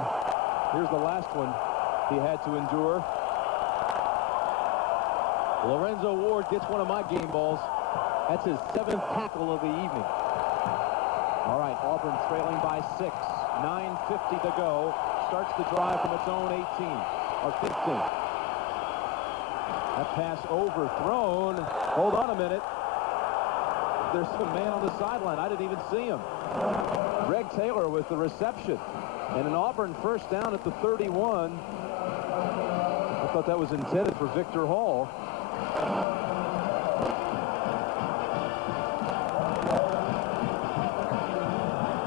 Here's the last one he had to endure. Lorenzo Ward gets one of my game balls. That's his 7th tackle of the evening. All right, Auburn trailing by 6. 9:50 to go. Starts the drive from its own 18 or 15. That pass overthrown. Hold on a minute. There's a man on the sideline. I didn't even see him. Greg Taylor with the reception. And an Auburn first down at the 31. I thought that was intended for Victor Hall.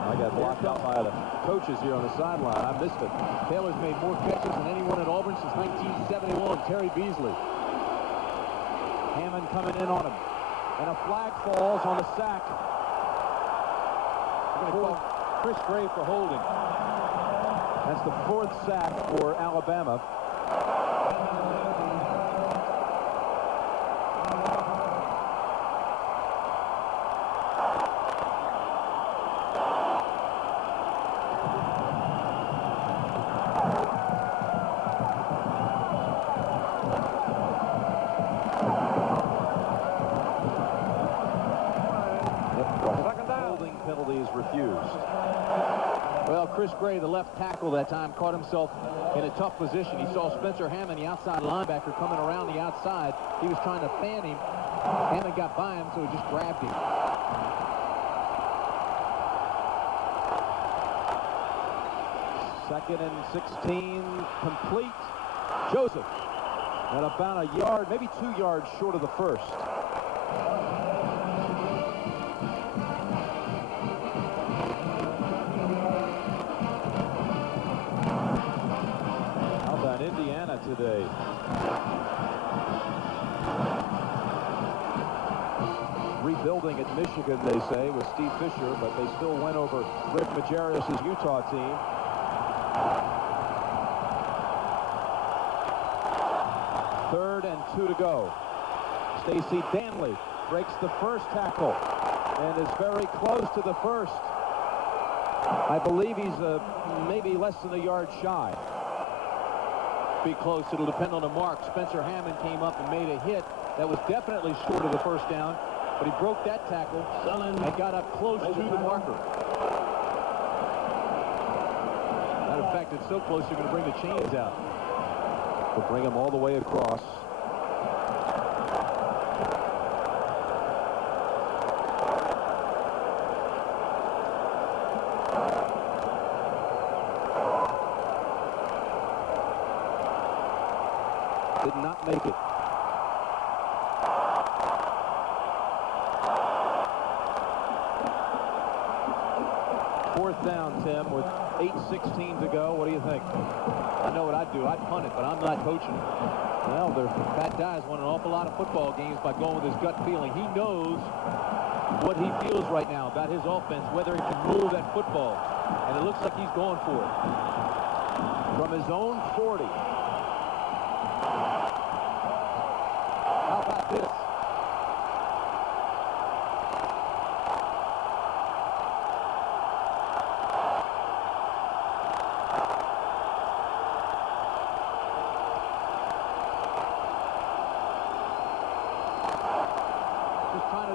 I got blocked out by the coaches here on the sideline. I missed it. Taylor's made more catches than anyone at Auburn since 1971. Terry Beasley. Hammond coming in on him. And a flag falls on the sack. We're going to call Chris Gray for holding. That's the 4th sack for Alabama. Chris Gray, the left tackle that time, caught himself in a tough position. He saw Spencer Hammond, the outside linebacker, coming around the outside. He was trying to fan him. Hammond got by him, so he just grabbed him. Second and 16, complete. Joseph at about a yard, maybe 2 yards short of the first. Today. Rebuilding at Michigan, they say, with Steve Fisher, but they still went over Rick Majerus' Utah team. Third and 2 to go. Stacey Danley breaks the first tackle and is very close to the first. I believe he's maybe less than a yard shy. Be close. It'll depend on the mark. Spencer Hammond came up and made a hit that was definitely short of the first down, but he broke that tackle and got up close to the marker. Matter of fact, it's so close you're going to bring the chains out. We'll bring them all the way across. Did not make it. Fourth down, Tim, with 8:16 to go. What do you think? I know what I'd do. I'd punt it, but I'm not coaching. Well, Pat Dye's won an awful lot of football games by going with his gut feeling. He knows what he feels right now about his offense, whether he can move that football. And it looks like he's going for it. From his own 40. How about this?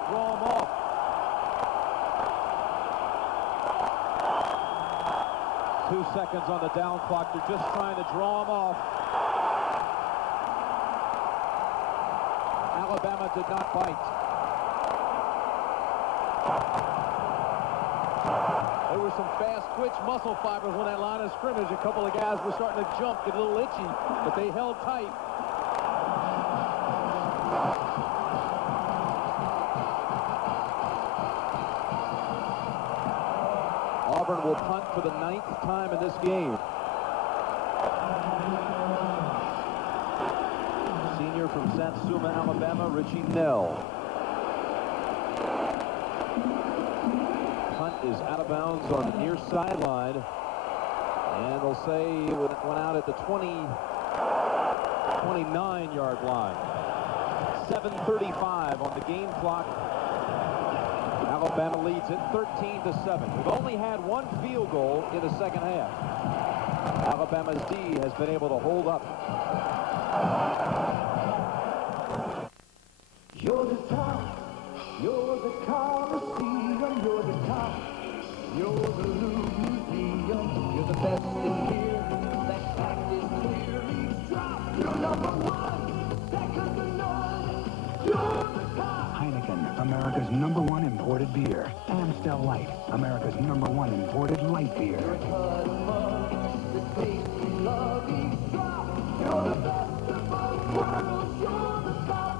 draw him off. Two seconds on the down clock. They're just trying to draw him off. Alabama did not bite. There were some fast-twitch muscle fibers on that line of scrimmage. A couple of guys were starting to jump, get a little itchy, but they held tight. Auburn will punt for the 9th time in this game. Senior from Satsuma, Alabama, Richie Nell. Punt is out of bounds on the near sideline. And they'll say it went out at the 29-yard line. 7:35 on the game clock. Alabama leads it 13-7. We've only had one field goal in the second half. Alabama's D has been able to hold up. You're the top. You're the Coliseum. You're the top. You're the Louvre Museum. You're the best in here. That fact is clear. Each drop. You're number one. Second to none. You're the top. Heineken, America's #1 imported beer. Amstel Light, America's #1 imported light beer. The taste we love. Each drop. You're the best of both worlds. You're the top.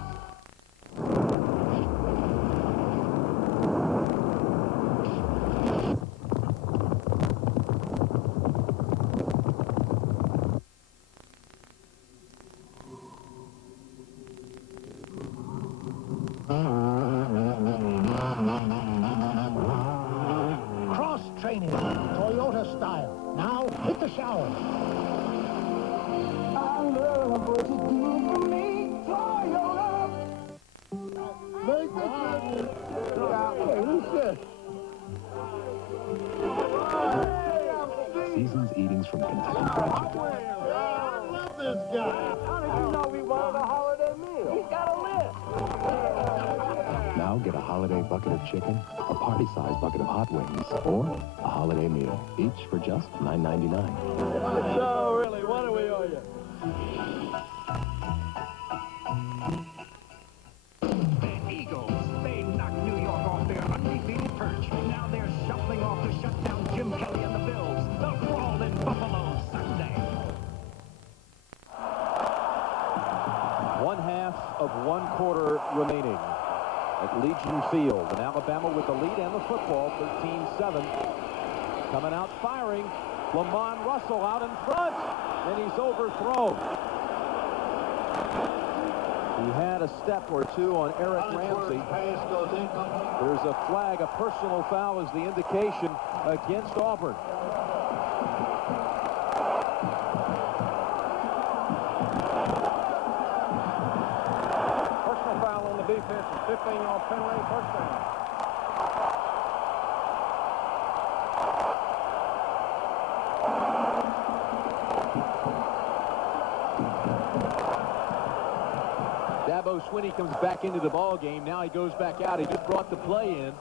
Cross-training, Toyota style. Now, hit the shower. I love what you do for me, Toyota. Make the Hey, who's this? Season's eatings from Kentucky Fried Chicken. I love this guy. How did you know we wanted a holiday meal? He's got a list. Now get a holiday bucket of chicken, a party-sized bucket of hot wings, or a holiday meal, each for just $9.99. So, really, what do we owe you? The Eagles, they knocked New York off their undefeated perch. Now they're shuffling off to shut down Jim Kelly and the Bills. The Brawling Buffaloes Sunday. 1/2 of 1 quarter remaining at Legion Field. And Alabama with the lead and the football, 13-7. Coming out firing. Lamont Russell out in front. And he's overthrown. He had a step or two on Eric Ramsey. There's a flag, a personal foul is the indication against Auburn. Personal foul on the defense, 15-yard penalty, first down. Dabo Swinney comes back into the ball game. Now he goes back out. He just brought the play in,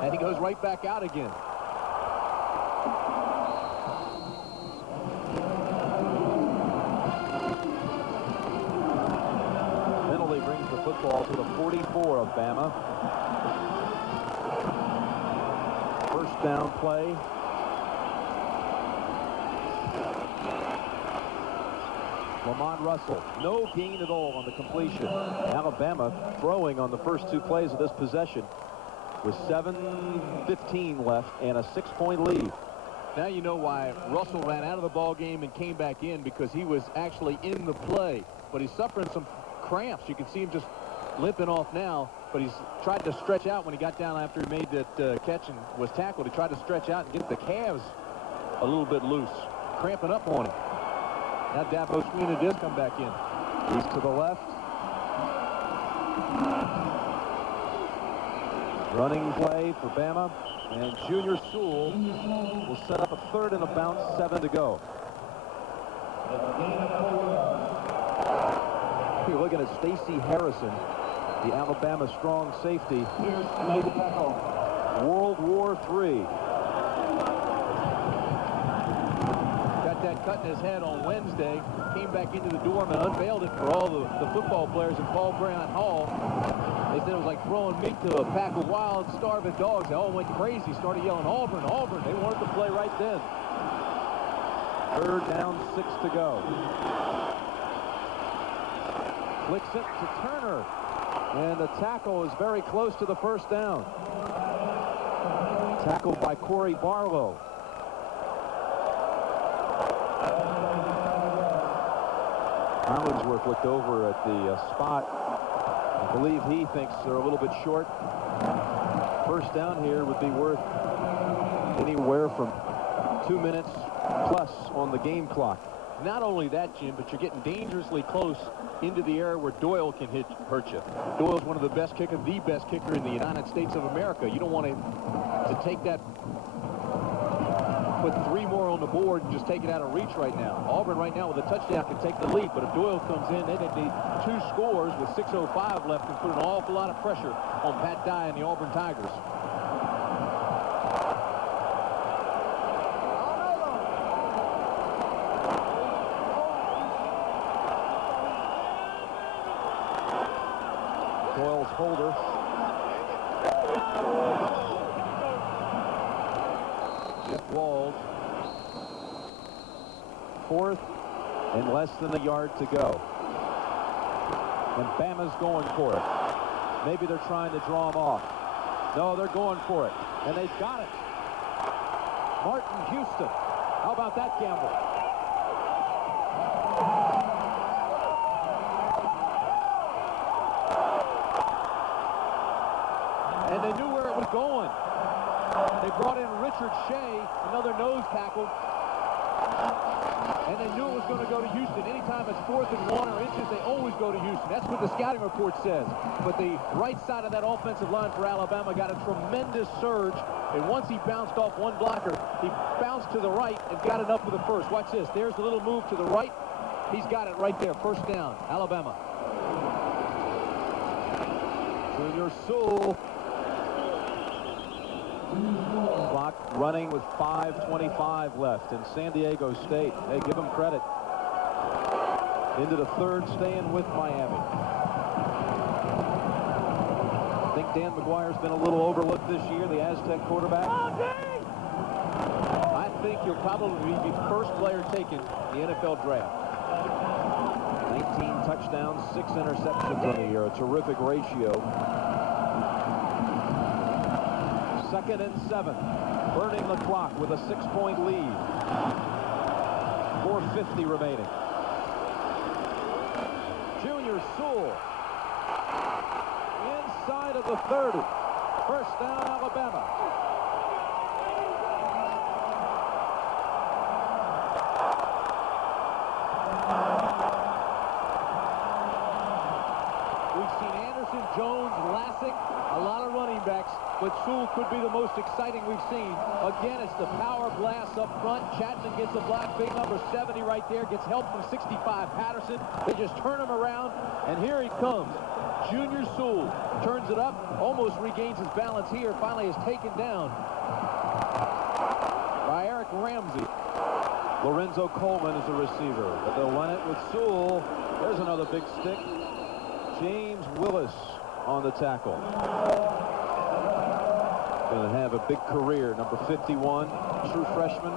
and he goes right back out again. Penalty brings the football to the 44 of Bama. First down play. Lamont Russell, no gain at all on the completion. Alabama throwing on the first 2 plays of this possession with 7:15 left and a 6-point lead. Now you know why Russell ran out of the ball game and came back in, because he was actually in the play, but he's suffering some cramps. You can see him just limping off now, but he's tried to stretch out when he got down after he made that catch and was tackled. He tried to stretch out and get the calves a little bit loose, cramping up on him. Now Dabo Swinney does come back in. He's to the left. Running play for Bama. And Junior Sewell will set up a 3rd and about 7 to go. You're looking at Stacey Harrison, the Alabama strong safety. World War III. Got that cut in his head on Wednesday. Came back into the dorm and unveiled it for all the football players in Paul Brown Hall. They said it was like throwing meat to a pack of wild, starving dogs. They all went crazy, started yelling, Auburn, Auburn. They wanted to play right then. 3rd down, 6 to go. Flicks it to Turner. And the tackle is very close to the first down. Tackled by Corey Barlow. Collinsworth looked over at the spot. I believe he thinks they're a little bit short. First down here would be worth anywhere from 2 minutes plus on the game clock. Not only that, Jim, but you're getting dangerously close into the area where Doyle can hurt you. Doyle's one of the best kickers, the best kicker in the United States of America. You don't want to take that, put 3 more on the board and just take it out of reach right now. Auburn right now with a touchdown can take the lead, but if Doyle comes in, they need 2 scores with 6:05 left and put an awful lot of pressure on Pat Dye and the Auburn Tigers. Doyle's holder. Just walled. 4th and less than a yard to go. And Bama's going for it. Maybe they're trying to draw him off. No, they're going for it. And they've got it. Martin Houston. How about that gamble? And they knew where it was going. They brought in Richard Shea, another nose tackle. And they knew it was going to go to Houston. Anytime it's 4th and 1 or inches, they always go to Houston. That's what the scouting report says. But the right side of that offensive line for Alabama got a tremendous surge. And once he bounced off one blocker, he bounced to the right and got enough for the first. Watch this. There's the little move to the right. He's got it right there. First down, Alabama. Junior Sewell. Clock running with 5:25 left in San Diego State. They give him credit. Into the 3rd, staying with Miami. I think Dan McGuire's been a little overlooked this year, the Aztec quarterback. I think he'll probably be the first player taken in the NFL draft. 19 touchdowns, 6 interceptions on the year. A terrific ratio. 2nd and 7. Burning the clock with a 6-point lead. 4:50 remaining. Junior Sewell. Inside of the 30. First down, Alabama. We've seen Anderson, Jones, Lassick, a lot of running backs, but Sewell could be the most exciting we've seen. Again, it's the power blast up front. Chapman gets a block. Big number 70 right there. Gets help from 65 Patterson. They just turn him around, and here he comes. Junior Sewell turns it up, almost regains his balance here. Finally is taken down by Eric Ramsey. Lorenzo Coleman is the receiver, but they'll run it with Sewell. There's another big stick. James Willis on the tackle. Going to have a big career. Number 51, true freshman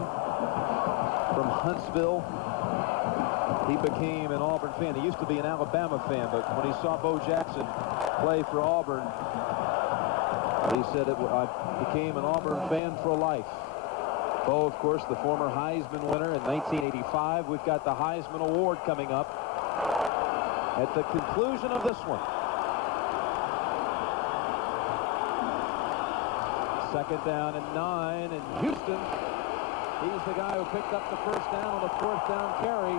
from Huntsville. He became an Auburn fan. He used to be an Alabama fan, but when he saw Bo Jackson play for Auburn, he said, I became an Auburn fan for life. Bo, of course, the former Heisman winner in 1985. We've got the Heisman Award coming up at the conclusion of this one. 2nd down and 9, and Houston, he's the guy who picked up the first down on the 4th down carry.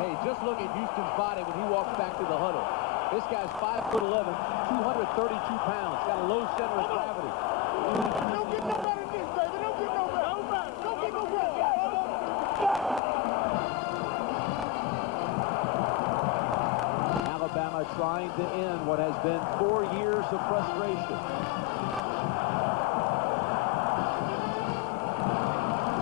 Hey, just look at Houston's body when he walks back to the huddle. This guy's 5'11", 232 pounds, got a low center of gravity. Don't get no better than this, baby. Don't get no better. Don't get no better. trying to end what has been 4 years of frustration.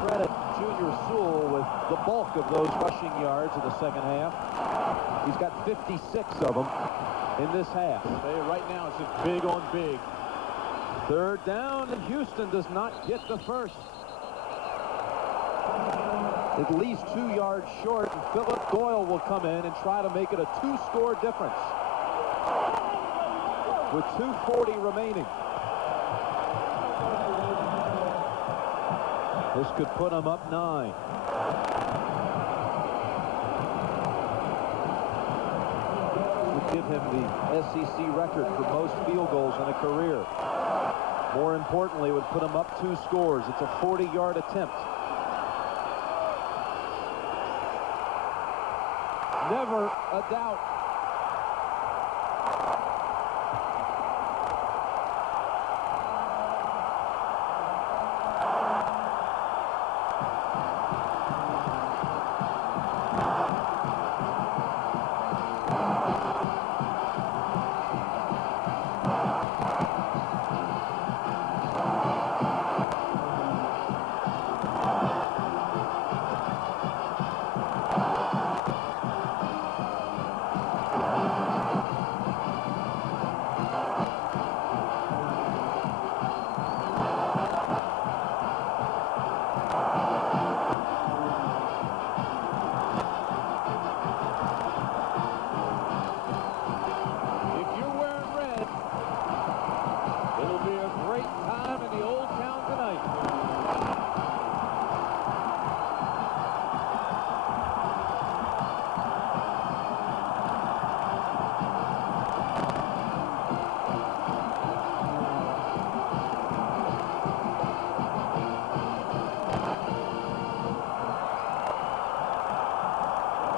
Credit Junior Sewell with the bulk of those rushing yards in the second half. He's got 56 of them in this half. Right now it's just big on big. Third down, and Houston does not get the first. At least 2 yards short, and Philip Doyle will come in and try to make it a 2-score difference with 2:40 remaining. This could put them up 9. Would give him the SEC record for most field goals in a career. More importantly, would put him up 2 scores. It's a 40-yard attempt. Never a doubt.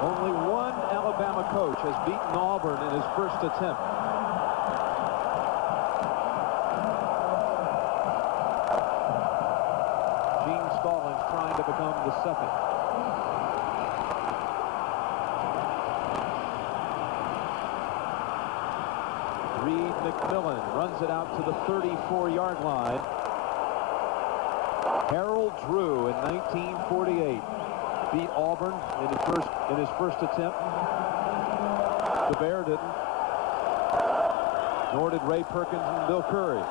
Only one Alabama coach has beaten Auburn in his first attempt. Gene Stallings trying to become the second. Reed McMillan runs it out to the 34-yard line. Harold Drew in 1948 beat Auburn in his first attempt. DeBear didn't. Nor did Ray Perkins and Bill Curry.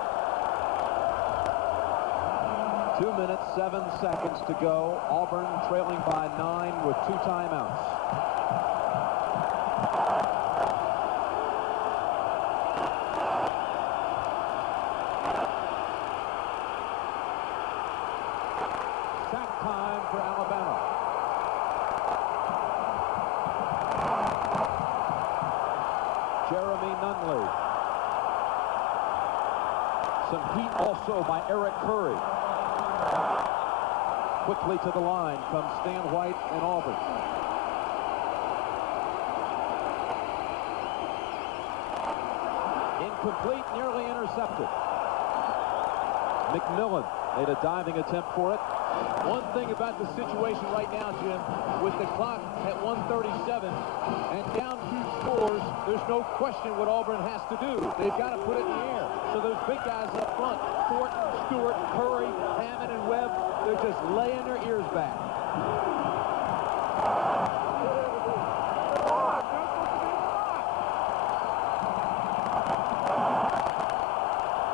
2 minutes, 7 seconds to go. Auburn trailing by 9 with 2 timeouts. Sack time for Alabama. Jeremy Nunley. Some heat also by Eric Curry. Quickly to the line comes Stan White and Auburn. Incomplete, nearly intercepted. McMillan made a diving attempt for it. One thing about the situation right now, Jim, with the clock at 1:37 and down 2 scores, there's no question what Auburn has to do. They've got to put it in the air. So those big guys up front, Thornton, Stewart, Curry, Hammond, and Webb, they're just laying their ears back.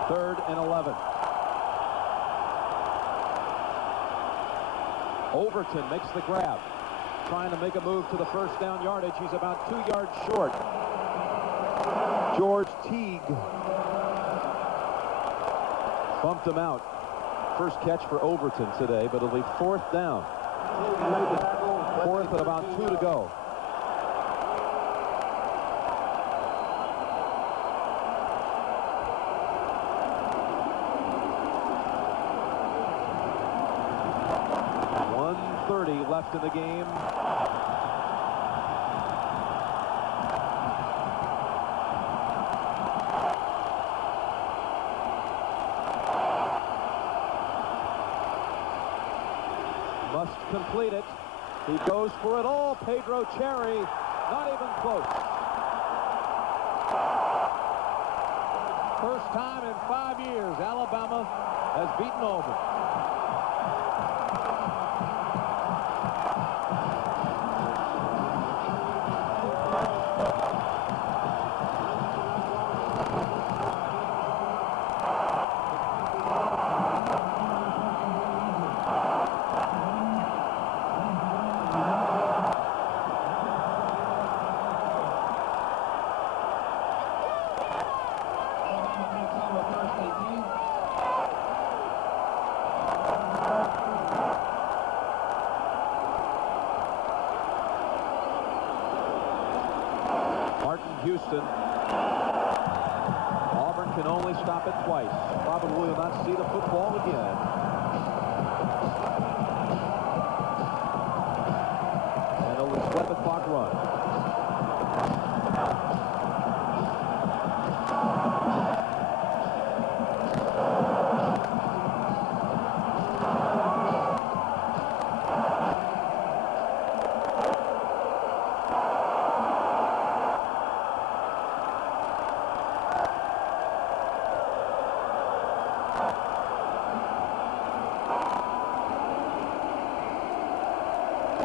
Third and 11. Overton makes the grab, trying to make a move to the first down yardage. He's about 2 yards short. George Teague bumped him out. First catch for Overton today, but it'll be 4th down. 4th and about 2 to go. Left in the game. Must complete it. He goes for it all. Pedro Cherry, not even close. First time in 5 years, Alabama has beaten Auburn. Houston. Auburn can only stop it twice. Probably will not see the football again. And it will let the clock run.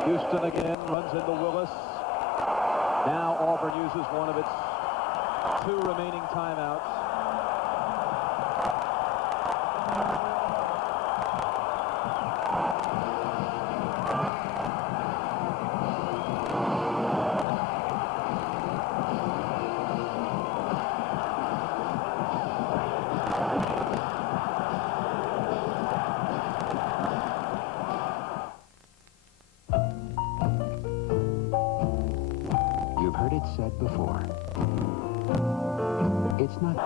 Houston again runs into Willis. Now Auburn uses one of its 2 remaining timeouts. You've heard it said before. It's not...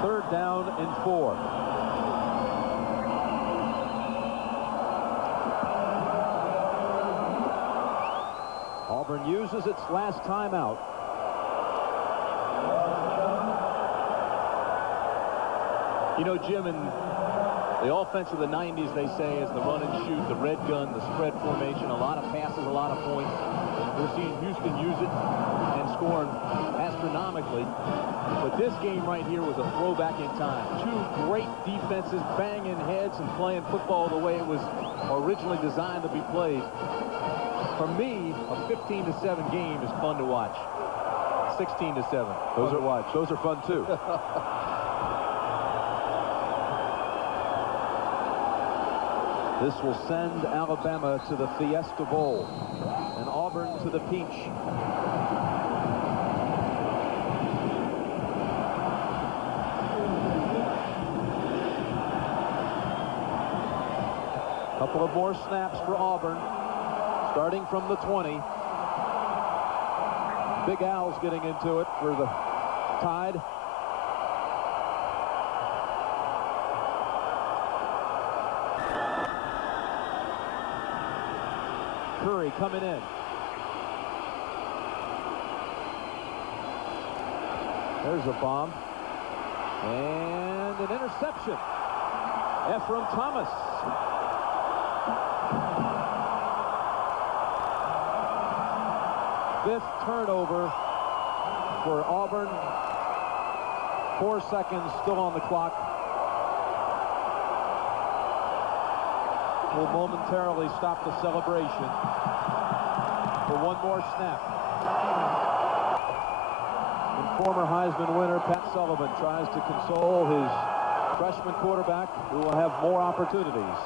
Third down and 4. Auburn uses its last timeout. You know, Jim, in the offense of the 90s, they say, is the run and shoot, the red gun, the spread formation, a lot of passes, a lot of points. We're seeing Houston use it and scoring astronomically. But this game right here was a throwback in time. 2 great defenses banging heads and playing football the way it was originally designed to be played. For me, a 15-7 game is fun to watch. 16-7. Those are fun too. This will send Alabama to the Fiesta Bowl and Auburn to the Peach. Couple of more snaps for Auburn, starting from the 20. Big Al's getting into it for the Tide. Curry coming in. There's a bomb. And an interception. Ephraim Thomas. Fifth turnover for Auburn. 4 seconds still on the clock. Will momentarily stop the celebration for one more snap. And former Heisman winner Pat Sullivan tries to console his freshman quarterback, who will have more opportunities.